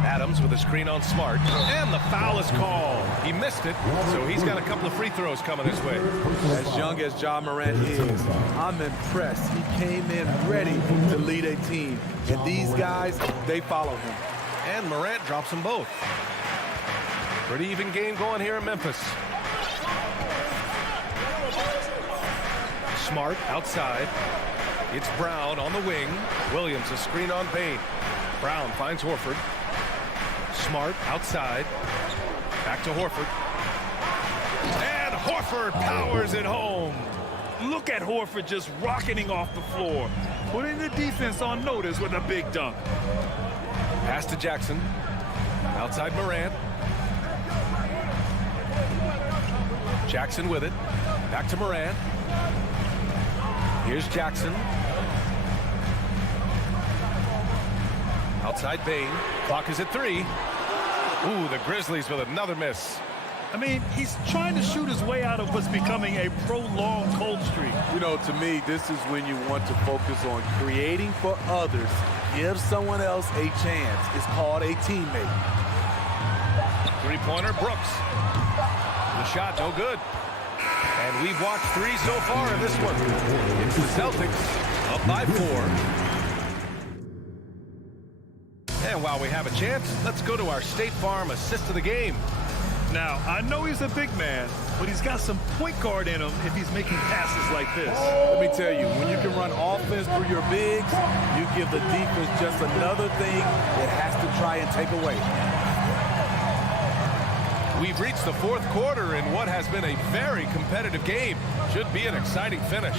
Adams with a screen on Smart. And the foul is called. He missed it, so he's got a couple of free throws coming his way. As young as Ja Morant is, I'm impressed. He came in ready to lead a team. And these guys, they follow him. And Morant drops them both. Pretty even game going here in Memphis. Smart outside. It's Brown on the wing. Williams a screen on Bain. Brown finds Horford. Smart outside. Back to Horford. And Horford powers it home. Look at Horford just rocketing off the floor, putting the defense on notice with a big dunk. Pass to Jackson. Outside Morant. Jackson with it. Back to Morant. Here's Jackson. Outside Bain. Clock is at 3. Ooh, the Grizzlies with another miss. I mean, he's trying to shoot his way out of what's becoming a prolonged cold streak. You know, to me, this is when you want to focus on creating for others. Give someone else a chance. It's called a teammate. Three-pointer, Brooks. The shot, no good. And we've watched 3 so far in this one. It's the Celtics up by 4. And while we have a chance, let's go to our State Farm assist of the game. Now, I know he's a big man, but he's got some point guard in him if he's making passes like this. Let me tell you, when you can run offense through your bigs, you give the defense just another thing it has to try and take away. We've reached the fourth quarter in what has been a very competitive game. Should be an exciting finish.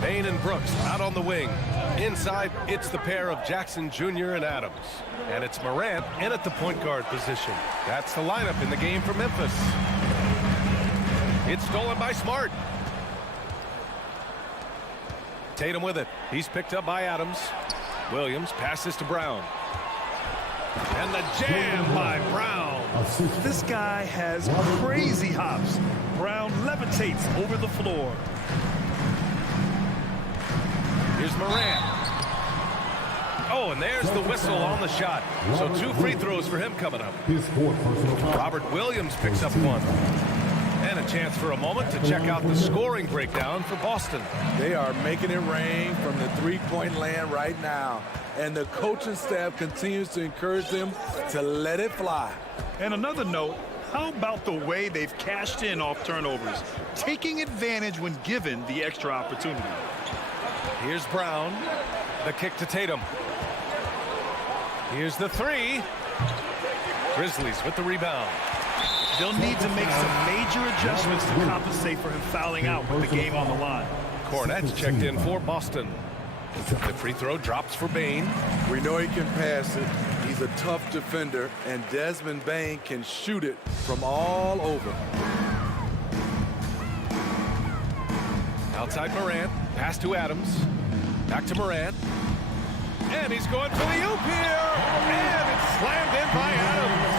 Bain and Brooks out on the wing. Inside, it's the pair of Jackson Jr. and Adams. And it's Morant in at the point guard position. That's the lineup in the game for Memphis. It's stolen by Smart. Tatum with it. He's picked up by Adams. Williams passes to Brown. And the jam by Brown. This guy has crazy hops. Brown levitates over the floor. Here's Morant. Oh, and there's the whistle on the shot. So 2 free throws for him coming up. Robert Williams picks up 1. And a chance for a moment to check out the scoring breakdown for Boston. They are making it rain from the three-point land right now. And the coaching staff continues to encourage them to let it fly. And another note, how about the way they've cashed in off turnovers, taking advantage when given the extra opportunity. Here's Brown. The kick to Tatum. Here's the 3. Grizzlies with the rebound. They'll need to make some major adjustments to compensate for him fouling out with the game on the line. Cornette's checked in for Boston. The free throw drops for Bane. We know he can pass it. He's a tough defender, and Desmond Bane can shoot it from all over. Outside Morant. Pass to Adams. Back to Morant. And he's going for the oop here. And it's slammed in by Adams.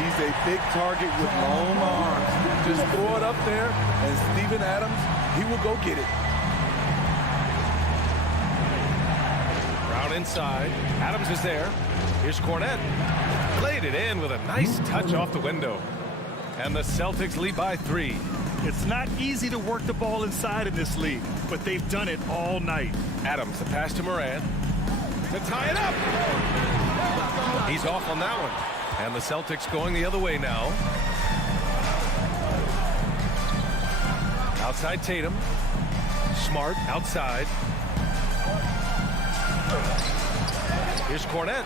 He's a big target with long arms. Just throw it up there, and Steven Adams, he will go get it. Brown inside. Adams is there. Here's Cornette. Played it in with a nice touch off the window. And the Celtics lead by 3. It's not easy to work the ball inside in this league, but they've done it all night. Adams, the pass to Morant. To tie it up. He's off on that one. And the Celtics going the other way now. Outside Tatum. Smart outside. Here's Cornette.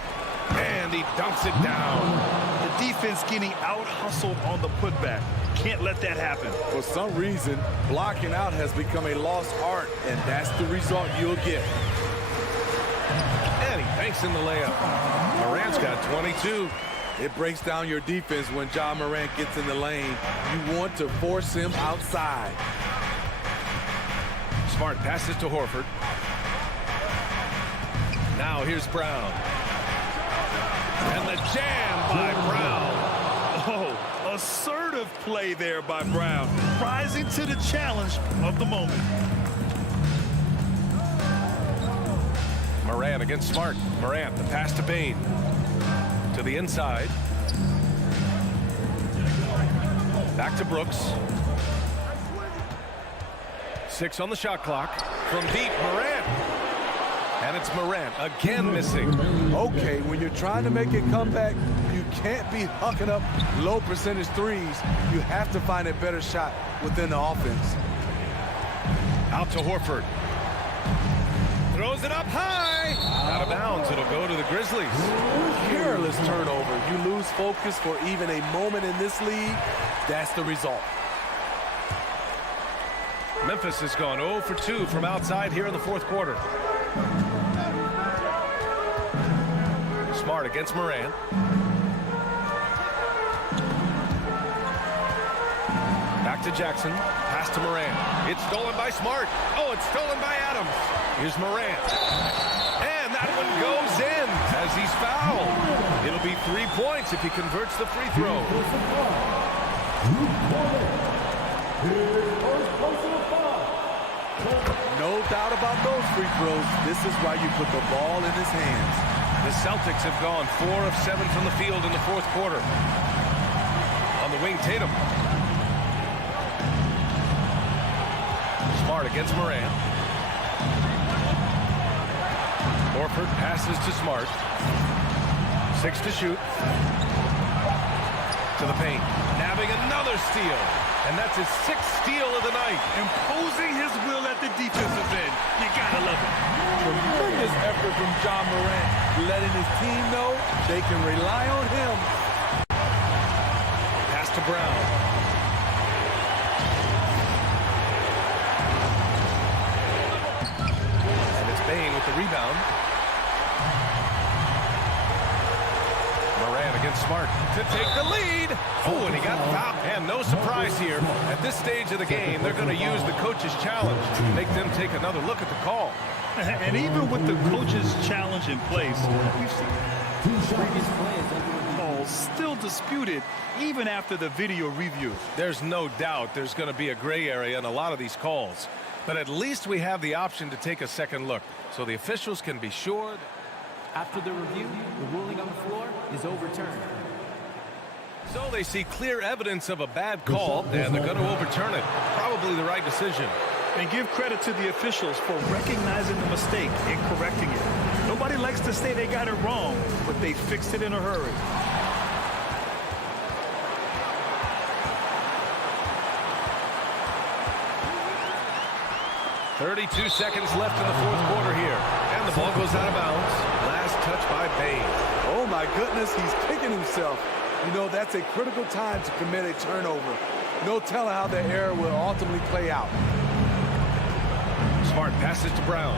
And he dunks it down. The defense getting out-hustled on the putback. Can't let that happen. For some reason, blocking out has become a lost art, and that's the result you'll get. And he banks in the layup. Morant's got 22. It breaks down your defense when Ja Morant gets in the lane. You want to force him outside. Smart passes to Horford. Now here's Brown. And the jam by Brown. Oh, assertive play there by Brown, rising to the challenge of the moment. Morant against Smart. Morant, the pass to Bane. To the inside. Back to Brooks. 6 on the shot clock. From deep, Morant. And it's Morant again missing. Okay, when you're trying to make a comeback, you can't be hucking up low percentage threes. You have to find a better shot within the offense. Out to Horford. Throws it up high. Out of bounds. It'll go to the Grizzlies. Careless turnover. You lose focus for even a moment in this league. That's the result. Memphis has gone 0 for 2 from outside here in the fourth quarter. Smart against Morant. Back to Jackson. Pass to Morant. It's stolen by Smart. Oh, it's stolen by Adams. Here's Morant. And that one goes in as he's fouled. It'll be 3 points if he converts the free throw. No doubt about those free throws. This is why you put the ball in his hands. The Celtics have gone 4 of 7 from the field in the fourth quarter. On the wing, Tatum. Smart against Morant. Horford passes to Smart. 6 to shoot. To the paint. Nabbing another steal. And that's his 6th steal of the night. Imposing his will at the defensive end. You gotta love it. Tremendous effort from Ja Morant, letting his team know they can rely on him. Pass to Brown. And it's Bane with with the rebound. Morant against Smart to take the lead. Oh, and he got fouled. And no surprise here. At this stage of the game, they're going to use the coach's challenge to make them take another look at the call. And even with the coach's challenge in place, we've seen Previous plays calls still disputed even after the video review. There's no doubt there's going to be a gray area in a lot of these calls. But at least we have the option to take a second look, so the officials can be sure. After the review, the ruling on the floor is overturned. So they see clear evidence of a bad call, and they're going to overturn it. Probably the right decision. And give credit to the officials for recognizing the mistake and correcting it. Nobody likes to say they got it wrong, but they fixed it in a hurry. .32 seconds left in the fourth quarter here. And the ball goes out of bounds. Last touch by Bain. Oh, my goodness, he's kicking himself. You know, that's a critical time to commit a turnover. No telling how the error will ultimately play out. Smart passes to Brown.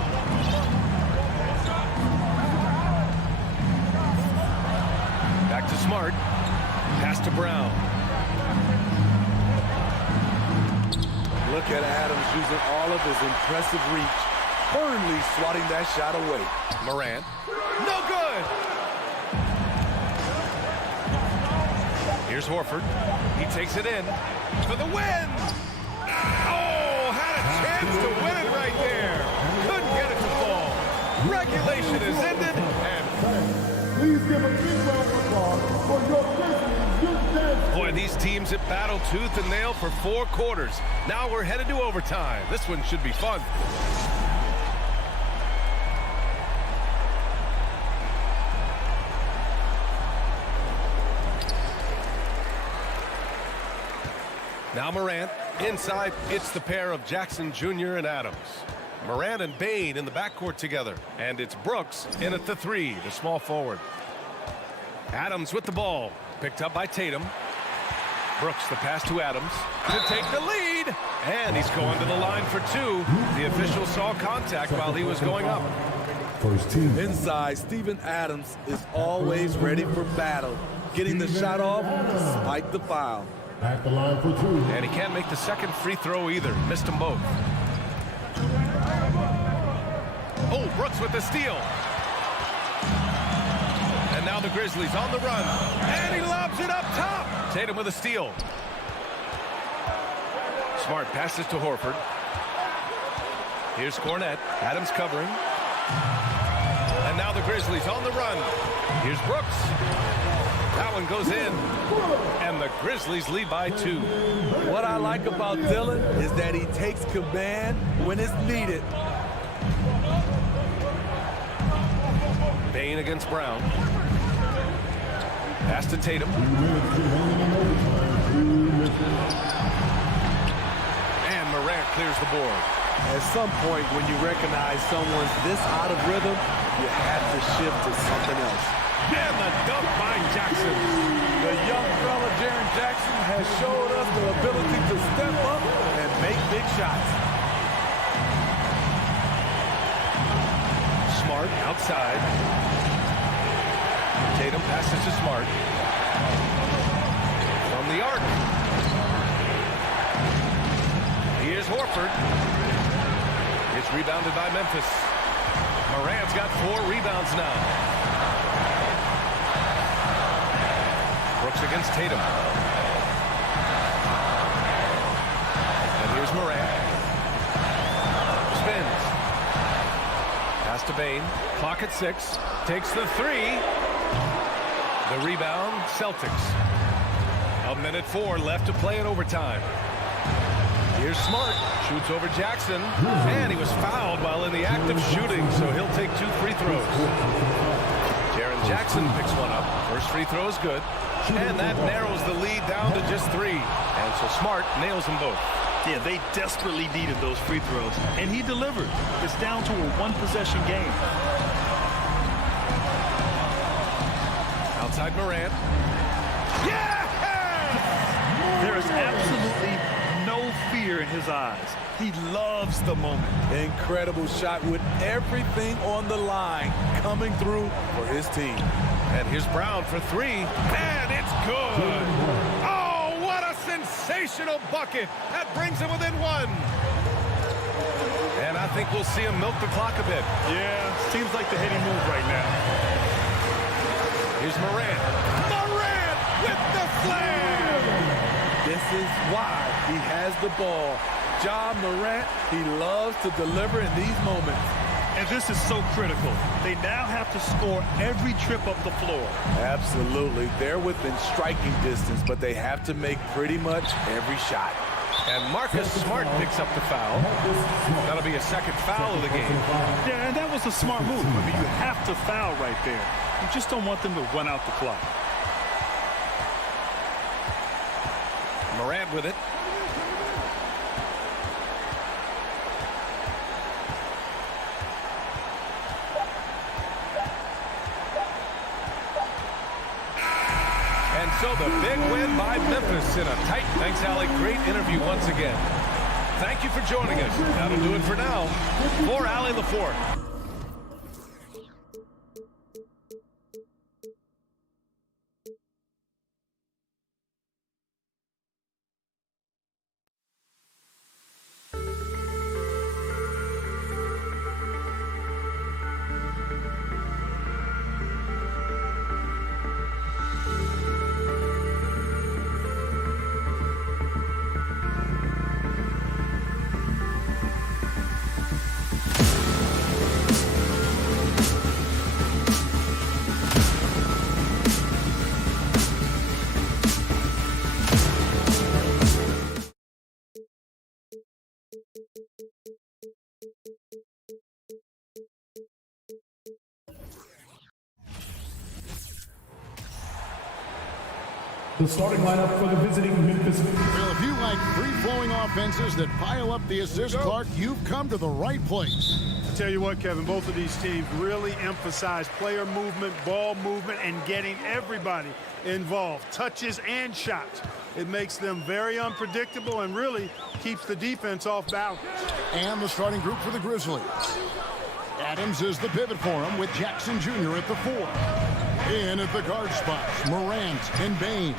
Back to Smart. Pass to Brown. Look at Adams using all of his impressive reach, firmly swatting that shot away. Morant. No good! Here's Horford. He takes it in for the win! Oh, had a chance to win it right there. Couldn't get it to fall. Regulation is ended, and Please give a big round of applause for your Grizzlies. boy, these teams have battled tooth and nail for 4 quarters. Now we're headed to overtime. This one should be fun. Now Morant. Inside, it's the pair of Jackson Jr. and Adams. Morant and Bain in the backcourt together. And it's Brooks in at the 3, the small forward. Adams with the ball. Picked up by Tatum. Brooks, the pass to Adams to take the lead. And he's going to the line for 2. The official saw contact while he was going up. First team. Inside, Steven Adams is always ready for battle, getting the shot off to spike the foul. At the line for 2. And he can't make the second free throw either. Missed them both. Oh, Brooks with the steal. And now the Grizzlies on the run. And he lobs it up top. Tatum with a steal. Smart passes to Horford. Here's Cornette. Adams covering. And now the Grizzlies on the run. Here's Brooks. That one goes in. And the Grizzlies lead by 2. What I like about Dillon is that he takes command when it's needed. Bain against Brown. Pass to Tatum. And Morant clears the board. At some point, when you recognize someone's this out of rhythm, you have to shift to something else. And the dunk by Jackson. The young fella, Jaren Jackson, has showed us the ability to step up and make big shots. Smart outside. Tatum passes to Smart. From the arc. Here's Horford. It's rebounded by Memphis. Morant's got 4 rebounds now. Brooks against Tatum. And here's Morant. Spins. Pass to Bain. Clock at 6. Takes the 3. The rebound, Celtics. 1:04 left to play in overtime. Here's Smart. Shoots over Jackson. And he was fouled while in the act of shooting, so he'll take 2 free throws. Jaren Jackson picks one up. First free throw is good. And that narrows the lead down to just 3. And so Smart nails them both. Yeah, they desperately needed those free throws, and he delivered. It's down to a 1-possession game. Outside Morant. There is absolutely no fear in his eyes. He loves the moment. Incredible shot with everything on the line coming through for his team. And here's Brown for three, and it's good. Oh, what a sensational bucket. That brings him within one. And I think we'll see him milk the clock a bit. Yeah, seems like the heady move right now. Here's Morant. Morant with the slam! This is why he has the ball. Ja Morant, he loves to deliver in these moments. And this is so critical. They now have to score every trip up the floor. Absolutely. They're within striking distance, but they have to make pretty much every shot. And Marcus Smart picks up the foul. That'll be a second foul of the game. Yeah, and that was a smart move. I mean, you have to foul right there. You just don't want them to run out the clock. Morant with it. And so the big win by Memphis in a tight. Thanks, Allie. Great interview once again. Thank you for joining us. That'll do it for now. For Allie LaForte. The starting lineup for the visiting Memphis. Well, if you like free-flowing offenses that pile up the assist, Clark, you've come to the right place. I tell you what, Kevin, both of these teams really emphasize player movement, ball movement, and getting everybody involved, touches and shots. It makes them very unpredictable and really keeps the defense off balance. And the starting group for the Grizzlies. Adams is the pivot for him with Jackson Jr. at the 4. In at the guard spots, Morant and Bain.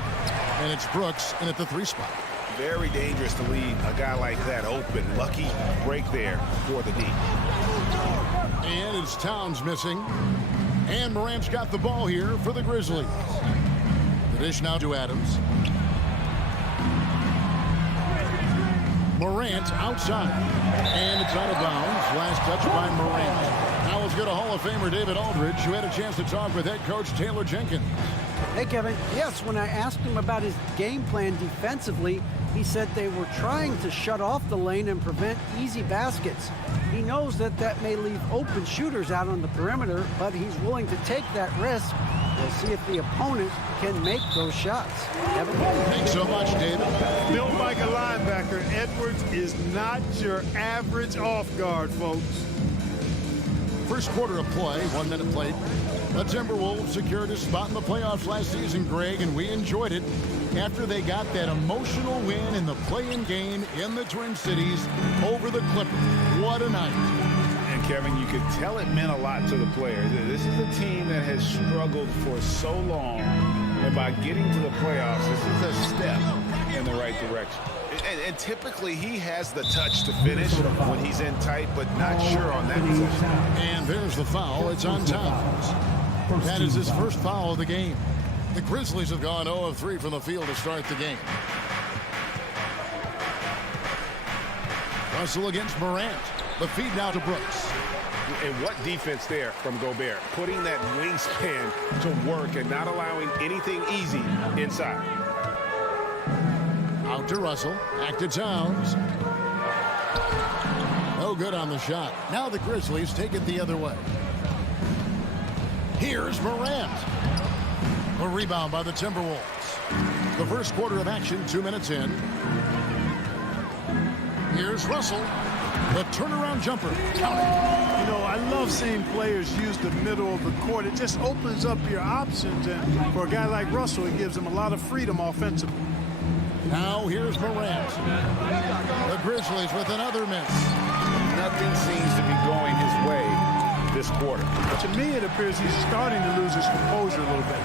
And it's Brooks in at the 3 spot. Very dangerous to leave a guy like that open. Lucky break there for the D. And it's Towns missing. And Morant's got the ball here for the Grizzlies. The dish now to Adams. Morant outside. And it's out of bounds. Last touch by Morant. Now let's go to Hall of Famer David Aldridge, who had a chance to talk with head coach Taylor Jenkins. Hey, Kevin. Yes, when I asked him about his game plan defensively, he said they were trying to shut off the lane and prevent easy baskets. He knows that that may leave open shooters out on the perimeter, but he's willing to take that risk. We'll see if the opponent can make those shots. Kevin? Thanks so much, David. Built like a linebacker, Edwards is not your average off guard, folks. First quarter of play, 1 minute played. The Timberwolves secured a spot in the playoffs last season, Greg, and we enjoyed it after they got that emotional win in the play-in game in the Twin Cities over the Clippers. What a night. And Kevin, you could tell it meant a lot to the players. This is a team that has struggled for so long, and by getting to the playoffs, this is a step in the right direction. And typically he has the touch to finish when he's in tight, but not sure on that position. And there's the foul. It's on Towns. That is his first foul of the game. The Grizzlies have gone 0 of 3 from the field to start the game. Russell against Morant. The feed now to Brooks. And what defense there from Gobert. Putting that wingspan to work and not allowing anything easy inside. Out to Russell. Back to Towns. No good on the shot. Now the Grizzlies take it the other way. Here's Morant. A rebound by the Timberwolves. The first quarter of action, 2 minutes in. Here's Russell. The turnaround jumper. Count it. You know, I love seeing players use the middle of the court. It just opens up your options. And for a guy like Russell, it gives him a lot of freedom offensively. Now here's Morant. The Grizzlies with another miss. Nothing seems to be going his way this quarter. To me, it appears he's starting to lose his composure a little bit.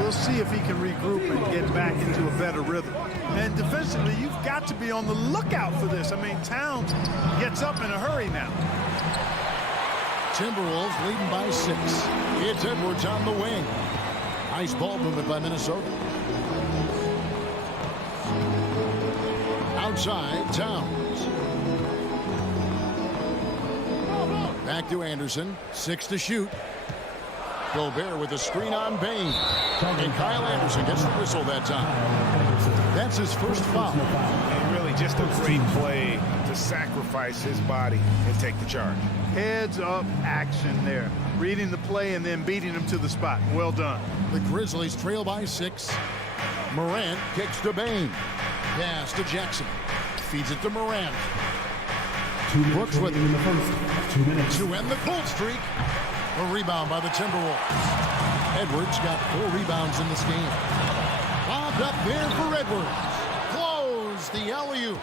We'll see if he can regroup and get back into a better rhythm. And defensively, you've got to be on the lookout for this. I mean, Towns gets up in a hurry now. Timberwolves leading by 6. It's Edwards on the wing. Nice ball movement by Minnesota. Outside, Towns. Back to Anderson. 6 to shoot. Gobert with a screen on Bain. And Kyle Anderson gets the whistle that time. That's his first foul. And really just a great play to sacrifice his body and take the charge. Heads up action there. Reading the play and then beating him to the spot. Well done. The Grizzlies trail by 6. Morant kicks to Bain. Pass to Jackson. Feeds it to Morant. Brooks with it. 2 minutes. To end the cold streak. A rebound by the Timberwolves. Edwards got 4 rebounds in this game. Lobbed up there for Edwards. Close the alley-oop.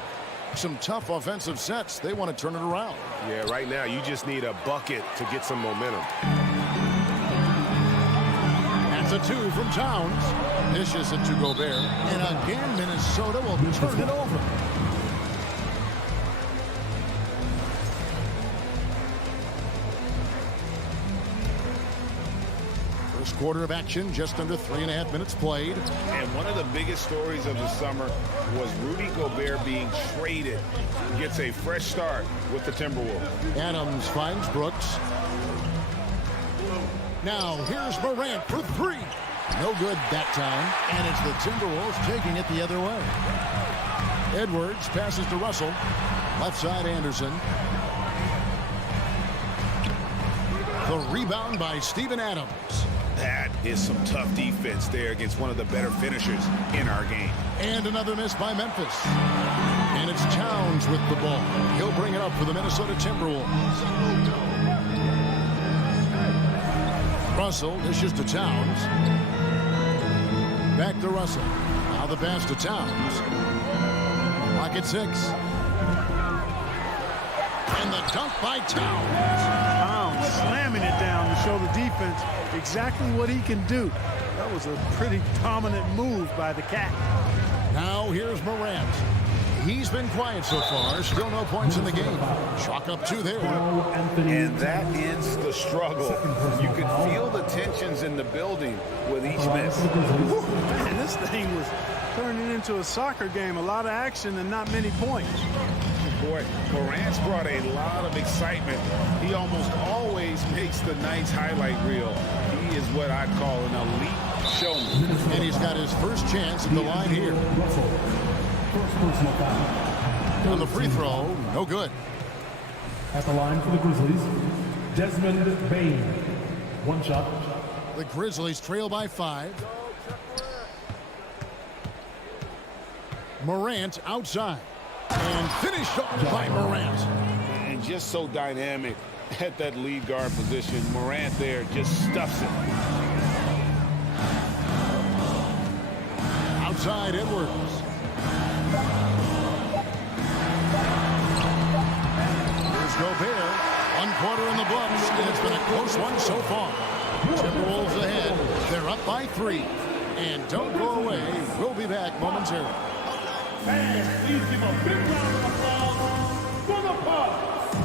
Some tough offensive sets. They want to turn it around. Yeah, right now you just need a bucket to get some momentum. That's a 2 from Towns. Dishes it to Gobert. And again, Minnesota will turn it over. First quarter of action, just under 3.5 minutes played. And one of the biggest stories of the summer was Rudy Gobert being traded. He gets a fresh start with the Timberwolves. Adams finds Brooks. Now here's Morant for 3. No good that time. And it's the Timberwolves taking it the other way. Edwards passes to Russell. Left side Anderson. The rebound by Steven Adams. That is some tough defense there against one of the better finishers in our game. And another miss by Memphis. And it's Towns with the ball. He'll bring it up for the Minnesota Timberwolves. Russell dishes to Towns. Back to Russell. Now the pass to Towns. Clock at 6. And the dunk by Towns. Towns slamming it down to show the defense exactly what he can do. That was a pretty dominant move by the Cat. Now here's Morant. He's been quiet so far. Still no points in the game. Chalk up 2 there. And that ends the struggle. You could feel the tensions in the building with each miss. And this thing was turning into a soccer game. A lot of action and not many points. Boy, Morant's brought a lot of excitement. He almost always makes the night's highlight reel. He is what I call an elite showman. And he's got his first chance at the line here. First personal foul. On the free throw, no good. At the line for the Grizzlies, Desmond Bain. 1 shot. The Grizzlies trail by 5. Morant outside. And finished off by Morant. And just so dynamic at that lead guard position. Morant there just stuffs it. Outside Edwards. Here's Gobert. 1 quarter in the books, and it's been a close one so far. Timberwolves ahead. They're up by 3. And don't go away. We'll be back momentarily. Fans, please give a big round of applause for the Bucks.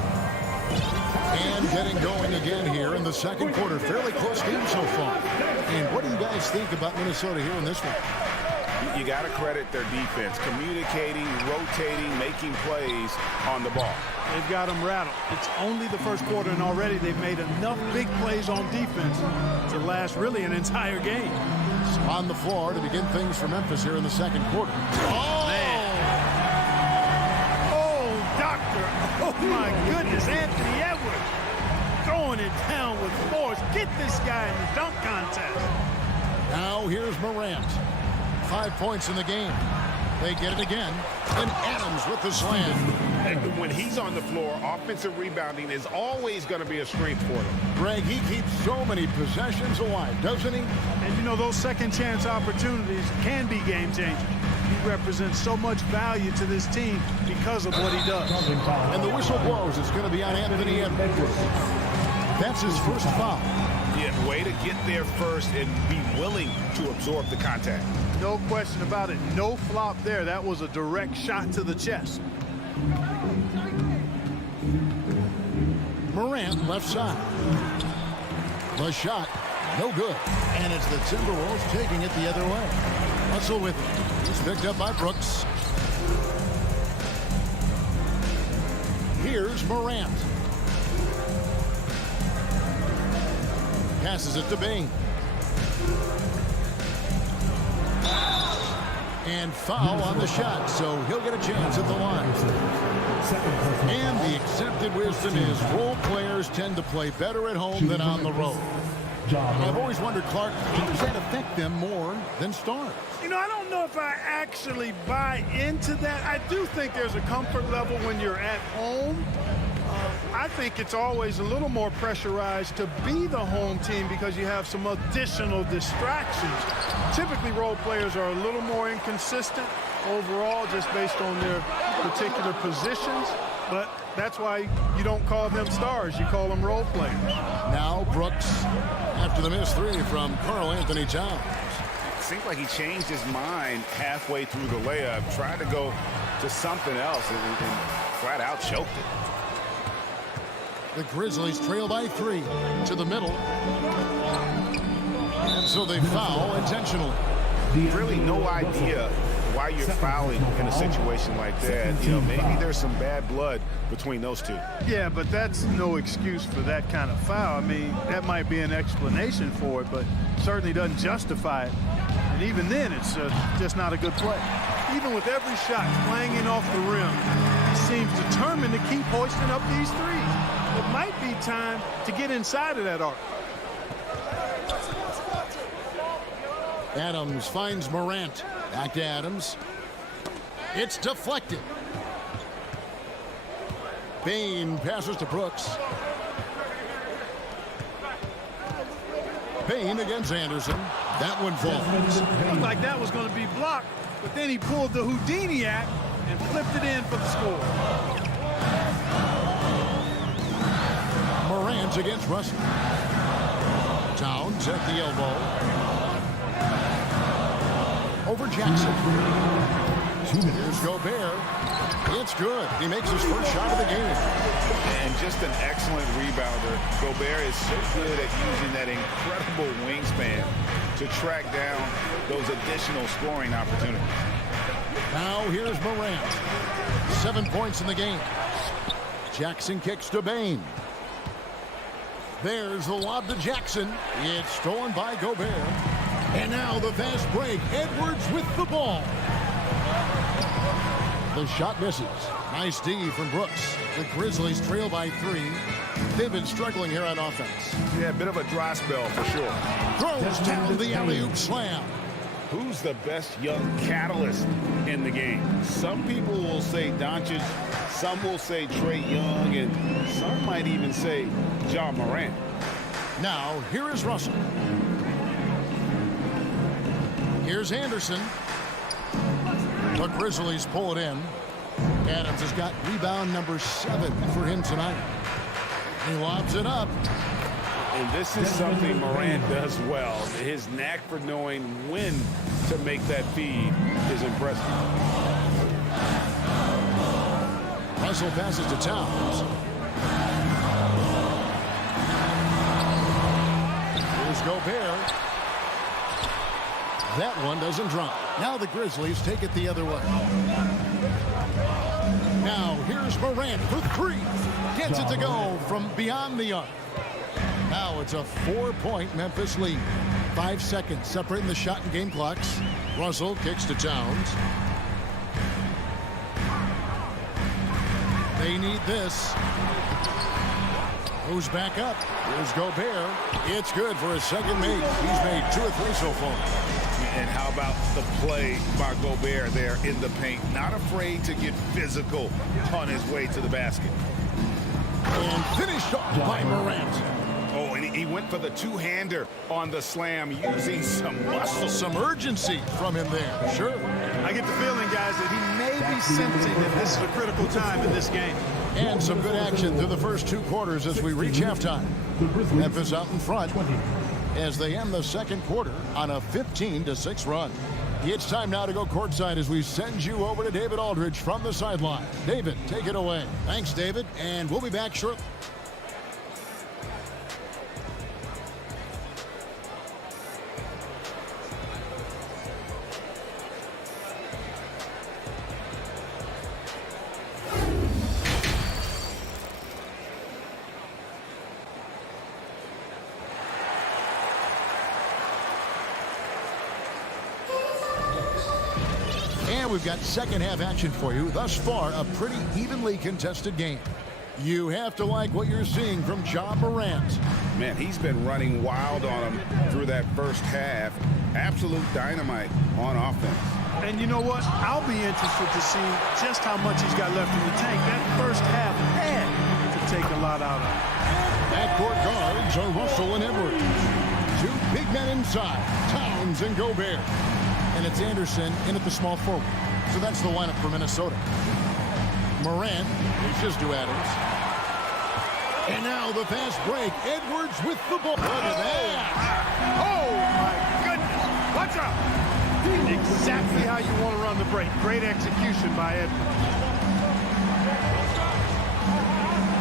And getting going again here in the second quarter. Fairly close game so far. And what do you guys think about Minnesota here in this one? You got to credit their defense. Communicating, rotating, making plays on the ball. They've got them rattled. It's only the first quarter, and already they've made enough big plays on defense to last really an entire game. On the floor to begin things for Memphis here in the second quarter. Oh, man. Oh, doctor. Oh, my goodness. Anthony Edwards throwing it down with force. Get this guy in the dunk contest. Now here's Morant. 5 points in the game. They get it again. And Adams with the slam. When he's on the floor, offensive rebounding is always going to be a strength for them. Greg, he keeps so many possessions alive, doesn't he? And, you know, those second-chance opportunities can be game-changers. He represents so much value to this team because of what he does. And the whistle blows. It's going to be on Anthony Edwards. That's his first foul. Yeah, way to get there first and be willing to absorb the contact. No question about it. No flop there. That was a direct shot to the chest. Morant, left side. The shot, no good. And it's the Timberwolves taking it the other way. Russell with it. He's picked up by Brooks. Here's Morant. Passes it to Bain. And foul on the shot, so he'll get a chance at the line. And the accepted wisdom is role players tend to play better at home than on the road. I've always wondered, Clark, how does that affect them more than stars? You know, I don't know if I actually buy into that. I do think there's a comfort level when you're at home. I think it's always a little more pressurized to be the home team because you have some additional distractions. Typically, role players are a little more inconsistent overall just based on their particular positions, but that's why you don't call them stars. You call them role players. Now Brooks after the missed three from Karl Anthony Towns. It seemed like he changed his mind halfway through the layup, tried to go to something else and flat out choked it. The Grizzlies trail by 3 to the middle. And so they foul intentionally. Really no idea why you're fouling in a situation like that. You know, maybe there's some bad blood between those two. Yeah, but that's no excuse for that kind of foul. I mean, that might be an explanation for it, but certainly doesn't justify it. And even then, it's just not a good play. Even with every shot clanging off the rim, he seems determined to keep hoisting up these threes. It might be time to get inside of that arc. Adams finds Morant. Back to Adams. It's deflected. Bain passes to Brooks. Bain against Anderson. That one falls. Looked like that was going to be blocked, but then he pulled the Houdini act and flipped it in for the score. Morant against Russell. Towns at the elbow. Over Jackson. Here's Gobert. It's good. He makes his first shot of the game. And just an excellent rebounder. Gobert is so good at using that incredible wingspan to track down those additional scoring opportunities. Now here's Morant. 7 points in the game. Jackson kicks to Bain. There's the lob to Jackson. It's stolen by Gobert. And now the fast break. Edwards with the ball. The shot misses. Nice D from Brooks. The Grizzlies trail by 3. They've been struggling here on offense. Yeah, a bit of a dry spell for sure. Throws down the alley-oop slam. Who's the best young catalyst in the game? Some people will say Doncic, some will say Trae Young, and some might even say Ja Morant. Now, here is Russell. Here's Anderson. The Grizzlies pull it in. Adams has got rebound number 7 for him tonight. He lobs it up. And this is something Morant does well. His knack for knowing when to make that feed is impressive. Russell passes to Towns. Here's Gobert. That one doesn't drop. Now the Grizzlies take it the other way. Now here's Morant for 3. Gets it to go from beyond the arc. Now it's a 4-point Memphis lead. 5 seconds separating the shot and game clocks. Russell kicks to Towns. They need this. Goes back up. Here's Gobert. It's good for his second make. He's made 2 or 3 so far. And how about the play by Gobert there in the paint? Not afraid to get physical on his way to the basket. And finished off by Morant. Oh, and he went for the two-hander on the slam, using some muscle. Some urgency from him there, sure. I get the feeling, guys, that he may be sensing that this is a critical time in this game. And some good action through the first 2 quarters as we reach halftime. Memphis out in front as they end the second quarter on a 15-6 run. It's time now to go courtside as we send you over to David Aldridge from the sideline. David, take it away. Thanks, David, and we'll be back shortly. And we've got second half action for you. Thus far, a pretty evenly contested game. You have to like what you're seeing from Ja Morant. Man, he's been running wild on him through that first half. Absolute dynamite on offense. And you know what? I'll be interested to see just how much he's got left in the tank. That first half had to take a lot out of him. Backcourt guards are Russell and Edwards. 2 big men inside, Towns and Gobert. And it's Anderson in at the small forward. So that's the lineup for Minnesota. Morant reaches to Adams. And now the fast break. Edwards with the ball. Look at that. Oh, my goodness. Watch out. Exactly how you want to run the break. Great execution by Edwards.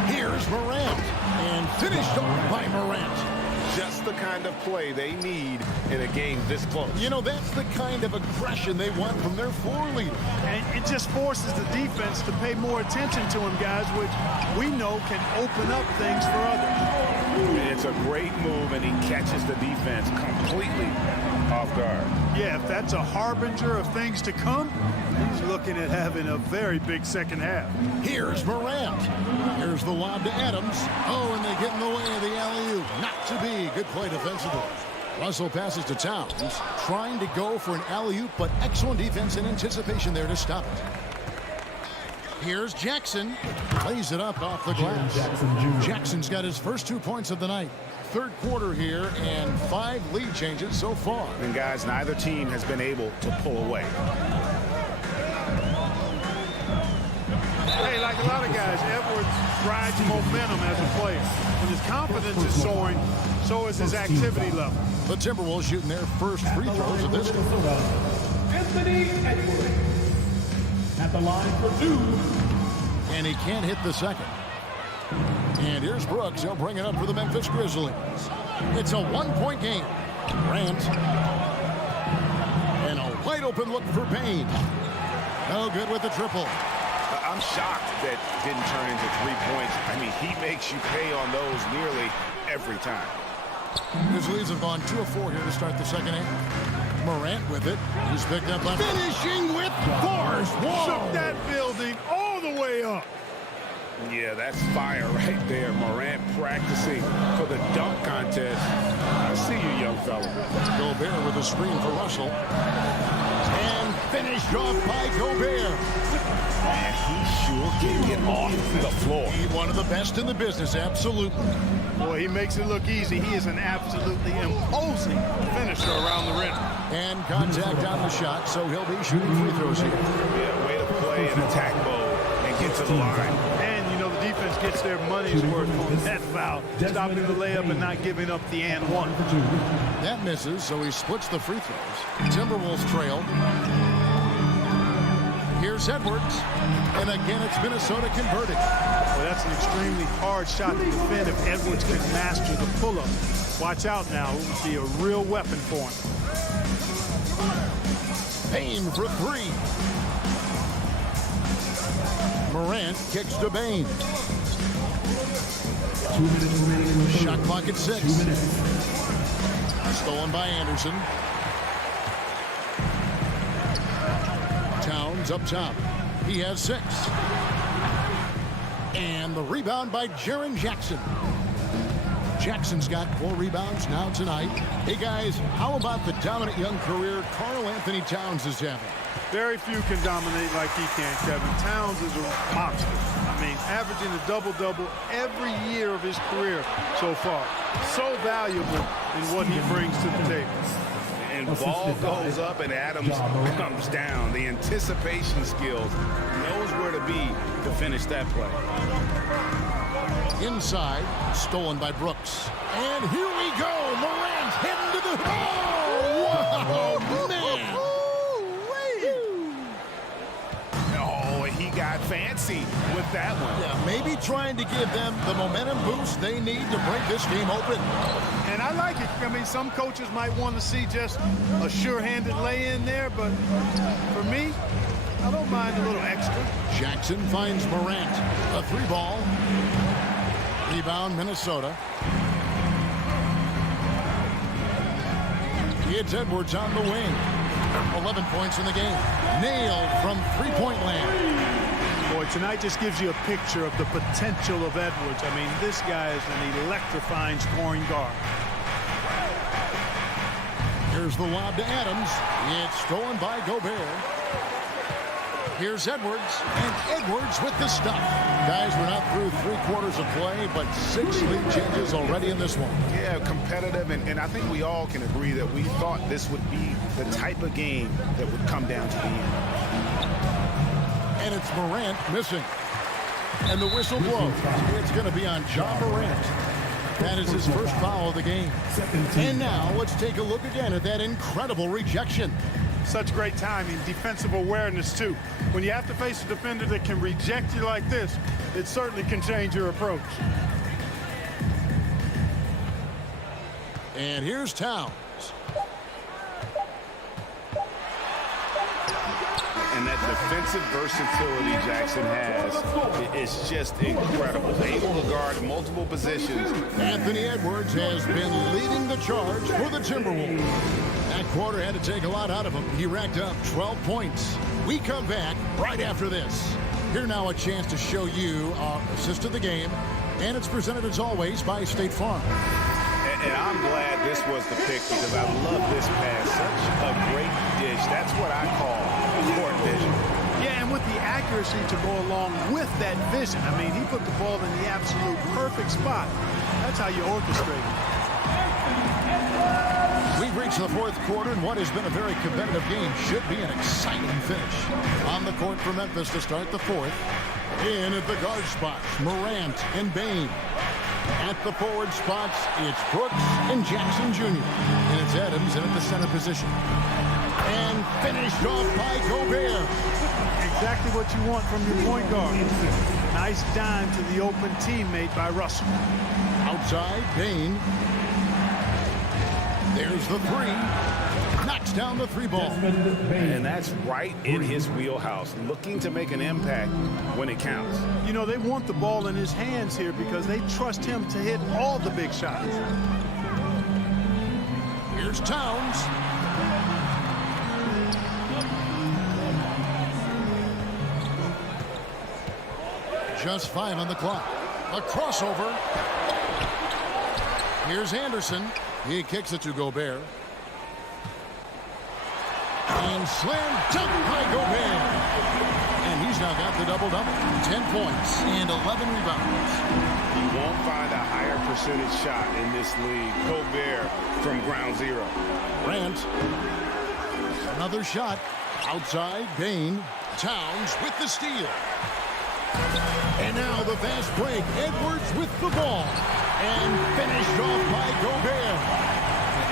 Here's Morant. And finished off by Morant. Just the kind of play they need in a game this close. You know, that's the kind of aggression they want from their floor leader. And it just forces the defense to pay more attention to him, guys, which we know can open up things for others. It's a great move, and he catches the defense completely off guard. Yeah, if that's a harbinger of things to come, he's looking at having a very big second half. Here's Morant. Here's the lob to Adams. Oh, and they get in the way of the alley-oop. Not to be. Good play defensively. Russell passes to Towns, trying to go for an alley-oop, but excellent defense and anticipation there to stop it. Here's Jackson. Plays it up off the glass. Jackson's got his first 2 points of the night. Third quarter here and 5 lead changes so far. And guys, neither team has been able to pull away. Hey, like a lot of guys, Edwards rides momentum as a player. When his confidence is soaring, so is his activity level. The Timberwolves shooting their first free throws of this game. Anthony Edwards at the line for 2. And he can't hit the second. And here's Brooks. He'll bring it up for the Memphis Grizzlies. It's a 1-point game. Grant. And a wide open look for Payne. No good with the triple. I'm shocked that didn't turn into 3 points. I mean, he makes you pay on those nearly every time. Grizzlies have gone 2 of 4 here to start the second half. Morant with it. He's picked up on finishing with force. Shook that building all the way up. Yeah, that's fire right there. Morant practicing for the dunk contest. I see you, young fella. Gobert with a screen for Russell. And finished off by Gobert. Man, he sure can get off the floor. He's one of the best in the business, absolutely. Boy, he makes it look easy. He is an absolutely imposing finisher around the rim. And contact on the shot, so he'll be shooting free throws here. Yeah, way to play in attack mode and get to the line. And, you know, the defense gets their money's worth on that foul. Stopping the layup and not giving up the and one. That misses, so he splits the free throws. Timberwolves trail. Here's Edwards. And again, it's Minnesota converted. Well, that's an extremely hard shot to defend if Edwards can master the pull-up. Watch out now. It would be a real weapon for him. Payne for 3. Morant kicks to Bane. 2 minutes remaining in the third. Shot clock at 6. 2 minutes. Stolen by Anderson. Towns up top. He has 6. And the rebound by Jaren Jackson. Jackson's got 4 rebounds now tonight. Hey, guys, how about the dominant young career Karl Anthony Towns is having? Very few can dominate like he can, Kevin. Towns is a monster. I mean, averaging a double-double every year of his career so far. So valuable in what he brings to the table. And ball goes up and Adams comes down. The anticipation skills, knows where to be to finish that play. Inside, stolen by Brooks. And here we go. Morant heading to the... Oh, wow, man. Oh, he got fancy with that one. Yeah, maybe trying to give them the momentum boost they need to break this game open. And I like it. I mean, some coaches might want to see just a sure-handed lay-in there, but for me, I don't mind a little extra. Jackson finds Morant. A 3-ball. Rebound, Minnesota. It's Edwards on the wing. 11 points in the game. Nailed from three-point land. Boy, tonight just gives you a picture of the potential of Edwards. I mean, this guy is an electrifying scoring guard. Here's the lob to Adams. It's stolen by Gobert. Here's Edwards, and Edwards with the stuff. Guys, we're not through 3 quarters of play, but 6 lead changes already in this one. Yeah, competitive, and I think we all can agree that we thought this would be the type of game that would come down to the end. And it's Morant missing. And the whistle blows. It's going to be on Ja Morant. That is his first foul of the game. And now let's take a look again at that incredible rejection. Such great timing, defensive awareness too. When you have to face a defender that can reject you like this, it certainly can change your approach. And here's Towns. And that defensive versatility Jackson has is just incredible. Able to guard multiple positions. Anthony Edwards has been leading the charge for the Timberwolves. That quarter had to take a lot out of him. He racked up 12 points. We come back right after this. Here now a chance to show you our assist of the game. And it's presented as always by State Farm. And I'm glad this was the pick because I love this pass. Such a great dish. That's what I call court vision. Yeah, and with the accuracy to go along with that vision. I mean, he put the ball in the absolute perfect spot. That's how you orchestrate it. We've reached the 4th quarter, and what has been a very competitive game should be an exciting finish. On the court for Memphis to start the 4th. In at the guard spots, Morant and Bane. At the forward spots, it's Brooks and Jackson Jr. And it's Adams in at the center position. And finished off by Gobert. Exactly what you want from your point guard. Nice dime to the open teammate by Russell. Outside, Bane. There's the 3. Knocks down the 3-ball. And that's right in his wheelhouse, looking to make an impact when it counts. You know, they want the ball in his hands here because they trust him to hit all the big shots. Here's Towns. Just 5 on the clock. A crossover. Here's Anderson. He kicks it to Gobert. And slam dunk by Gobert. And he's now got the double-double. 10 points and 11 rebounds. You won't find a higher percentage shot in this league. Gobert from ground zero. Grant. Another shot. Outside, Bane. Towns with the steal. And now the fast break. Edwards with the ball. And finished off by Gobert.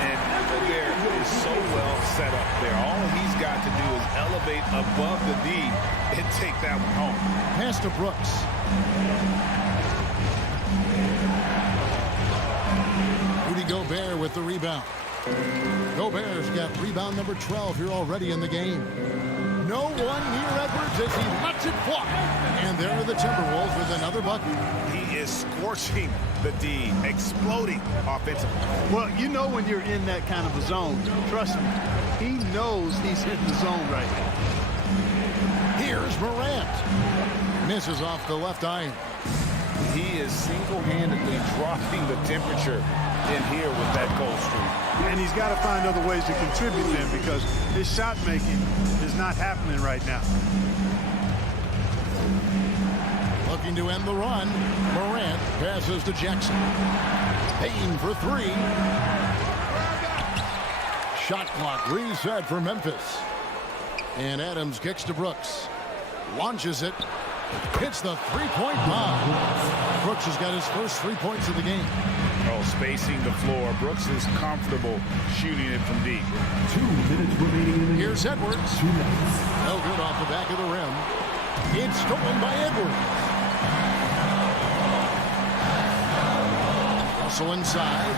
And Gobert is so well set up there. All he's got to do is elevate above the D and take that one home. Pass to Brooks. Rudy Gobert with the rebound. Gobert's got rebound number 12 here already in the game. No one near Edwards as he lets it fly. And there are the Timberwolves with another bucket. He is scorching the D, exploding offensively. Well, you know when you're in that kind of a zone. Trust me, he knows he's in the zone right now. Here's Morant. Misses off the left iron. He is single-handedly dropping the temperature in here with that cold streak. And he's got to find other ways to contribute then, because his shot making is not happening right now. Looking to end the run. Morant passes to Jackson. Payne for three. Shot clock reset for Memphis. And Adams kicks to Brooks. Launches it. Hits the three-point bomb. Brooks has got his first 3 points of the game. Oh, spacing the floor. Brooks is comfortable shooting it from deep. 2 minutes remaining in the game. Here's Edwards. No good off the back of the rim. It's stolen by Edwards. Also inside.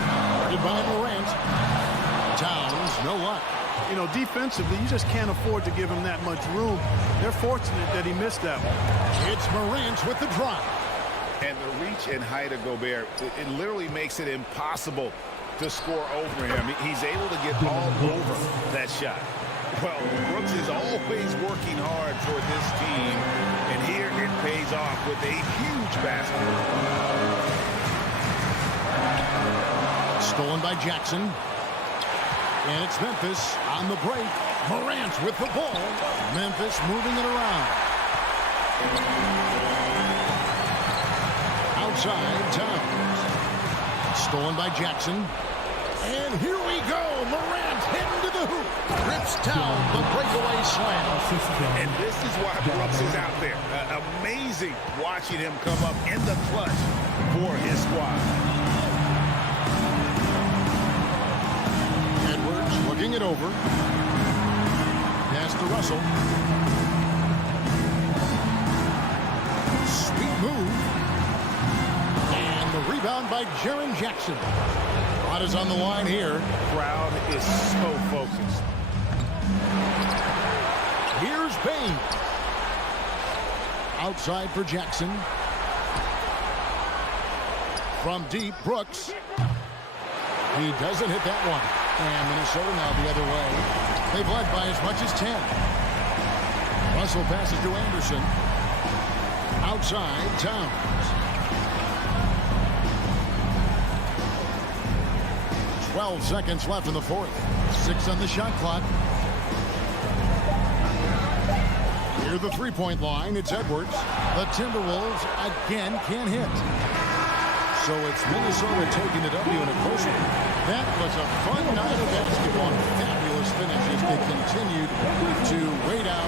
Guarded by Morant. Towns, no luck. You know, defensively, you just can't afford to give him that much room. They're fortunate that he missed that one. It's Morant with the drive. And the reach and height of Gobert, it literally makes it impossible to score over him. He's able to get all over that shot. Well, Brooks is always working hard for this team, and here it pays off with a huge basket. Stolen by Jackson. And it's Memphis on the break. Morant with the ball. Memphis moving it around. Outside, Towns. Stolen by Jackson. And here we go. Morant heading to the hoop. Rips down the breakaway slam. And this is why Brooks is out there. Amazing watching him come up in the clutch for his squad. Looking it over. Pass to Russell. Sweet move. And the rebound by Jaren Jackson. Rod is on the line here. Crowd is so focused. Here's Payne. Outside for Jackson. From deep, Brooks. He doesn't hit that one. And Minnesota now the other way. They've led by as much as 10. Russell passes to Anderson. Outside, Towns. 12 seconds left in the fourth. 6 on the shot clock. Near the three-point line, it's Edwards. The Timberwolves again can't hit. So it's Minnesota taking the W in a close one. That was a fun night of basketball. Fabulous finish as they continued to wait out